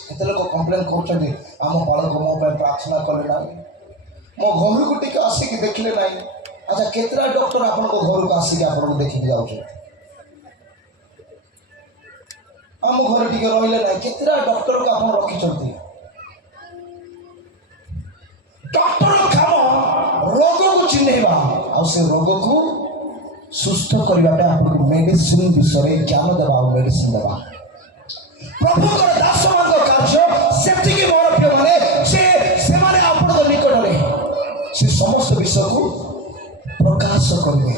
କେତେ ଲୋକ କମ୍ପ୍ଲେନ୍ କରୁଛନ୍ତି, ଆମ ବାଳକ ମୋ ପାଇଁ ପ୍ରାର୍ଥନା କଲେ ନାହିଁ, ମୋ ଘରକୁ ଟିକେ ଆସିକି ଦେଖିଲେ ନାହିଁ। ଆଚ୍ଛା, କେତେଟା ଡକ୍ଟର ଆପଣଙ୍କ ଘରକୁ ଆସିକି ଆପଣଙ୍କୁ ଦେଖିକି ଯାଉଛନ୍ତି? ଆମ ଘରେ ଟିକେ ରହିଲେ ନାହିଁ, କେତେଟା ଡକ୍ଟରକୁ ଆପଣ ରଖିଛନ୍ତି? ଡକ୍ଟର କାମ ରୋଗକୁ ଚିହ୍ନେଇବା, ଆଉ ସେ ରୋଗକୁ ସୁସ୍ଥ କରିବା ପାଇଁ ଆପଣଙ୍କୁ ମେଡିସିନ ବିଷୟରେ ଜ୍ଞାନ ଦେବା ଆଉ ମେଡିସିନ ଦେବା। ପ୍ରଭୁଙ୍କର ଦାସମାନଙ୍କ କାର୍ଯ୍ୟ ସେତିକି ମୋର ପ୍ରିୟମାନେ, ସେମାନେ ଆପଣଙ୍କ ନିକଟରେ ସେ ସମସ୍ତ ବିଷୟକୁ ପ୍ରକାଶ କରିବେ।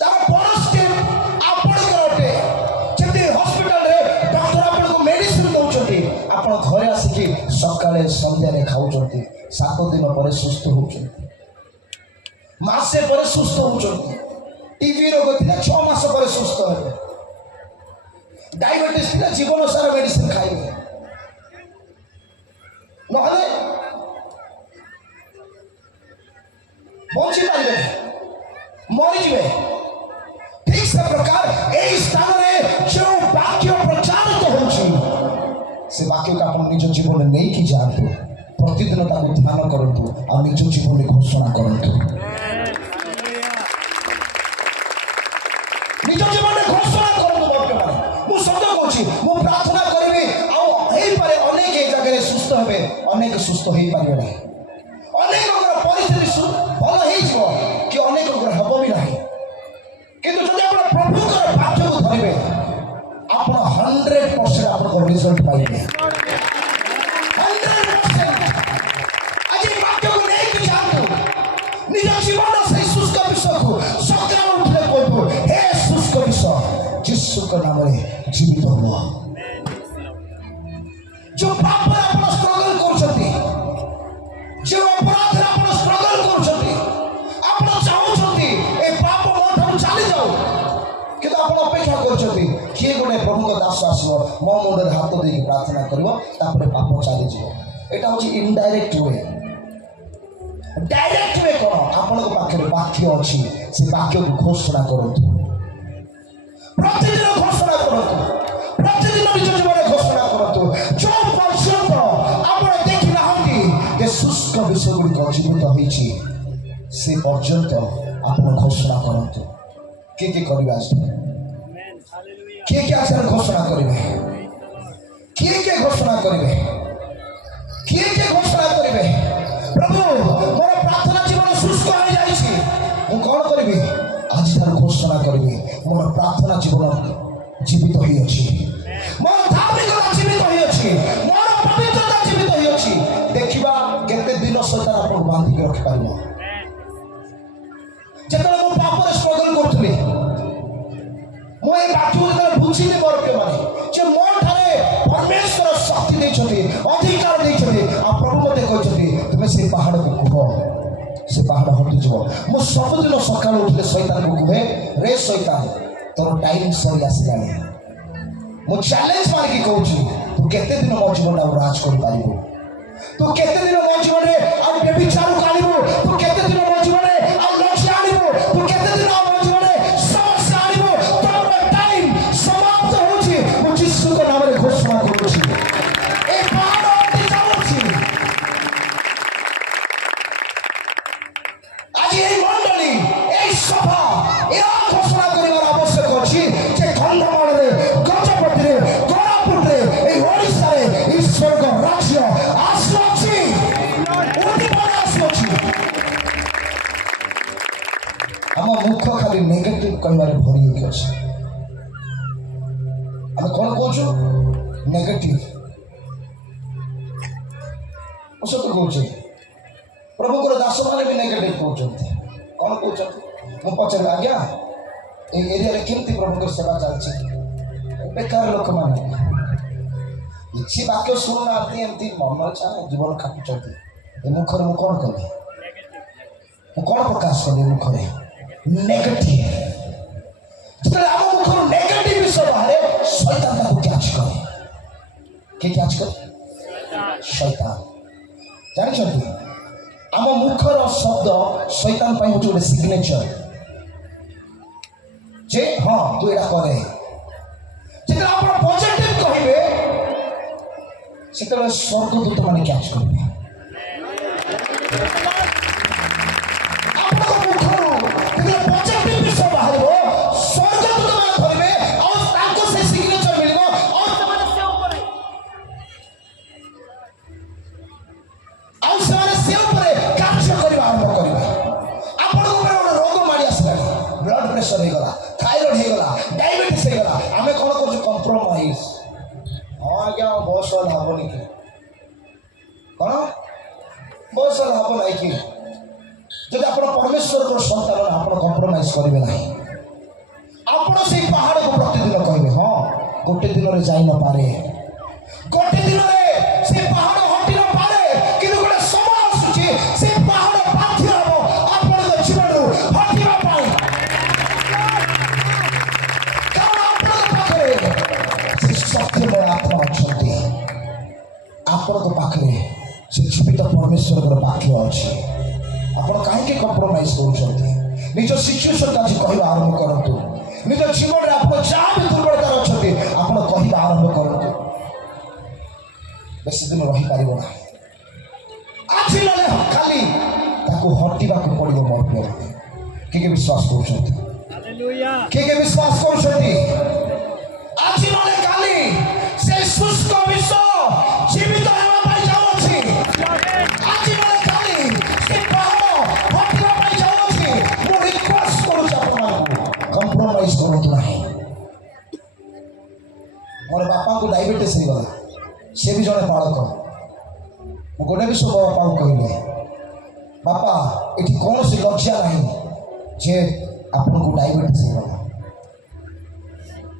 ତାର ବଡ଼ ଷ୍ଟେପ୍ ଆପଣଙ୍କର ଅଟେ। ଯେମିତି ହସ୍ପିଟାଲରେ ଡକ୍ଟର ଆପଣଙ୍କୁ ମେଡିସିନ ଦେଉଛନ୍ତି, ଆପଣ ଘରେ ଆସିକି ସକାଳେ ସନ୍ଧ୍ୟାରେ ଖାଉଛନ୍ତି, 7 ଦିନ ପରେ ସୁସ୍ଥ ହେଉଛନ୍ତି, ମାସେ ପରେ ସୁସ୍ଥ ହେଉଛନ୍ତି। ଟିଭି ରୋଗ ଥିଲେ 6 ମାସ ପରେ ସୁସ୍ଥ ହେବେ। ଡାଇବେଟିସ୍ ଥିଲେ ଜୀବନ ସାରା ମେଡିସିନ ଖାଇବେ, ନହେଲେ ବଞ୍ଚିପାରିବେ, ମରିଯିବେ। ଠିକ ସେ ପ୍ରକାର ଏହି ସ୍ଥାନରେ ଯେଉଁ ବାକ୍ୟ ପ୍ରଚାରିତ ହେଉଛି, ସେ ବାକ୍ୟକୁ ଆପଣ ନିଜ ଜୀବନରେ ନେଇକି ଯାଆନ୍ତୁ, ପ୍ରତିଦିନ ତାକୁ ଧ୍ୟାନ କରନ୍ତୁ, ଆଉ ନିଜ ଜୀବନରେ ଘୋଷଣା କରନ୍ତୁ। ନିଜ ଜୀବନରେ ଘୋଷଣା କରନ୍ତୁ। ବର୍ତ୍ତମାନ ମୁଁ ସତ୍ୟ କହୁଛି, ମୁଁ ପ୍ରାର୍ଥନା କରିବି, ଆଉ ହେଇପାରେ ଅନେକ ଏ ଜାଗାରେ ସୁସ୍ଥ ହେବେ, ଅନେକ ସୁସ୍ଥ ହେଇପାରିବେ ନାହିଁ। ଅନେକଙ୍କର ପରିସ୍ଥିତି ଭଲ ହେଇଯିବ, କି ଅନେକଙ୍କର ହେବ ବି ନାହିଁ। କିନ୍ତୁ ଯଦି ଆପଣ ପ୍ରଭୁଙ୍କର ବାକ୍ୟକୁ ଧରିବେ, ଆପଣ 100% ଆପଣଙ୍କ ରିଜଲ୍ଟ ପାଇବେ। 100%। ଆଜି ବାକ୍ୟକୁ ନେଇକି ଯାଆନ୍ତୁ, ନିଜ ଜୀବନ ସେଇ ଶୁଷ୍କ ବିଷୟକୁ ସକାଳ ଉଠିଲେ କହିବୁ, ହେ ଶୁଷ୍କ ବିଷୟ ଯୀଶୁଙ୍କ ନାମରେ ଜୀବିତ ହୁଅ। ଯେଉଁ ପାପରେ ଆପଣ ଷ୍ଟ୍ରଗଲ କରୁଛନ୍ତି, ଯେଉଁ ଅପରାଧରେ ଆପଣ ଷ୍ଟ୍ରଗଲ କରୁଛନ୍ତି, ଆପଣ ଚାହୁଁଛନ୍ତି ଏ ପାପ ମୋ ଠାରୁ ଚାଲିଯାଉ, କିନ୍ତୁ ଆପଣ ଅପେକ୍ଷା କରୁଛନ୍ତି କିଏ ଗୋଟେ ପ୍ରଭୁଙ୍କ ଦାସ ଆସିବ, ମୋ ମୁଣ୍ଡରେ ହାତ ଦେଇକି ପ୍ରାର୍ଥନା କରିବ, ତାପରେ ପାପ ଚାଲିଯିବ। ଏଇଟା ହେଉଛି ଇନଡାଇରେକ୍ଟ ୱେ। ଡାଇରେକ୍ଟ ୱେ କ'ଣ? ଆପଣଙ୍କ ପାଖରେ ବାକ୍ୟ ଅଛି, ସେ ବାକ୍ୟକୁ ଘୋଷଣା କରନ୍ତୁ, ପ୍ରତିଦିନ ଘୋଷଣା କରନ୍ତୁ, ପ୍ରତିଦିନ ନିଜ ଜୀବନରେ ଘୋଷଣା କରନ୍ତୁ। ଯେଉଁ ପର୍ଯ୍ୟନ୍ତ ଆପଣ ଦେଖିନାହାନ୍ତି ଯେ ଶୁଷ୍କ ବିଷୟ ଗୁଡ଼ିକ ଜୀବିତ ହେଇଛି, ସେ ପର୍ଯ୍ୟନ୍ତ ଆପଣ ଘୋଷଣା କରନ୍ତୁ। କିଏ କିଏ କରିବେ ଆଜି? କିଏ କିଏ ଆଚାର ଘୋଷଣା କରିବେ? କିଏ କିଏ ଘୋଷଣା କରିବେ? किए किए घोषणा करेंगे प्रभु मोर प्रार्थना जीवन शुष्क हो जाइए मु कौन करी आज तार घोषणा करी मोर प्रार्थना जीवन जीवित हो मोर धार्मिकता जीवित हो मोर पवित्रता जीवित हो देखा केते दिन सहित आपको बांधिक रखिपार जिते मु पापर स्ट्रगल करुली मुझे बाक्य बुझी मोर प्रिय मैंने मो ठारे परमेश्वर शक्ति देते अधिकार देते आ प्रभु मत कहते तुम्हें से पहाड़ को कह से पहाड़ हटिज मु सबुदिन सका उठे शैतान को कहे रे शैतान तोर टाइम सरी आसला मु चैलेंज मानिक कहूँ तू केते दिन मो जीवन राज कर पारिबो तू केते दिन मो जीवन आ व्यभिचार काढिबो तू केते दिन मो जीवन आ लक्ष्य आनिबो तू केते दिन मो जीवन समस्या आनिबो तोर टाइम समाप्त होछि मु यीशु के नाम रे घोषणा करूछि ए पहाड़ हटि जाउछि आज এই মণ্ডলী এই সভা এরা ঘোষণা করিবার আবশ্যক আছে যে কন্ধমাଳରେ গজপতিরে কোরাপুটরে এই ওড়িশারে ঈশ্বরଙ୍କ রাজ্য আসুଛି উদ্দীপনা আসুଛି ଆମ ମୁଖ ଖାଲି ନେଗେଟିଭ କହିବାରେ ଭରି ହେଇକି ଅଛି ଆମେ କ'ଣ କହୁଛୁ ନେଗେଟିଭ ମୁଁ ସତ କହୁଛି ପ୍ରଭୁଙ୍କର ଦାସମାନେ ବି ନେଗେଟିଭ କହୁଛନ୍ତି କ'ଣ କହୁଛନ୍ତି ମୁଁ ପଚାରିବି ଆଜ୍ଞା এই এরিয়াରେ କେମିତି ପ୍ରଭୁଙ୍କ ସେବା ଚାଲିଛି ବେକାର ଲୋକମାନେ କିଛି ବାକ୍ୟ ଶୁଣୁନାହାନ୍ତି ଏମିତି ମନ ଇଚ୍ଛା ଜୀବନ କାଟୁଛନ୍ତି ଏ ମୁଖରେ ମୁଁ କ'ଣ କଲି ମୁଁ କ'ଣ ପ୍ରକାଶ କଲି ମୁଖରେ ନେଗେଟିଭ ଯେତେବେଳେ ଆମ ମୁଖରୁ ନେଗେଟିଭ ବିଷୟ ବାହାରେ ଶୈତାନ ତାକୁ କ୍ୟାଚ୍ କରେ କିଏ କ୍ୟାଚ୍ କରେ ଶୈତାନ ଜାଣିଛନ୍ତି ଆମ ମୁଖର ଶବ୍ଦ ଶୈତାନ ପାଇଁ ହେଉଛି ଗୋଟେ ସିଗ୍ନେଚର जे हाँ तू एटा करे जेते आपण पॉजिटिव कहिबे सेते स्वर्गदूत माने कैच करबे आपण मुखरु जेते पॉजिटिव विषय बाहरबो स्वर्गदूत माने कहिबे और ताको से सिग्नेचर मिलबो और ସେମାନେ से ऊपर ଆଉ ସେମାନେ ସେ ଉପରେ କାର୍ଯ୍ୟ କରିବା ଆରମ୍ଭ କରିବେ ଆପଣ ଉପରେ ଗୋଟେ ରୋଗ ମାଡ଼ି ଆସିଲା ବ୍ଲଡ୍ ପ୍ରେସର ହେଇଗଲା थायराइड ହେଇଗଲା डायबिटीज ହେଇଗଲା ଆମେ କ'ଣ କରୁଛୁ କମ୍ପ୍ରୋମାଇଜ ହଁ ଆଜ୍ଞା ବୟସ ହେଲେ ହବନି କି କ'ଣ ବୟସ ହେଲେ ହବ ନାହିଁ କି ଯଦି ଆପଣ ପରମେଶ୍ୱରଙ୍କର ସନ୍ତାନ ଆପଣ କମ୍ପ୍ରୋମାଇଜ କରିବେ ନାହିଁ ଆପଣ ସେଇ ପାହାଡ଼କୁ ପ୍ରତିଦିନ କହିବେ ହଁ ଗୋଟେ ଦିନରେ ଯାଇ ନପାରେ ଗୋଟେ ଦିନରେ ସେ ପାହାଡ଼ ହଟି ନପାରେ କିନ୍ତୁ ଗୋଟେ ସମୟ ଆସୁଛି ସେ ପାହାଡ଼ ବାଧ୍ୟ ହେବ ଆପଣଙ୍କ ଜୀବନରୁ ହଟିବା ପାଇଁ सत्यमय आत्मा अच्छा आपण पाखे से जीवित परमेश्वर वाक्य अच्छे आप कहीं कंप्रोमाइज कर निज सिचुएसन आज कह आरंभ करूँ निज जीवन में आप जहाँ भी दुर्बलता अच्छा आप कह आरंभ करूँ बेस दिन रही पार ना आज ना खाली हटिवा पड़ो मोर प्रिय किए विश्वास कर विश्वास कर आज ना काली से शुष्क विषय जीवित होगा पाई जाउछि आज ना काली से पहाड़ हटिवा पाई जाउछि मो रिक्वेस्ट करूछि आपन कंप्रोमाइज करत नाही मोर बापा को डायबिटीज हो गला से भी जने बालक मो गोटे विषय बापा को कहले बापा एठी कौन सी लज्जा नहीं जे आपन को डायबिटीज हो गला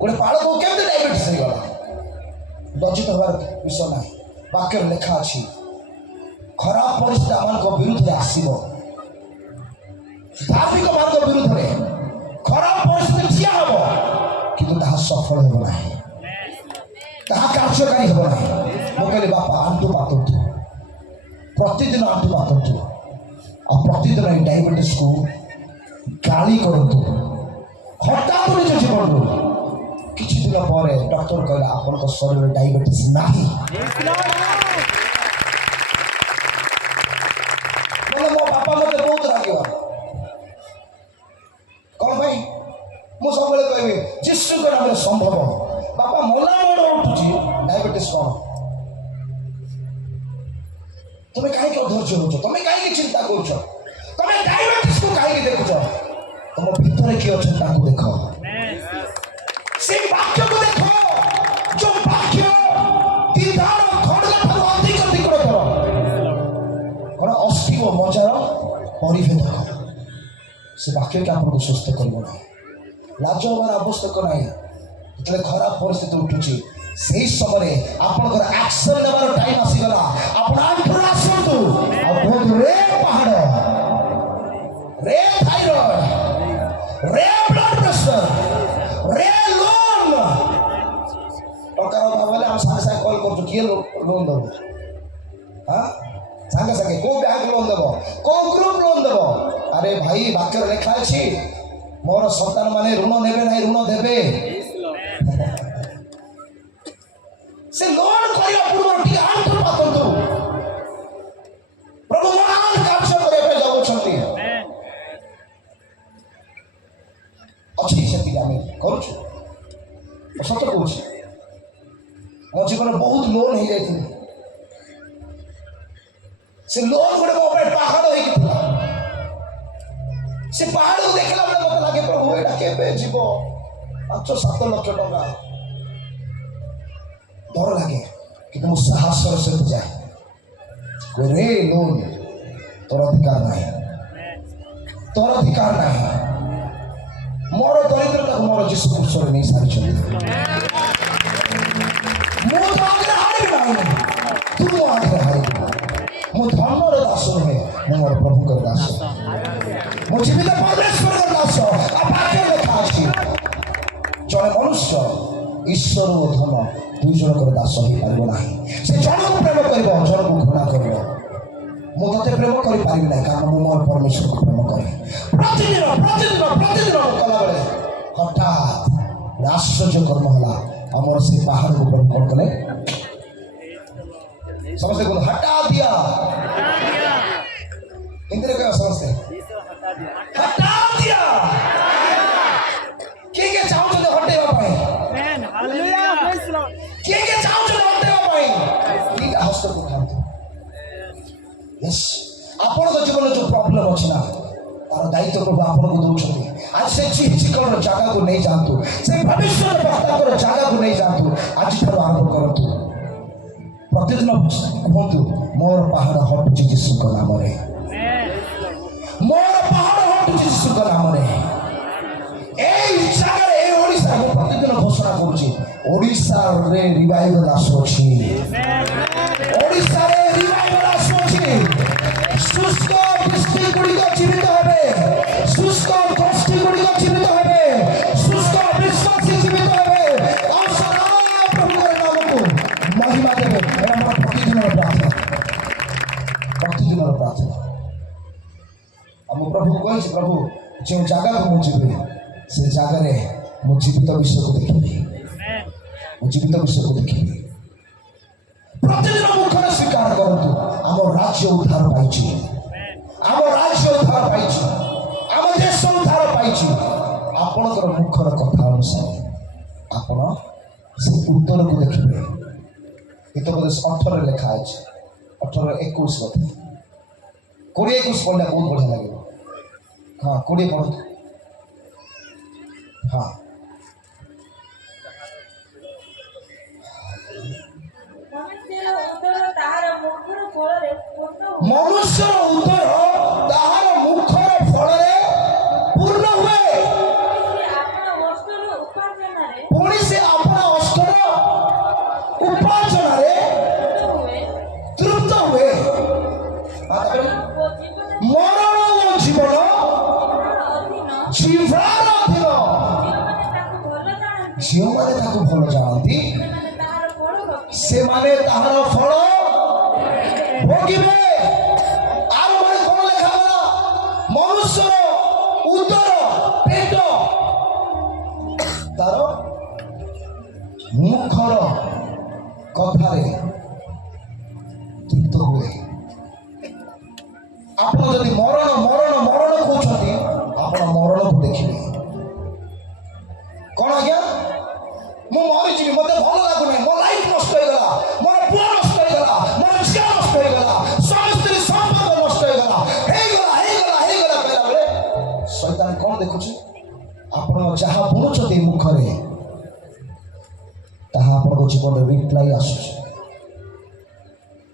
गोटे बालक को केमती डायबिटीज हो गला लज्जित हबार विषय ना वाक्य लेखा अच्छी खराब परिस्थिति आम विरुद्ध आसब धार्मिक मार्ग विरुद्ध खराब परिस्थिति ठिया हम किंतु सफल हो ना कार्यकारी हो ना मुझे बापा आंटू पातु प्रतिदिन आंटू पातु और प्रतिदिन डायबिटीज को गाली करूँ हटात निज जीवन किछि दिन पर डॉक्टर कहला आपन शरीर में डायबिटीज नहीं बोले मो बापा मते बहुत रागिवा कौन भाई मु सब कहबे यीशु के नाम संभव बापा मोला मोड़ उठुची डायबिटीज कौन କିଏ ଅଛନ୍ତି ତାଙ୍କୁ ଦେଖ, ସେଇ ବାକ୍ୟକୁ ଦେଖ ଯୋଉ ବାକ୍ୟ ଦିଧାର ଖଡଗ ଠାରୁ ଅଧିକ ନିକଟତର, କଣ ଅସ୍ଥି ଓ ମଜାର ପରିଭେଦକ। ସେ ବାକ୍ୟଟି ଆପଣଙ୍କୁ ସୁସ୍ଥ କରିବ ନାହିଁ, ଲାଜ ହବାର ଆବଶ୍ୟକ ନାହିଁ। ଯେତେବେଳେ ଖରାପ ପରିସ୍ଥିତି ଉଠୁଛି ସେହି ସମୟରେ ଆପଣଙ୍କର ଆକ୍ସନ ନେବାର ଟାଇମ ଆସିଗଲା। ଆପଣ ଆଣ୍ଠୁରୁ ଆସନ୍ତୁ ଆଉ କୁହନ୍ତୁ, ରେ ପାହାଡ଼, ରେ ଥାଇରଏଡ, ରେ ବ୍ଲଡ ପ୍ରେସର, ରେ ଲୋନ। ଟଙ୍କାର ଅଭାବ ହେଲେ ଆମେ ସାଙ୍ଗେ ସାଙ୍ଗେ କଲ୍ କରୁଛୁ, କିଏ ଲୋନ ଦେବ? ସାଙ୍ଗେ ସାଙ୍ଗେ କୋଉ ବ୍ୟାଙ୍କ ଲୋନ ଦେବ, କୋଉ ଗ୍ରୁପ ଲୋନ ଦେବ? ଆରେ ଭାଇ, ବାକ୍ୟରେ ଲେଖା ଅଛି, ମୋର ସନ୍ତାନ ମାନେ ଋଣ ନେବେ ନାହିଁ, ଋଣ ଦେବେ। ସେ ଲୋନ କରିବା ପୂର୍ବରୁ ଟିକେ ଆଣ୍ଠୁ ପାତନ୍ତୁ। ପ୍ରଭୁ ମହାନ କାର୍ଯ୍ୟ କରିବା ପାଇଁ ଯାଉଛନ୍ତି, ଅଛି ସେତିକି ଆମେ କରୁଛୁ। ସତ କହୁଛି, ମୋ ଜୀବନରେ ବହୁତ ଲୋନ ହେଇଯାଇଥିଲା। ସେ ଲୋନ ଗୋଟେ ମୋ ପାଇଁ ପାହାଡ଼ ହେଇକି ଥିଲା। ସେ ପାହାଡ଼କୁ ଦେଖିଲା ବେଳେ ମତେ ଲାଗେ, ପ୍ରଭୁ ଏଇଟା କେବେ ଯିବ? 5-7 ଲକ୍ଷ ଟଙ୍କା। ଡର ଲାଗେ, କିନ୍ତୁ ମୁଁ ସାହସର ସହିତ ଯାଏ। ରେ ଲୋନ, ତୋର ଅଧିକାର ନାହିଁ, ତୋର ଅଧିକାର ନାହିଁ। ମୋର ଦରିଦ୍ରତାକୁ ମୋର ଯୀଶୁ କ୍ରିସ୍ତରେ ନେଇ ସାରିଛନ୍ତି। ମୁଁ ତ ଆଗରେ ହାରିବି ନାହିଁ, ତୁ ମୋ ଆଗରେ ହାରିବୁ। ମୁଁ ଧର୍ମର ଦାସ ନୁହେଁ, ମୁଁ ମୋର ପ୍ରଭୁଙ୍କର ଦାସ। ମୁଁ ଜୀବିତ ପରମେଶ୍ୱରଙ୍କର ଦାସ। ଆଉ ବାକ୍ୟରେ ଲେଖା ଅଛି, ଜଣେ ମନୁଷ୍ୟ ଈଶ୍ୱର ଓ ଧନ 2 ଜଣଙ୍କର ଦାସ ହେଇପାରିବ ନାହିଁ। ସେ ଜଣକୁ ପ୍ରେମ କରିବ, ଜଣକୁ ଘୃଣା କରିବ। ମୁଁ ତତେ ପ୍ରେମ କରିପାରିବି ନାହିଁ, କାରଣ ମୁଁ ମୋର ପରମେଶ୍ୱରକୁ ପ୍ରେମ କରେ। ପ୍ରତିଦିନ ପ୍ରତିଦିନ ପ୍ରତିଦିନ କଲାବେଳେ ହଠାତ୍ ଆଶ୍ଚର୍ଯ୍ୟ କର୍ମ ହେଲା। ଆମର ସେ ପାହାଡ଼କୁ ପ୍ରଭୁ କଣ କଲେ? ସମସ୍ତେ କୁହନ୍ତୁ, ହଟା ଦିଆ। ହିନ୍ଦୀରେ କହିବା ସମସ୍ତେ, ହଟା ଦିଆ। କିଏ କିଏ ଚାହୁଁଛନ୍ତି ହଟେଇବା ପାଇଁ? କିଏ କିଏ ଚାହୁଁଛନ୍ତି ହଟେଇବା ପାଇଁ? ଦିଟା ହସ୍ତକୁ ଉଠାନ୍ତୁ। ଆପଣଙ୍କ ଜୀବନରେ ଯୋଉ ପ୍ରୋବ୍ଲେମ ଅଛି ନା, ତାର ଦାୟିତ୍ୱ ପ୍ରଭୁ ଆପଣଙ୍କୁ ଦଉଛନ୍ତି। ଆଜି ସେ ଚିକଣର ଜାଗାକୁ ନେଇ ଯାଆନ୍ତୁ, ସେ ଭବିଷ୍ୟତ ବକ୍ତାଙ୍କର ଜାଗାକୁ ନେଇ ଯାଆନ୍ତୁ। ଆଜିଠାରୁ ଆରମ୍ଭ କରନ୍ତୁ। ପ୍ରତିଦିନ କୁହନ୍ତୁ, ମୋର ପାହାଡ଼ ହଟୁଛି ଯୀଶୁଙ୍କ ନାମରେ, ମୋର ପାହାଡ଼ ହଟୁଛି ଯୀଶୁଙ୍କ ନାମରେ। ଏଇ ଜାଗାରେ, ଏଇ ଓଡ଼ିଶାରେ ମୁଁ ପ୍ରତିଦିନ ଘୋଷଣା କରୁଛି, ଓଡ଼ିଶାରେ ରିଭାଇଭାଲ ଆସୁଅଛି, ଓଡ଼ିଶାରେ ରିଭାଇଭାଲ ଆସୁଅଛି। ଶୁଷ୍କ ଡିଷ୍ଟ୍ରିକ୍ଟ ଗୁଡ଼ିକ ଜୀବିତ ହେବେ, ଶୁଷ୍କ ଗୋଷ୍ଠୀ ଗୁଡ଼ିକ ଜୀବିତ ହେବେ, ଶୁଷ୍କ ବିଶ୍ୱାସୀ ଜୀବିତ ହେବେ। ଆଉ ସାରା ପ୍ରଭୁଙ୍କର ନାମକୁ ମହିମା ଦେବେ। ଏହା ମୋର ପ୍ରତିଦିନର ପ୍ରାର୍ଥନା, ପ୍ରତିଦିନର ପ୍ରାର୍ଥନା। ଆଉ ମୁଁ ପ୍ରଭୁକୁ କହିଛି, ପ୍ରଭୁ ଯେଉଁ ଜାଗାକୁ ମୁଁ ଯିବି, ସେ ଜାଗାରେ ମୁଁ ଜୀବିତ ବିଷୟକୁ ଦେଖିବି, ମୁଁ ଜୀବିତ ବିଷୟକୁ ଦେଖିବି। ପ୍ରତିଦିନ ମୁଖରେ ସ୍ୱୀକାର କରନ୍ତୁ, ଆମ ରାଜ୍ୟ ଉଦ୍ଧାର ପାଇଛି, ଆମ ରାଜ୍ୟ ଉଦ୍ଧାର ପାଇଛି, ଆମ ଦେଶ ଉଦ୍ଧାର ପାଇଛି। ଆପଣଙ୍କର ମୁଖର କଥା ଅନୁସାରେ ଆପଣ ସେ ଉତ୍ତରକୁ ଦେଖିବେ। ହିତୋପଦେଶ 18ରେ ଲେଖା ଅଛି, 18-21 କଥା। 20-21 ପଢିଲେ ବହୁତ ବଢିଆ ଲାଗିବ। ହଁ, 20 ପଢନ୍ତୁ। ହଁ, ମନୁଷ୍ୟର ଉଦର ତାହାର ମୁଖର ଫଳରେ ପୂର୍ଣ୍ଣ ହୁଏ। ମନୁଷ୍ୟର ଉଦର ତାହାର ମୁଖର ଫଳରେ ପୂର୍ଣ୍ଣ ହୁଏ। ପୁଣି ସେ ଆପଣା ଅଷ୍ଟର ଉପାର୍ଜନାରେ ତୃପ୍ତ ହୁଏ। ମରଣ ଓ ଜୀବନ ଜିହ୍ବାର ଅଧୀନ। ଝିଅମାନେ ତାକୁ ଭଲ ଜାଣନ୍ତି, ସେମାନେ ତାହାର ଫଳ ଭୋଗିବେ। ଆଉ ମାନେ କଣ ଲେଖାଗଲା? ମନୁଷ୍ୟର ଉଦର, ପେଟ ତାର ମୁଖର କଥାରେ ତୃପ୍ତ ହୁଏ। ଆପଣ ଯଦି ମରଣ ମରଣ ମରଣ କହୁଛନ୍ତି, ଆପଣ ମରଣକୁ ଦେଖିବେ। କଣ ଆଜ୍ଞା? ମୁଁ ମରିଯିବି, ମତେ ଭଲ ଲାଗୁନାହିଁ, ମୋ ଲାଇଫ ନଷ୍ଟ ହେଇଗଲା, ମୋର ପୁଅ ନଷ୍ଟ ହେଇଗଲା, ମୋର ଝିଅ ନଷ୍ଟ ହେଇଗଲା, ସ୍ୱାମୀ ସ୍ତ୍ରୀ ସମ୍ପର୍କ ନଷ୍ଟ ହେଇଗଲା, ହେଇଗଲା ହେଇଗଲା ହେଇଗଲା କହିଲା ବେଳେ ଶୈତାନ କଣ ଦେଖୁଛି? ଆପଣ ଯାହା ବୁଣୁଛନ୍ତି ମୁଖରେ ତାହା ଆପଣଙ୍କ ଜୀବନରେ ରିପ୍ଲାଇ ଆସୁଛି।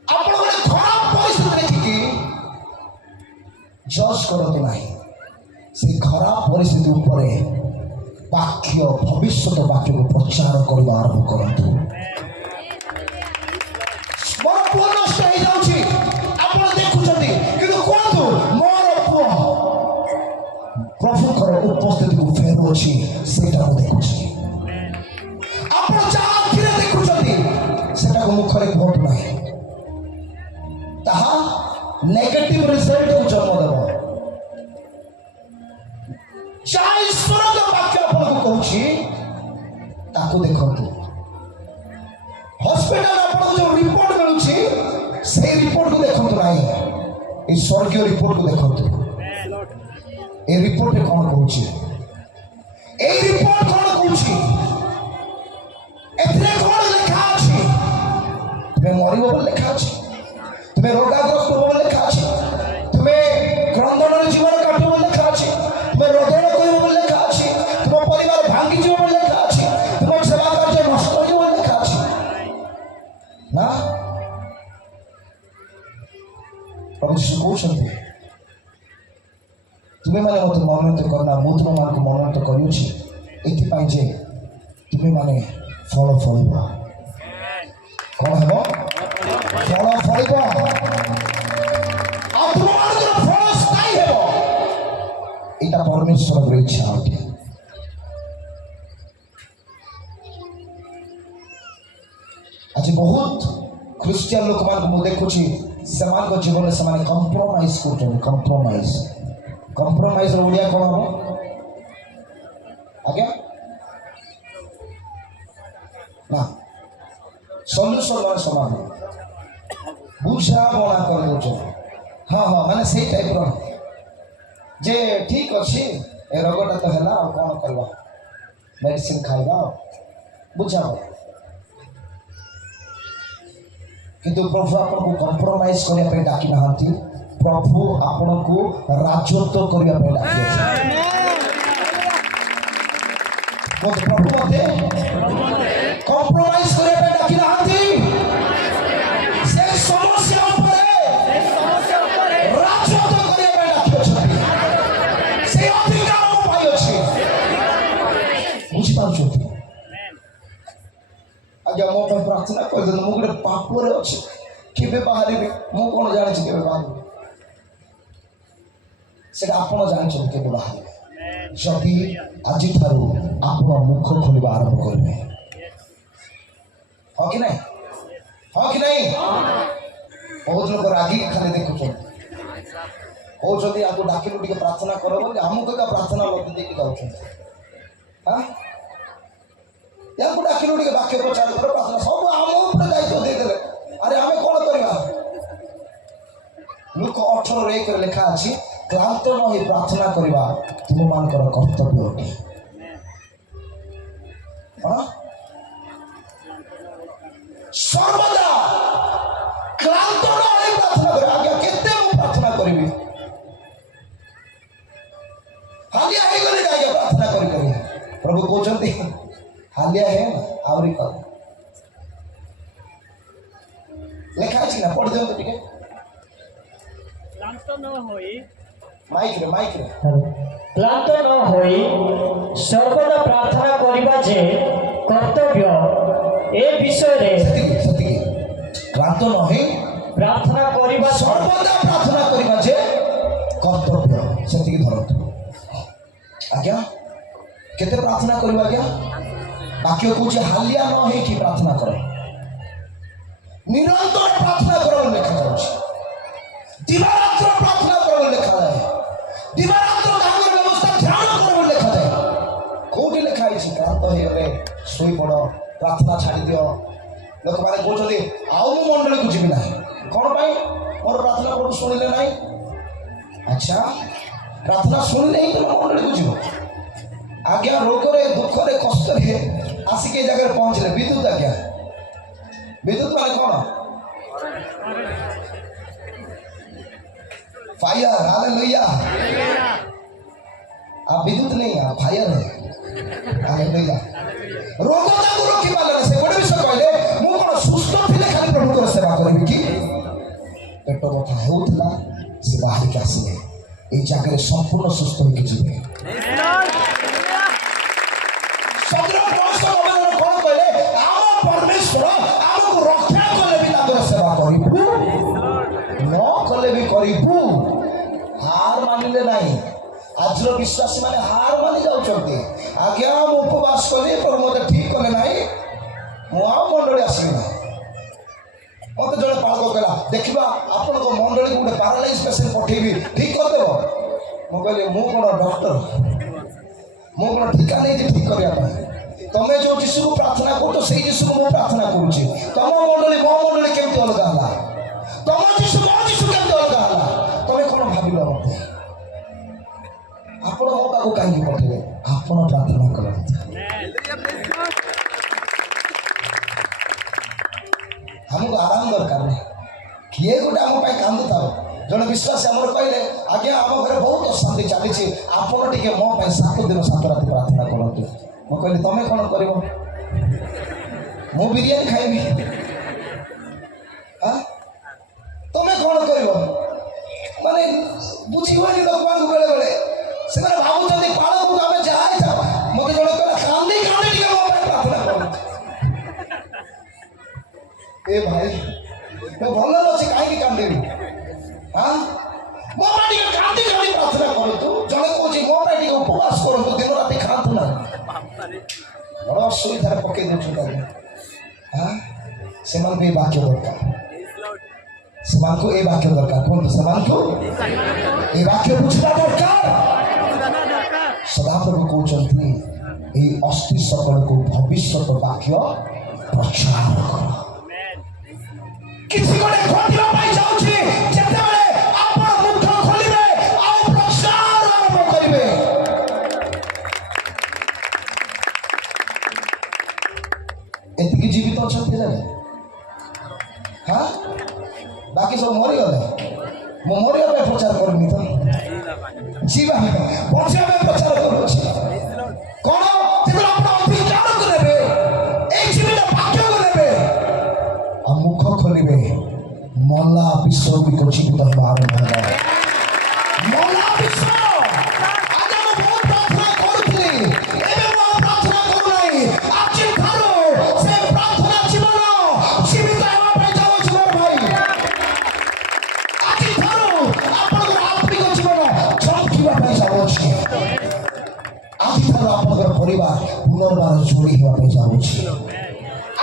ଆପଣ ଗୋଟେ ଖରାପ ପରିସ୍ଥିତି ଦେଖିକି ଜଜ୍ କରନ୍ତି ନାହିଁ, ସେ ଖରାପ ପରିସ୍ଥିତି ଉପରେ ବାକ୍ୟ ଭବିଷ୍ୟତ ବାକ୍ୟକୁ ପ୍ରଚାର କରିବା ଆରମ୍ଭ କରନ୍ତୁ। ମୋର ପୁଅ ନଷ୍ଟ ହେଇଯାଉଛି ଆପଣ ଦେଖୁଛନ୍ତି, କିନ୍ତୁ କୁହନ୍ତୁ ମୋର ପୁଅ ପ୍ରଭୁଙ୍କର ଉପସ୍ଥିତିକୁ ଫେରୁଅଛି, ସେଇଟା ମୁଁ ଦେଖୁଛି। ଆପଣ ଯାହା ଆଖିରେ ଦେଖୁଛନ୍ତି ସେଟାକୁ ମୁଖରେ କୁହନ୍ତୁ ନାହିଁ, ତାହା ନେଗେଟିଭ ରିଜଲ୍ଟକୁ ଜନ୍ମ ଦେବ। ଯାହା ଈଶ୍ୱରଙ୍କ ବାକ୍ୟ ଆପଣଙ୍କୁ କହୁଛି ତାକୁ ଦେଖନ୍ତୁ। ହସ୍ପିଟାଲ ଆପଣଙ୍କୁ ଯୋଉ ରିପୋର୍ଟ ମିଳୁଛି ସେଇ ରିପୋର୍ଟକୁ ଦେଖନ୍ତୁ ନାହିଁ, এই ସ୍ୱର୍ଗୀୟ ରିପୋର୍ଟକୁ ଦେଖନ୍ତୁ। এই ରିପୋର୍ଟରେ କ'ଣ କହୁଛି? এই ରିପୋର୍ଟ କ'ଣ କହୁଛି? ଏଥିରେ କ'ଣ ଲେଖା ଅଛି? ତୁମେ ମରିବ ବୋଲି ଲେଖା ଅଛି, ତୁମେ ରୋଗାଗ୍ରସ୍ତ ହେବ ବୋଲି ଲେଖା ଅଛି, ତୁମେ କ୍ରନ୍ଦନରେ ଜୀବନ କାଟିବ ବୋଲି ଲେଖା ଅଛି, ତୁମେ ରୋଦନ କରିବ ବୋଲି ଲେଖା ଅଛି, ତୁମ ପରିବାର ଭାଙ୍ଗିଯିବ ବୋଲି ଲେଖା ଅଛି, ତୁମ ସେବା କାର୍ଯ୍ୟ ନଷ୍ଟ ହୋଇଯିବ ବୋଲି ଲେଖା ଅଛି ନା? ପ୍ରଭୁ ଯୀଶୁ କହୁଛନ୍ତି ତୁମେମାନେ ମୋତେ ମନୋନୀତ କରନା, ମୁଁ ତୁମମାନଙ୍କୁ ମନୋନୀତ କରିଅଛି ଏଥିପାଇଁ ଯେ ତୁମେମାନେ ଫଳ ଫଳିବ। କ'ଣ ହେବ? ଫଳ ଫଳିବ ଆଉ ତୁମମାନଙ୍କର ଫଳ ସ୍ଥାୟୀ ହେବ। ଏଇଟା ପରମେଶ୍ୱରଙ୍କର ଇଚ୍ଛା ଅଟେ। ଆଜି ବହୁତ ଖ୍ରୀଷ୍ଟିଆନ ଲୋକମାନଙ୍କୁ ମୁଁ ଦେଖୁଛି ସେମାନଙ୍କ ଜୀବନରେ ସେମାନେ କମ୍ପ୍ରମାଇଜ କରୁଛନ୍ତି। କମ୍ପ୍ରମାଇଜର ଓଡ଼ିଆ କ'ଣ ହେବ ଆଜ୍ଞା? ନା, ସଲ୍ୟୁସନ୍ ମାନେ ସମାଧାନ, ବୁଝାମଣା କରିଦେଉଛନ୍ତି। ହଁ ହଁ, ମାନେ ସେଇ ଟାଇପ୍ର ଯେ ଠିକ୍ ଅଛି ଏ ରୋଗଟା ତ ହେଲା ଆଉ କ'ଣ କରିବା, ମେଡ଼ିସିନ ଖାଇବା ଆଉ ବୁଝାମଣା। କିନ୍ତୁ ପ୍ରଭୁ ଆପଣଙ୍କୁ କମ୍ପ୍ରମାଇଜ କରିବା ପାଇଁ ଡାକି ନାହାନ୍ତି, ପ୍ରଭୁ ଆପଣଙ୍କୁ ରାଜତ୍ୱ କରିବା ପାଇଁ ଡାକିଅଛନ୍ତି। ପ୍ରଭୁ ମୋତେ କମ୍ପ୍ରମାଇଜ କରିବା ପାଇଁ ଡାକି ନାହାନ୍ତି, ସେ ସମସ୍ୟା ଉପରେ ରାଜତ୍ୱ କରିବା ପାଇଁ ଡାକିଅଛନ୍ତି। ସେ ଅଧିକାର ମୋ ପାଇଁ ଅଛି। ବୁଝିପାରୁଛନ୍ତି? ଆଜ୍ଞା ମୋ ପାଇଁ ପ୍ରାର୍ଥନା କରିଦେଲେ, ମୁଁ ଗୋଟେ ପାପରେ ଅଛି, କେବେ ବାହାରିବି ମୁଁ କ'ଣ ଜାଣିଛି କେବେ ବାହାରିବି? ସେଟା ଆପଣ ଜାଣିଛନ୍ତି କେବେ ବାହାରିବେ। ଯଦି ଆଜିଠାରୁ ଆପଣ ମୁଖ ଖୋଲିବା ଆରମ୍ଭ କରିବେ, ହଁ କି ନାଇଁ? ହଁ କି ନାଇଁ? ବହୁତ ଲୋକ ରାଗିକି ଖାଲି ଦେଖୁଛନ୍ତି, କହୁଛନ୍ତି ଆକୁ ଡାକିଲୁ ଟିକେ ପ୍ରାର୍ଥନା କର ବୋଲି, ଆମକୁ ଏକା ପ୍ରାର୍ଥନା ଲଗେଇ ଦେଇକି ଯାଉଛନ୍ତି। ହଁ, ୟାକୁ ଡାକିଲୁ ଟିକେ ବାକ୍ୟ ପ୍ରଚାର କର, ପ୍ରାର୍ଥନା, ସବୁ ଆମ ଉପରେ ଦାୟିତ୍ୱ ଦେଇଦେଲେ। ଆରେ ଆମେ କ'ଣ କରିବା? ଲୁକ 18:1 ଲେଖା ଅଛି, କ୍ଳାନ୍ତ ନ ହୋଇ ପ୍ରାର୍ଥନା କରିବା ତୁମମାନଙ୍କର କର୍ତ୍ତବ୍ୟ ଅଟେ। ସର୍ବଦା କ୍ଳାନ୍ତ ନ ହୋଇ ପ୍ରାର୍ଥନା କରିବା। ଆଜ୍ଞା କେତେ ମୁଁ ପ୍ରାର୍ଥନା କରିବି, ହାଲିଆ ହେଇଗଲି ଆଜ୍ଞା ପ୍ରାର୍ଥନା କରି। ପ୍ରଭୁ କହୁଛନ୍ତି ହାଲିଆ ହେ ଆହୁରି କର। ଲେଖା ଅଛି ନା, ପଢି ଦିଅନ୍ତୁ ଟିକେ ମାଇକ୍ରେ। କ୍ଳାନ୍ତ ନ ହୋଇ ସର୍ବଦା ପ୍ରାର୍ଥନା କରିବା ଯେ କର୍ତ୍ତବ୍ୟ, ଏ ବିଷୟରେ ସେତିକି କ୍ଳାନ୍ତ ନ ହୋଇ ପ୍ରାର୍ଥନା କରିବା, ସର୍ବଦା ପ୍ରାର୍ଥନା କରିବା ଯେ କର୍ତ୍ତବ୍ୟ, ସେତିକି ଧରନ୍ତୁ। ଆଜ୍ଞା କେତେ ପ୍ରାର୍ଥନା କରିବା? ଆଜ୍ଞା ବାକ୍ୟ କହୁଛି ହାଲିଆ ନ ହେଇକି ପ୍ରାର୍ଥନା କର, ନିରନ୍ତର ପ୍ରାର୍ଥନା କର ବୋଲି ଲେଖାଯାଉଛି। ଦିବାରାତ୍ର ପ୍ରାର୍ଥନା କର ବୋଲି ଲେଖାଯାଏ, ଦିବାରାତ୍ର ତାଙ୍କର ବ୍ୟବସ୍ଥା ଧ୍ୟାନ କର ବୋଲି ଲେଖାଯାଏ। କୋଉଠି ଲେଖା ହେଇଛି କ୍ଳାନ୍ତ ହେଇଗଲେ ଶୋଇପଡ଼, ପ୍ରାର୍ଥନା ଛାଡ଼ିଦିଅ? ଲୋକମାନେ କହୁଛନ୍ତି ଆଉ ମୁଁ ମଣ୍ଡଳୀକୁ ଯିବି ନାହିଁ। କ'ଣ ପାଇଁ? ମୋର ପ୍ରାର୍ଥନା କୋଉଠୁ ଶୁଣିଲେ ନାହିଁ। ଆଚ୍ଛା, ପ୍ରାର୍ଥନା ଶୁଣିଲେ ହିଁ ତୁମ ମଣ୍ଡଳୀକୁ ଯିବ। ଆଜ୍ଞା ରୋଗରେ ଦୁଃଖରେ କଷ୍ଟରେ ଆସିକି ଏ ଜାଗାରେ ପହଞ୍ଚିଲେ ବିଦ୍ୟୁତ। ଆଜ୍ଞା ବିଦ୍ୟୁତ ମାନେ କ'ଣ? Fire hallelujah. आप विद्युत नहीं, आप फायर है हालेलुया रोग ताकू रखी पारे से गोटे विषय कहले मु कोन सुस्थ थिले खाली प्रभु को सेवा करबी कि पेट कथा हेउतला से बाहर के आसीले ए जगह संपूर्ण सुस्थ होके जिवे सगरा दोस्त गोबेन कोन कहले आम परमेश्वर आमको रक्षा कले भी ताकर सेवा करिबू न कले भी करिबू हार मानिले नहीं आज विश्वासी माने हार मानि जाउछन्ते आज्ञा हम उपवास कले पर मते ठीक कले नहीं मु आ मंडली आसीबी ना मत जड़े पालक कहला देखा आपण को मंडली गोटे पारालाइज पेसेंट पठेबी ठीक कर देव मु कहली मु कोन डॉक्टर मु कोन ठिका नहीं ठीक करिया तमे जो यीशु को प्रार्थना करतो सेही यीशु को मु प्रार्थना करूची तम मंडली मो मंडली केमती अलग हला तम यीशु मो यीशु केमती अलग हला तमे कोन भाबिलो मते आपण हो बाको काई पठेबे आपण प्रार्थना करत हमको आराम दरकार नहीं किए गोटे आम कांदुता जन विश्वास आम कहले आज्ञा आम घर बहुत अशांति चली आपड़ टे मो 7 दिन 7 रात प्रार्थना करूँ मुझे कहली तुम कौन कर मु बिरियानी खाइबी तुम कौन कर माने बुझीबनी लोक बेले बेले से भावुं पाल को आम जाए मत जन कहला कांदी कांदी टे मो प्रार्थना करूँ ए भाई मैं भल अच्छे कहीं कांदी हाँ मो टे कांदी कांदी प्रार्थना करूँ जड़े कौन मो टे उपवास करूँ दिन राति खातु ना बड़ा असुविधा पकई दे हाँ से वाक्य दरकार से वाक्य दरकार कहते से वाक्य बुझा दरकार सदाप्रभु कहते अस्थि सकल को भविष्य वाक्य प्रचार कर किसी गोटे खोटिया पाई जाउछि जेतेबेले आपण मुख खोलिबे आ प्रचार आरंभ करिवे एतिकी जीवित अछंती रे हां बाकी सब मरि गले मो मरिया पे प्रचार करनी तो जीवा बंचिया पे प्रचार करूछि कोन तेरे आपण अधिकार को लेबे एक जीवित वाक्य को लेबे आ मुख खोलिबे मल्ला विश्व को जीवित आरंभ होला मल्ला विश्व आज हम बहुत प्रार्थना करूथली एबे मो प्रार्थना करू नाही आज थारो से प्रार्थना जीवन जीवित हेबा पे जाओ जीवन भाई आज थारो आपण आत्मिक जीवन चमकिबा पे जाओ छी आज थारो आपण परिवार पुनर्बार जोड़ी हेबा पे जाओ छी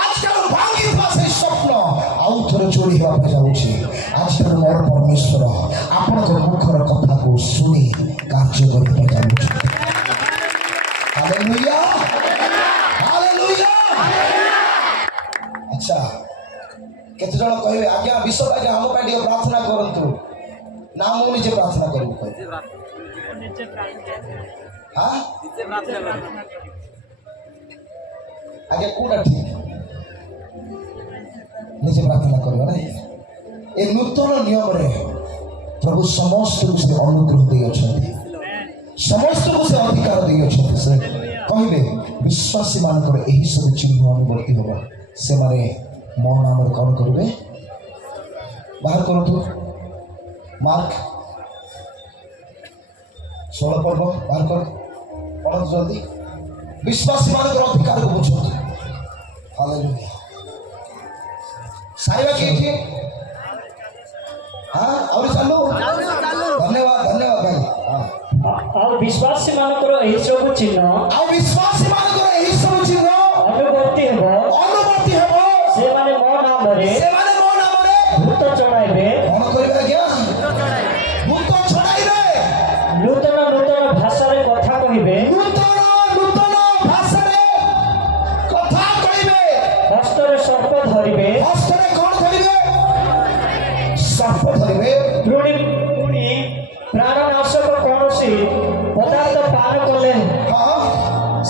आजकल भांगी से स्वप्न आउ थोड़े जोड़ी हेबा पे जाउछि आजकल मोर परमेश्वर आपण को मुखर कथा को सुनी कार्य कर पे जाउछि हालेलुया हालेलुया अच्छा केते जण कहबे आज्ञा विश्व आज्ञा हम पे प्रार्थना करंतु ना मु निजे प्रार्थना करबो हां आज्ञा कोडा ठीक निजे प्रार्थना करबा ना ए नूतन नियम रे प्रभु समस्त को से अनुग्रह दे अछंती समस्त को से अधिकार दे अछंती से कहले विश्वासी मानकर एही सब चिन्ह अनुवर्ती होबा से माने मो नाम रे कोन करबे बाहर करो तो मार्क 16 पर्व बाहर कर पढ़ो जल्दी विश्वासी मानकर अधिकार को बुझो हालेलुया साइबा के हाँ और चालू धन्यवाद धन्यवाद भाई हाँ और विश्वासी मानकर एही सब चिन्ह और विश्वासी मानकर एही सब चिन्ह अनुवर्ती हेबो से माने मो नाम रे भूत चढ़ाइबे कौन करबे क्या भूत चढ़ाइबे नूतन नूतन भाषा रे कथा कहिबे नूतन नूतन भाषा रे कथा कहिबे हस्त रे सर्प धरिबे हस्त रे कौन धरिबे सर्प धरिबे पुणी प्राणनाशक कौनसी पदार्थ पान कले हाँ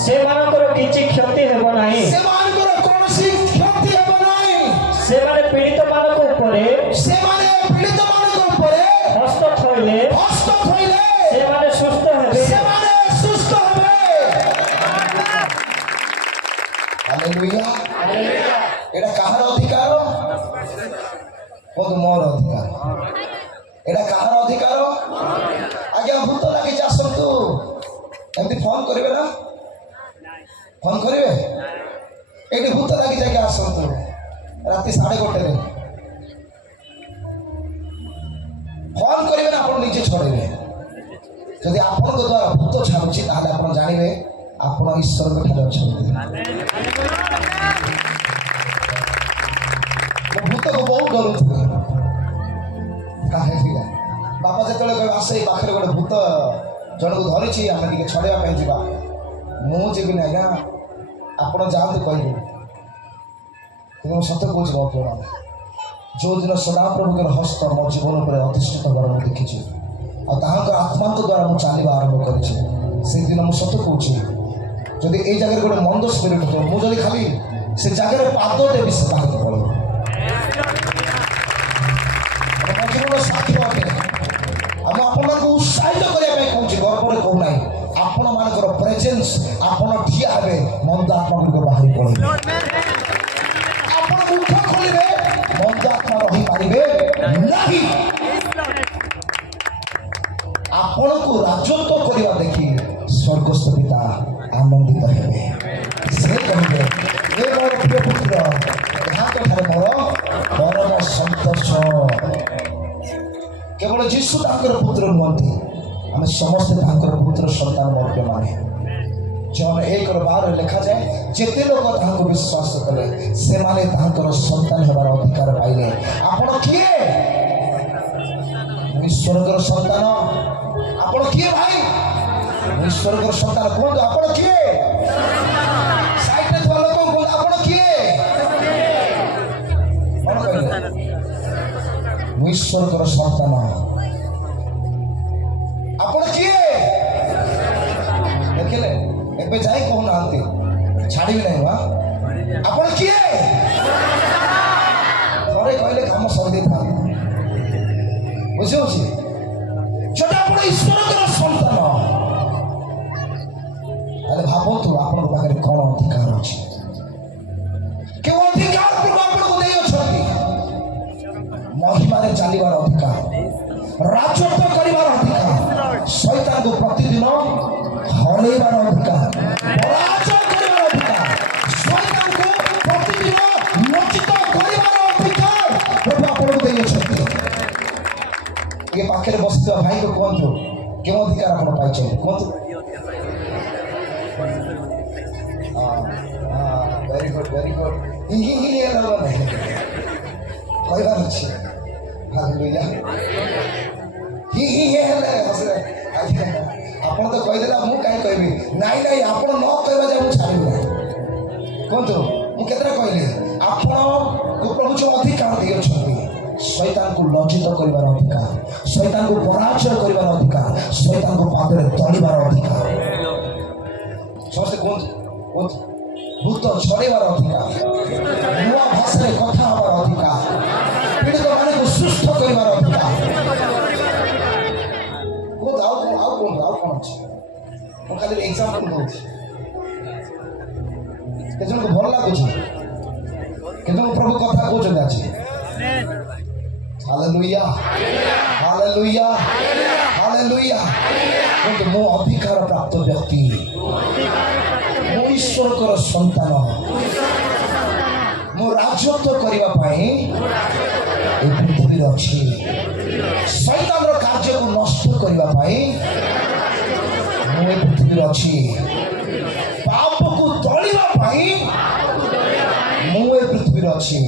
से मानकर किछि क्षति हेबो नाही से मानकर कौनसी क्षति हेबो नाही से माने पीड़ित मानक ऊपर से माने पीड़ित मानक ऊपर हस्त थइले से माने सुस्थ हेबे से माने सुस्थ हेबे ଏମିତି ଫୋନ କରିବେ ନା? ଫୋନ କରିବେ? ଏଇଠି ଭୂତ ଲାଗି ଯାଇକି ଆସନ୍ତୁ ରାତି 1:30ରେ। ଫୋନ କରିବେ ନା ଆପଣ ନିଜେ ଛଡ଼େଇବେ। ଯଦି ଆପଣଙ୍କ ଦ୍ୱାରା ଭୂତ ଛାଡୁଛି ତାହେଲେ ଆପଣ ଜାଣିବେ ଆପଣ ଈଶ୍ୱରଙ୍କ ଠାରେ ଅଛନ୍ତି। ଭୂତକୁ ବହୁତ ଡରୁଥିଲେ। କାହିଁକି ବାପା ଯେତେବେଳେ କହିବେ ଆସେ ଏଇ ପାଖରେ ଗୋଟେ ଭୂତ ଜଣକୁ ଧରିଛି ଆମେ ଟିକେ ଛଡ଼େଇବା ପାଇଁ ଯିବା, ମୁଁ ଯିବିନି ଆଜ୍ଞା, ଆପଣ ଯାଆନ୍ତୁ କହିବେ। କିନ୍ତୁ ମୁଁ ସତ କହୁଛି ଭକ୍ତଗଣ, ଯେଉଁଦିନ ସଦାପ୍ରଭୁଙ୍କର ହସ୍ତ ମୋ ଜୀବନ ଉପରେ ଅଧିଷ୍ଠିତ ହେବାର ମୁଁ ଦେଖିଛି ଆଉ ତାହାଙ୍କର ଆତ୍ମାଙ୍କ ଦ୍ୱାରା ମୁଁ ଚାଲିବା ଆରମ୍ଭ କରିଛି, ସେଇଦିନ ମୁଁ ସତ କହୁଛି ଯଦି ଏଇ ଜାଗାରେ ଗୋଟେ ମନ୍ଦ ସ୍ପିରିଟ୍ ହବ, ମୁଁ ଯଦି ଖାଲି ସେ ଜାଗାରେ ପାଦ ଦେବି ସେ ବାହାରକୁ ପଳେଇବ। ମୋ ଜୀବନ ସାଥୀ ଅଟେ ଆଉ ମୁଁ ଆପଣମାନଙ୍କୁ ଉତ୍ସାହିତ କରିବା ପାଇଁ କହୁଛି, ଗର୍ବରେ କହୁନାହିଁ। ଆପଣମାନଙ୍କର ପ୍ରେଜେନ୍ସ, ଆପଣ ଠିଆ ହେବେ, ମନ୍ଦ ଆତ୍ମାଗୁଡ଼ିକ ବାହାରି ପଳେଇବେ। ଆପଣ ମୁଖ ଖୋଲିବେ, ମନ୍ଦ ଆତ୍ମା ରହିପାରିବେ ନାହିଁ। ଆପଣଙ୍କୁ ରାଜତ୍ୱ କରିବା ଦେଖି ସ୍ୱର୍ଗସ୍ଥ ପିତା ଆନନ୍ଦିତ ହେବେ। ସେ କହିବେ ଏ ମୋର ପ୍ରିୟ ପୁତ୍ର, ଏହାଙ୍କ ଠାରେ ମୋର ପରମ ସନ୍ତୋଷ। କେବଳ ଯୀଶୁ ତାଙ୍କର ପୁତ୍ର ନୁହନ୍ତି, ଆମେ ସମସ୍ତେ ତାଙ୍କର ପୁତ୍ର ସନ୍ତାନ ବର୍ତ୍ତମାନେ। ଜନ 1:12 ଲେଖାଯାଏ, ଯେତେ ଲୋକ ତାହାଙ୍କୁ ବିଶ୍ୱାସ କଲେ ସେମାନେ ତାଙ୍କର ସନ୍ତାନ ହେବାର ଅଧିକାର ପାଇଲେ। ଆପଣ କିଏ? ଈଶ୍ୱରଙ୍କର ସନ୍ତାନ। ଆପଣ କିଏ ଭାଇ? ଈଶ୍ୱରଙ୍କର ସନ୍ତାନ। କୁହନ୍ତୁ ଆପଣ କିଏ? ସାଇଡରେ ଥିବା ଲୋକ କୁହନ୍ତୁ ଆପଣ କିଏ? କଣ କହିଲେ? ମୁଁ ଈଶ୍ୱରଙ୍କର ସନ୍ତାନ। ଆପଣ କିଏ? ଦେଖିଲେ ଏବେ ଯାଇ କହୁନାହାନ୍ତି, ଛାଡ଼ିବି ନାହିଁ ମା। ଆପଣ କିଏ? ଥରେ କହିଲେ କାମ ସରିଯାଇଥାନ୍ତା। ବୁଝିହଉଛି? ଯୋଉଟା ଆପଣ ଈଶ୍ୱରଙ୍କର ସନ୍ତାନ, ତାହେଲେ ଭାବନ୍ତୁ ଆପଣଙ୍କ ପାଖରେ କଣ ଅଧିକାର ଅଛି। କେଉଁ ଅଧିକାର ପ୍ରଭୁ ଆପଣଙ୍କୁ ଦେଇଅଛନ୍ତି? ମହିମାରେ ଚାଲିବାର ଅଧିକାର, ରାଜତ୍ୱ କରିବାର ଅଧିକାର, ଶୈତାନକୁ ପ୍ରତିଦିନ ହରେଇବାର ଅଧିକାର, ପରାଜୟ କରିବାର ଅଧିକାର, ଶୈତାନକୁ ପ୍ରତିଦିନ ଲଜ୍ଜିତ କରିବାର ଅଧିକାର ପ୍ରଭୁ ଆପଣଙ୍କୁ ଦେଇଅଛନ୍ତି। ଏ ପାଖରେ ବସିଥିବା ଭାଇଙ୍କୁ କୁହନ୍ତୁ କେଉଁ ଅଧିକାର ଆପଣ ପାଇଛନ୍ତି? କୁହନ୍ତୁ। Very good, very good. କହିବାର ଅଛି। ହାଲେଲୁୟା। ହେଲେ ଆପଣ ତ କହିଦେଲେ, ମୁଁ କାହିଁ କହିବି? ନାଇଁ ନାଇଁ, ଆପଣ ନ କହିବା ଯେ ମୁଁ ଛାଡ଼ିବି ନାହିଁ। କୁହନ୍ତୁ, ମୁଁ କେତେଟା କହିଲି? ଆପଣଙ୍କୁ ପ୍ରଭୁ ଯେଉଁ ଅଧିକାର ଦେଇଅଛନ୍ତି, ଶୈତାନକୁ ଲଜ୍ଜିତ କରିବାର ଅଧିକାର, ଶୈତାନକୁ ପରାଜୟ କରିବାର ଅଧିକାର, ଶୈତାନକୁ ପାଦରେ ତଳିବାର ଅଧିକାର। ସମସ୍ତେ କୁହନ୍ତୁ, କୁହନ୍ତୁ। ଭୂତ ଛଡ଼େଇବାର ଅଧିକାର, ନୂଆ ଭାଷାରେ କଥା ହେବାର ଅଧିକାର, ପୀଡ଼ିତ ମାନଙ୍କୁ ସୁସ୍ଥ କରିବାର ଅଧିକାର। କୁହନ୍ତୁ ଆଉ କଣ, ଆଉ କୁହନ୍ତୁ ଆଉ କଣ ଅଛି? ମୁଁ ଖାଲି ଏକ୍ସାମ୍ପଲ୍ ଦଉଛି। କେତେଜଣକୁ ଭଲ ଲାଗୁଛି? କେତେଜଣ ପ୍ରଭୁ କଥା କହୁଛନ୍ତି ଆଜି? Hallelujah, hallelujah, hallelujah. କିନ୍ତୁ ମୁଁ ଅଧିକାର ପ୍ରାପ୍ତ ବ୍ୟକ୍ତି, ମୁଁ ଈଶ୍ୱରଙ୍କର ସନ୍ତାନ। ମୁଁ ରାଜତ୍ୱ କରିବା ପାଇଁ ଏ ପୃଥିବୀରେ ଅଛି। ଶୈତାନର କାର୍ଯ୍ୟକୁ ନଷ୍ଟ କରିବା ପାଇଁ ମୁଁ ଏ ପୃଥିବୀରେ ଅଛି। ପାପକୁ ତଳିବା ପାଇଁ ମୁଁ ଏ ପୃଥିବୀରେ ଅଛି।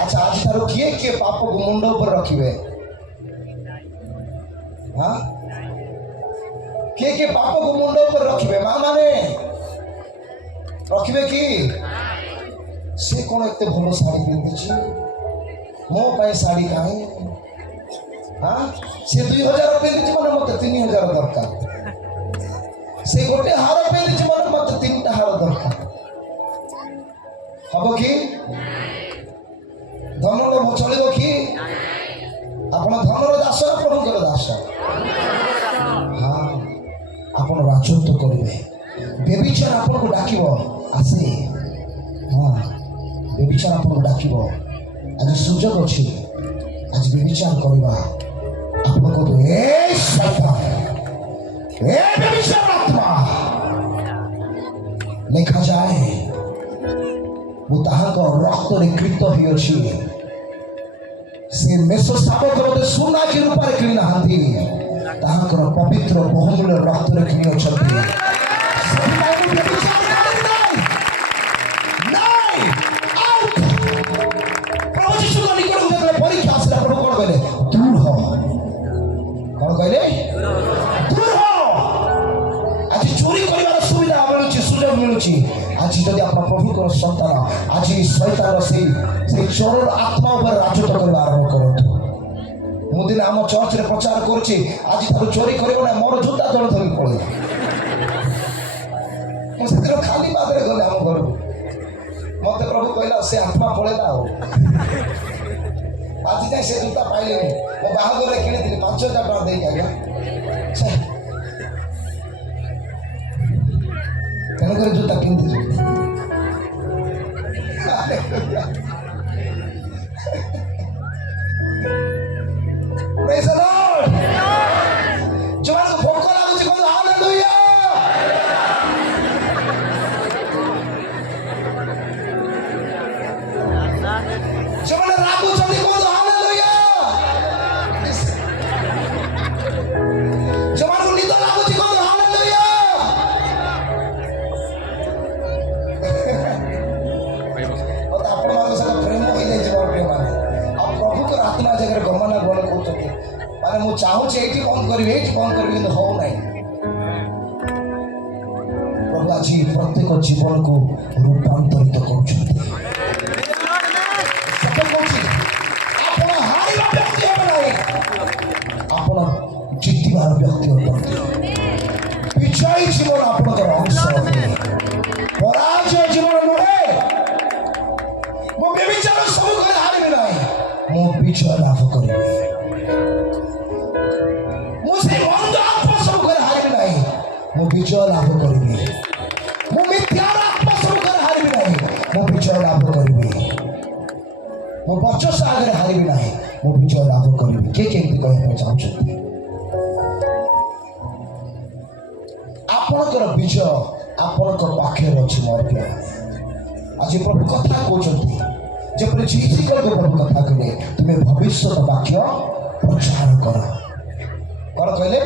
ଆଚ୍ଛା, ଆଜିଠାରୁ କିଏ କିଏ ପାପକୁ ମୁଣ୍ଡ ଉପରେ ରଖିବେ? କିଏ କିଏ ପାପକୁ ମୁଣ୍ଡ ଉପରେ ରଖିବେ? ମା ମାନେ ରଖିବେ କି? ସେ କଣ ଏତେ ଭଲ ଶାଢ଼ୀ ପିନ୍ଧିଛି, ମୋ ପାଇଁ ଶାଢ଼ୀ କାହିଁ? ସେ 2000 ପିନ୍ଧିଛି ମାନେ ମତେ 3000 ଦରକାର। ସେ ଗୋଟେ ହାର ପିନ୍ଧିଛି ମାନେ ମତେ 3ଟା ହାର ଦରକାର। ହବ କି? ଧନ ଲୋଭ ଚଳିବ କି? ଆପଣ ଧନର ଦାସ ନା ପ୍ରଭୁଙ୍କର ଦାସ? ଆପଣ ରାଜତ୍ୱ କରିବେ। ବ୍ୟଭିଚାର ଆପଣଙ୍କୁ ଡାକିବ, ଆସେ। ବ୍ୟଭିଚାର ଆପଣଙ୍କୁ ଡାକିବ। ଆଜି ସୁଯୋଗ ଅଛି, ଆଜି ବ୍ୟଭିଚାର କରିବା। ଆପଣ କହନ୍ତୁ, ଏ ଶୈତାନ ଏ ବ୍ୟଭିଚାର ଆତ୍ମା ଲେଖାଯାଏ ମୁଁ ତାହାଙ୍କ ରକ୍ତରେ କ୍ରୀତ ହୋଇଅଛି। ସେ ମେଷ ଶାବକ ମୋତେ ସୁନା କି ରୂପାରେ କିଣି ନାହାନ୍ତି, ତାହାଙ୍କର ପବିତ୍ର ବହୁମୂଲ୍ୟ ରକ୍ତରେ କିଣି ଅଛନ୍ତି। ସେଥିପାଇଁ ମୁଁ ବ୍ୟଭିଚାର କରିବି ନାହିଁ। ନାଇଁ, out। ପ୍ରଭୁ ଯୀଶୁଙ୍କ ନିକଟକୁ ଯେତେବେଳେ ପରୀକ୍ଷା ଆସିଲା, ପ୍ରଭୁ କ'ଣ କହିଲେ? ଦୂର ହ। କ'ଣ କହିଲେ? ଦୂର ହ। ଆଜି ଚୋରି କରିବାର ସୁବିଧା ମିଳୁଛି, ସୁଯୋଗ ମିଳୁଛି। ଆଜି ଯଦି ଆପଣ ପ୍ରଭୁଙ୍କର ସନ୍ତାନ, ଆଜି ଶୈତାନର ସେଇ ଚୋରର ଆତ୍ମା ଉପରେ ରାଜତ୍ୱ କରିବା ଆରମ୍ଭ କରନ୍ତୁ। ମୁଁ ଦିନ ଆମ ଚର୍ଚ୍ଚରେ ପ୍ରଚାର କରୁଛି, ଆଜି ତାକୁ ଚୋରି କରିବ ନା ମୋର ଜୋତା ତଳ ଧରି ପଳେଇବ। ମୁଁ ସେଦିନ ଖାଲି ପାଦରେ ଗଲେ ଆମ ଘରକୁ, ମତେ ପ୍ରଭୁ କହିଲା ସେ ଆତ୍ମା ପଳେଇଲା। ଆଉ ଆଜି ଯାଏଁ ସେ ଜୋତା ପାଇଲେନି। ମୋ ବାହାଘରରେ କିଣିଥିଲି 5,000 ଟଙ୍କା ଦେଇକି। ଆଜ୍ଞା ତେଣୁକରି ଜୋତା କିଣିଥିଲି। Praise the Lord. ଯୋଉମାନଙ୍କୁ ଭୋକ ଲାଗୁଛି କୁହନ୍ତୁ ହାଲେଲୁୟା। ଯୋଉମାନେ ରାଗୁଛନ୍ତି କୁହନ୍ତୁ ହାଲେଲୁୟା। ଯୋଉମାନଙ୍କୁ ନିଦ ଲାଗୁଛି କୁହନ୍ତୁ ହାଲେଲୁୟା। ଆପଣମାନଙ୍କ ସହିତ ପ୍ରେମ ହୋଇଯାଇଛି ମୋର ପ୍ରିୟମାନେ। ଆଉ ପ୍ରଭୁଙ୍କର ଆତ୍ମା ଜାଗାରେ ଗମନା ଗଣ କହୁଛନ୍ତି, ମାନେ ମୁଁ ଚାହୁଁଛି ଏଇଠି କଣ କରିବି, ଏଇଠି କଣ କରିବି, କିନ୍ତୁ ହଉନାହିଁ। ପ୍ରଭୁ ଆଜି ପ୍ରତ୍ୟେକ ଜୀବନକୁ ରୂପାନ୍ତରିତ କରୁଛନ୍ତି। ସତ କହୁଛି, ଆପଣ ହାରିବା ବ୍ୟକ୍ତି ହେବେ ନାହିଁ, ଆପଣ ଜିତିବାର ବ୍ୟକ୍ତି ଅଟନ୍ତି। ବିଜୟୀ ଜୀବନ ଆପଣଙ୍କର ଅଂଶ ଅଟେ, ପରାଜୟ ଜୀବନ ନୁହେଁ। ମୁଁ ବ୍ୟଭିଚାର ସମ୍ମୁଖରେ ହାରିବି ନାହିଁ, ମୁଁ ବିଜୟ ଲାଭ କରିବି। ମୁଁ ସେଇ ମନ୍ଦ ଆତ୍ମା ସମ୍ମୁଖରେ ହାରିବି ନାହିଁ, ମୁଁ ବିଜୟ ଲାଭ କରିବି। ମୁଁ ମିଥ୍ୟାର ଆତ୍ମା ସମ୍ମୁଖରେ ହାରିବି ନାହିଁ, ମୁଁ ବିଜୟ ଲାଭ କରିବି। ମୁଁ ବର୍ଚସ୍ୱ ଆଗରେ ହାରିବି ନାହିଁ, ମୁଁ ବିଜୟ ଲାଭ କରିବି। କିଏ କେମିତି କହିବା ପାଇଁ ଚାହୁଁଛନ୍ତି? ଆପଣଙ୍କର ବିଜୟ ଆପଣଙ୍କ ପାଖରେ ଅଛି ମୋର ପ୍ରିୟ। ଆଜି ପ୍ରଭୁ କଥା କହୁଛନ୍ତି, ଯେପରି ଯୀଶୁଙ୍କୁ ପ୍ରଭୁ କଥା କହିଲେ, ତୁମେ ଭବିଷ୍ୟତ ବାକ୍ୟ ପ୍ରଚାର କର। କ'ଣ କହିଲେ?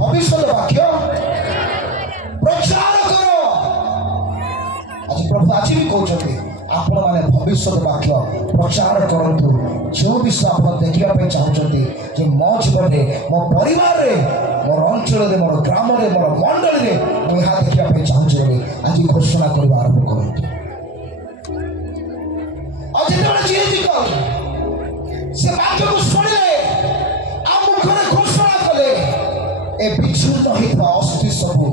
ଭବିଷ୍ୟତ ବାକ୍ୟ ପ୍ରଚାର କର। ଆଜି ପ୍ରଭୁ ଆଜି ବି କହୁଛନ୍ତି, ଆପଣମାନେ ଭବିଷ୍ୟତ ବାକ୍ୟ ପ୍ରଚାର କରନ୍ତୁ। ଯେଉଁ ବିଷୟ ଆପଣ ଦେଖିବା ପାଇଁ ଚାହୁଁଛନ୍ତି, ଯେ ମୋ ଜୀବନରେ, ମୋ ପରିବାରରେ, ମୋର ଅଞ୍ଚଳରେ, ମୋର ଗ୍ରାମରେ, ମୋର ମଣ୍ଡଳୀରେ ମୁଁ ଏହା ଦେଖିବା ପାଇଁ ଚାହୁଁଛି ବୋଲି ଆଜି ଘୋଷଣା କରିବା ଆରମ୍ଭ କରନ୍ତୁ। ଆଉ ଯେତେବେଳେ ସେ ବାକ୍ୟକୁ ଶୁଣିଲେ, ଆଉ ମୁଖରେ ଘୋଷଣା କଲେ, ଏ ବିଚ୍ଛିନ୍ନ ହୋଇଥିବା ଅସ୍ଥି ସବୁ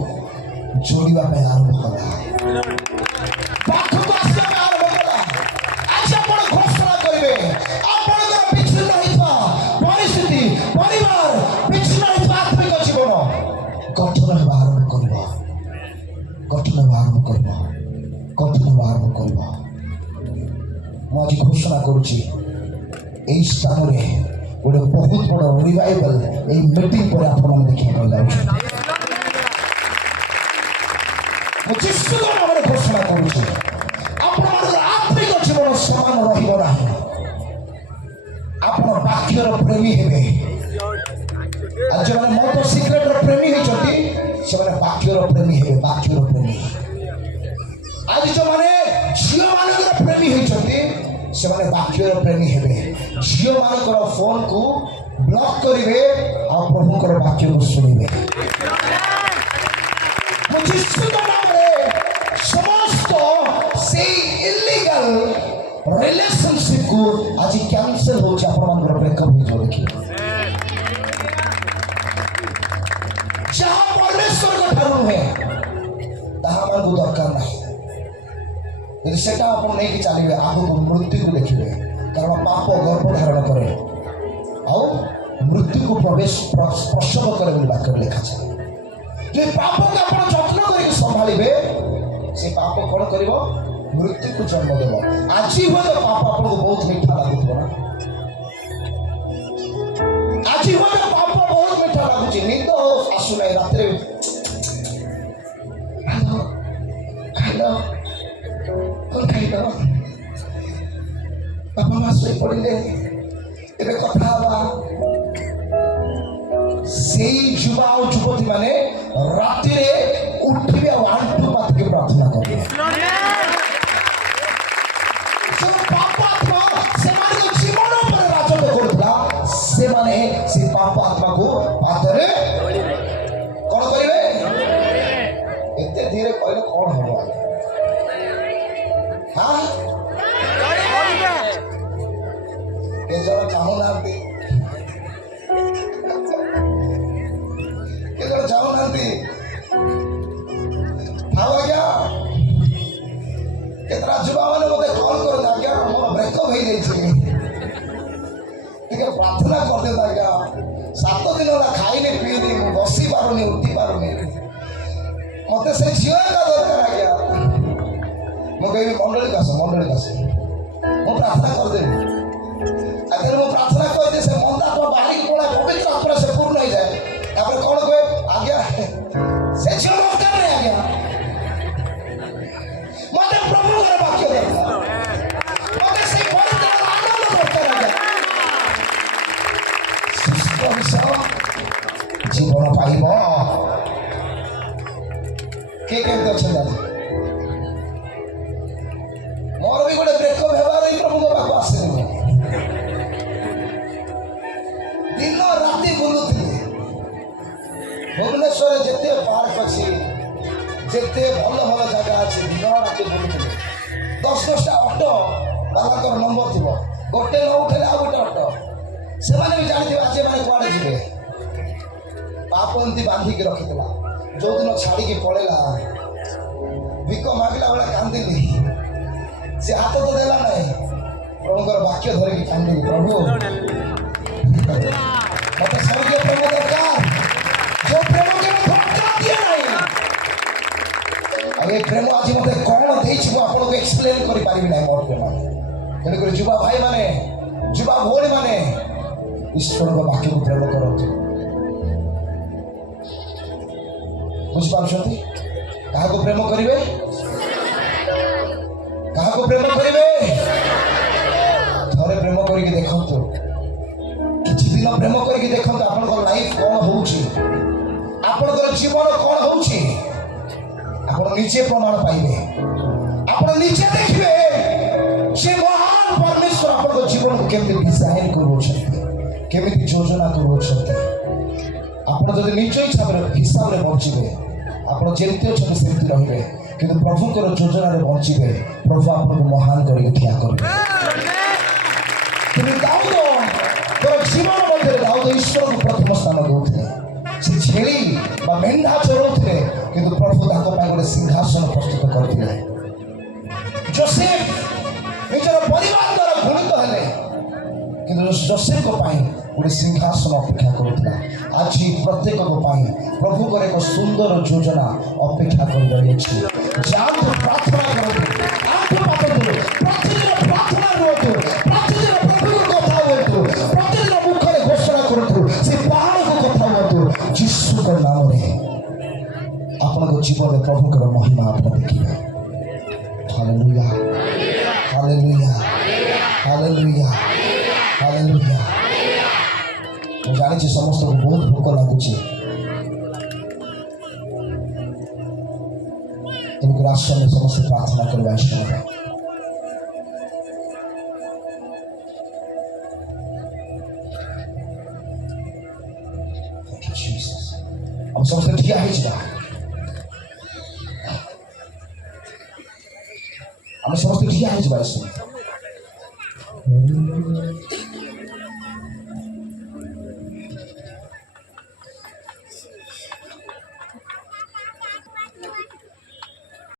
ଯୋଡ଼ିବା ପାଇଁ ଆରମ୍ଭ କଲା, ପାଖକୁ ଆସିବା ପାଇଁ ଆରମ୍ଭ କଲା। ଆଜି ଆପଣ ଘୋଷଣା କରିବେ, ଆପଣଙ୍କର ବିଚ୍ଛିନ୍ନ ହୋଇଥିବା ପରିସ୍ଥିତି, ପରିବାର, ବିଚ୍ଛିନ୍ନ ହୋଇଥିବା ଆତ୍ମିକ ଜୀବନ ଗଠନ ହେବା ଆରମ୍ଭ କରିବ, ଗଠନ ହେବା ଆରମ୍ଭ କରିବ, ଗଠନ ହେବା ଆରମ୍ଭ କରିବ। ମୁଁ ଆଜି ଘୋଷଣା କରୁଛି, এই ସ୍ଥାନରେ ଗୋଟେ ବହୁତ ବଡ଼ ରିଭାଇଭାଲ এই ମିଟିଂ ପରେ ଆପଣମାନେ ଦେଖିବାକୁ ଯାଉଛନ୍ତି। ମୁଁ ଯୀଶୁଙ୍କ ନାମରେ ଘୋଷଣା କରୁଛି, ଆପଣମାନଙ୍କର ଆତ୍ମିକ ଜୀବନ ସମାନ ରହିବ ନାହିଁ। ଆପଣ ବାକ୍ୟର ପ୍ରେମୀ ହେବେ। ଆଉ ଯେଉଁମାନେ ମଦ ସିକ୍ରେଟର ପ୍ରେମୀ ହେଇଛନ୍ତି, ସେମାନେ ବାକ୍ୟର ପ୍ରେମୀ ହେବେ, ବାକ୍ୟର ପ୍ରେମୀ। ଆଜି ଯେଉଁମାନେ ଝିଅମାନଙ୍କର ପ୍ରେମୀ ହେଇଛନ୍ତି, ସେମାନେ ବାକ୍ୟର ପ୍ରେମୀ ହେବେ। ଝିଅମାନଙ୍କର ଫୋନକୁ ବ୍ଲକ୍ କରିବେ, ଆଉ ପ୍ରଭୁଙ୍କର ବାକ୍ୟକୁ ଶୁଣିବେ। ମୁଁ ଯୀଶୁଙ୍କ ନାମରେ ସମସ୍ତ ସେଇ ଇଲିଗାଲ ରିଲେସନସିପକୁ ଆଜି କ୍ୟାନସେଲ ହେଉଛି। ଆପଣମାନଙ୍କର ବ୍ରେକଅପ୍ ହେଇଯିବ। ଦେଖିବେ, ଯାହା ପରମେଶ୍ୱରଙ୍କ ଠାରୁ ନୁହେଁ, ତାହା ଆମକୁ ଦରକାର ନାହିଁ। ଯଦି ସେଟା ଆପଣ ନେଇକି ଚାଲିବେ, ଆଗକୁ ମୃତ୍ୟୁକୁ ଦେଖିବେ। କାରଣ ପାପ ଗର୍ଭ ଧାରଣ କରେ ଆଉ ମୃତ୍ୟୁକୁ ପ୍ରସବ କରେ ବୋଲି ବାକ୍ୟରେ ଲେଖାଯାଏ। ଯଦି ପାପକୁ ଆପଣ ଯତ୍ନ କରିକି ସମ୍ଭାଳିବେ, ସେ ପାପ କ'ଣ କରିବ? ମୃତ୍ୟୁକୁ ଜନ୍ମ ଦେବ। ଆଜି ହୁଏତ ପାପ ଆପଣଙ୍କୁ ବହୁତ ମିଠା ଲାଗୁଥିବ ନା, ଆଜି ହୁଏତ ପାପ ବହୁତ ମିଠା ଲାଗୁଛି, ନିଦ ଆସୁଛି, ଆସୁନାହିଁ ରାତିରେ ଖାଇଲ କଣ ଖାଇଲ ବାପା ମା ଶୋଇ ପଡ଼ିଲେ ଏବେ କଥା ହବା ସେଇ ଯୁବା ଆଉ ଯୁବତୀ ମାନେ ରାତିରେ ଉଠିବେ ଆଉ ଆଣ୍ଠୁ ପାତିକି ପ୍ରାର୍ଥନା କରିବେ ପାପ ଆତ୍ମା ସେମାନଙ୍କ ଜୀବନ ଉପରେ ରାଜତ୍ୱ କରୁଥିଲା ସେମାନେ ସେ ପାପ ଆତ୍ମାକୁ ପାଦରେ କଣ କରିବେ ଏତେ ଧୀରେ କହିଲେ କଣ ହବ କେଜଣ ଚାହୁଁନାହାନ୍ତି କେଜଣ ଚାହୁଁନାହାନ୍ତି ଥାଉ ଆଜ୍ଞା କେତେଟା ଯୁବା ମାନେ ମତେ କଲ୍ କରନ୍ତି ଆଜ୍ଞା ମୋର ବ୍ରେକଅପ୍ ହେଇଯାଇଛି ଟିକେ ପ୍ରାର୍ଥନା କରିଦିଅନ୍ତୁ ଆଜ୍ଞା 7 ଦିନ ହେଲା ଖାଇନି ପିଇନି ମୁଁ ବସି ପାରୁନି ଉଠି ପାରୁନି ମତେ ସେ ଝିଅ ଏକା ଦରକାର ଆଜ୍ଞା ମୁଁ କହିବି ମଣ୍ଡଳୀକୁ ଆସ ମୁଁ ପ୍ରାର୍ଥନା କରିଦେବି ଆଜ୍ଞା ମୁଁ ପ୍ରାର୍ଥନା କରିଦିଏ ସେ ମନ୍ଦା ଆତ୍ମା ବାହାରିକି ପଳାଏ ପବିତ୍ର ଆତ୍ମା ସେ ପୂର୍ଣ୍ଣ ହେଇଯାଏ ତାପରେ କଣ କହେ ଆଜ୍ଞା ସେ ଝିଅ ଦରକାର ନାହିଁ ଆଜ୍ଞା ମତେ ପ୍ରଭୁଙ୍କର ବାକ୍ୟ ଦରକାର ମତେ ସେଇ ପବିତ୍ର ଆନନ୍ଦ ଦରକାର ଆଜ୍ଞା ଜୀବନ ପାଇବ କିଏ କେମିତି ଅଛନ୍ତି ଆଜି ମୋର ବି ଗୋଟେ ବ୍ରେକଅପ୍ ହେବାର ହିଁ ପ୍ରଭୁଙ୍କ ପାଖକୁ ଆସିଲି ଦିନ ରାତି ବୁଲୁଥିଲି ଭୁବନେଶ୍ୱରରେ ଯେତେ ପାର୍କ ଅଛି ଯେତେ ଭଲ ଭଲ ଜାଗା ଅଛି ଦିନ ରାତି ବୁଲୁଥିଲି 10-10ଟା ଅଟୋ ବାଲାଙ୍କର ନମ୍ବର ଥିବ ଗୋଟେ ନ ଉଠେଇଲେ ଆଉ ଗୋଟେ ଅଟୋ ସେମାନେ ବି ଜାଣିଥିବେ ଆଜି ମାନେ କୁଆଡ଼େ ଯିବେ ପାପ ଏମିତି ବାନ୍ଧିକି ରଖିଥିଲା ଯୋଉଦିନ ଛାଡ଼ିକି ପଳେଇଲା ଭିକ ମାଗିଲା ବେଳେ କାନ୍ଦିଲି ସେ ହାତ ତ ଦେଲା ନାହିଁ ପ୍ରଭୁଙ୍କର ବାକ୍ୟ ଧରିକି କାନ୍ଦିଲି ପ୍ରଭୁ ମତେ ସ୍ୱର୍ଗୀୟ ପ୍ରେମ ଦରକାର ଯୋଉ ପ୍ରେମ କେବେ ଧୋକା ଦିଏ ନାହିଁ ଆଉ ଏ ପ୍ରେମ ଆଜି ମତେ କଣ ଦେଇଛି ମୁଁ ଆପଣଙ୍କୁ ଏକ୍ସପ୍ଲେନ କରିପାରିବି ନାହିଁ ମୋର ପ୍ରେମ ତେଣୁକରି ଯୁବା ଭାଇ ମାନେ ଯୁବା ଭଉଣୀ ମାନେ ଈଶ୍ୱରଙ୍କ ବାକ୍ୟକୁ ପ୍ରେମ କରନ୍ତୁ ବୁଝିପାରୁଛନ୍ତି କାହାକୁ ପ୍ରେମ କରିବେ କାହାକୁ ପ୍ରେମ କରିବେ ଥରେ ପ୍ରେମ କରିକି ଦେଖନ୍ତୁ କିଛି ଦିନ ପ୍ରେମ କରିକି ଦେଖନ୍ତୁ ଆପଣଙ୍କ ଲାଇଫ କଣ ହଉଛି ଆପଣଙ୍କର ଜୀବନ କଣ ହଉଛି ଆପଣ ନିଜେ ପ୍ରମାଣ ପାଇବେ ଆପଣ ନିଜେ ଦେଖିବେ ସେ ମହାନ ପରମେଶ୍ୱର ଆପଣଙ୍କ ଜୀବନକୁ କେମିତି ଡିଜାଇନ କରୁଛନ୍ତି କେମିତି ଯୋଜନା କରୁଛନ୍ତି ଆପଣ ଯଦି ନିଜ ହିସାବରେ ବଞ୍ଚିବେ ଆପଣ ଯେମିତି ଅଛନ୍ତି ସେମିତି ରହିବେ କିନ୍ତୁ ପ୍ରଭୁଙ୍କର ଯୋଜନାରେ ବଞ୍ଚିବେ ପ୍ରଭୁ ଆପଣଙ୍କୁ ମହାନ କରିକି ଠିଆ କରିବେ କିନ୍ତୁ ଦାଉଦର ଜୀବନ ମଧ୍ୟରେ ଦାଉଦ ଈଶ୍ୱରକୁ ପ୍ରଥମ ସ୍ଥାନ ଦେଉଥିଲେ ସେ ଛେଳି ବା ମେଣ୍ଢା ଚରଉଥିଲେ କିନ୍ତୁ ପ୍ରଭୁ ତାଙ୍କ ପାଇଁ ଗୋଟେ ସିଂହାସନ ପ୍ରସ୍ତୁତ କରିଥିଲେ ଯୋସେଫ ନିଜର ପରିବାର ଦ୍ୱାରା ଘୃଣିତ ହେଲେ କିନ୍ତୁ ଯୋସେଫଙ୍କ ପାଇଁ ଗୋଟେ ସିଂହାସନ ଅପେକ୍ଷା କରୁଥିଲା ଆଜି ପ୍ରତ୍ୟେକଙ୍କ ପାଇଁ ପ୍ରଭୁଙ୍କର ଏକ ସୁନ୍ଦର ଯୋଜନା ଅପେକ୍ଷା କରି ରହିଅଛି ଯାଆନ୍ତୁ ପ୍ରାର୍ଥନା କରନ୍ତୁ ଆଣ୍ଠୁ ପାତନ୍ତୁ ପ୍ରତିଦିନ ପ୍ରାର୍ଥନା ରୁହନ୍ତୁ ପ୍ରତିଦିନ ପ୍ରଭୁଙ୍କ କଥା ହୁଅନ୍ତୁ ପ୍ରତିଦିନ ମୁଖରେ ଘୋଷଣା କରନ୍ତୁ ସେ ପାହାଡ଼କୁ କଥା ହୁଅନ୍ତୁ ଯୀଶୁଙ୍କ ନାମରେ ଆପଣଙ୍କ ଜୀବନରେ ପ୍ରଭୁଙ୍କର ମହିମା ଆପଣ ଦେଖିବେ ହାଲେଲୁୟା ହାଲେଲୁୟା ହାଲେଲୁୟା ହାଲେଲୁୟା ମୁଁ ଜାଣିଛି ସମସ୍ତଙ୍କୁ ବହୁତ ଭୋକ ଲାଗୁଛି ତେଣୁକରି ଆସନ୍ତୁ ସମସ୍ତେ ପ୍ରାର୍ଥନା କରିବା ଈଶ୍ୱରରେ ଆମେ ସମସ୍ତେ ଠିଆ ହେଇଯିବା ଆମେ ସମସ୍ତେ ଠିଆ ହେଇଯିବା ଈଶ୍ୱର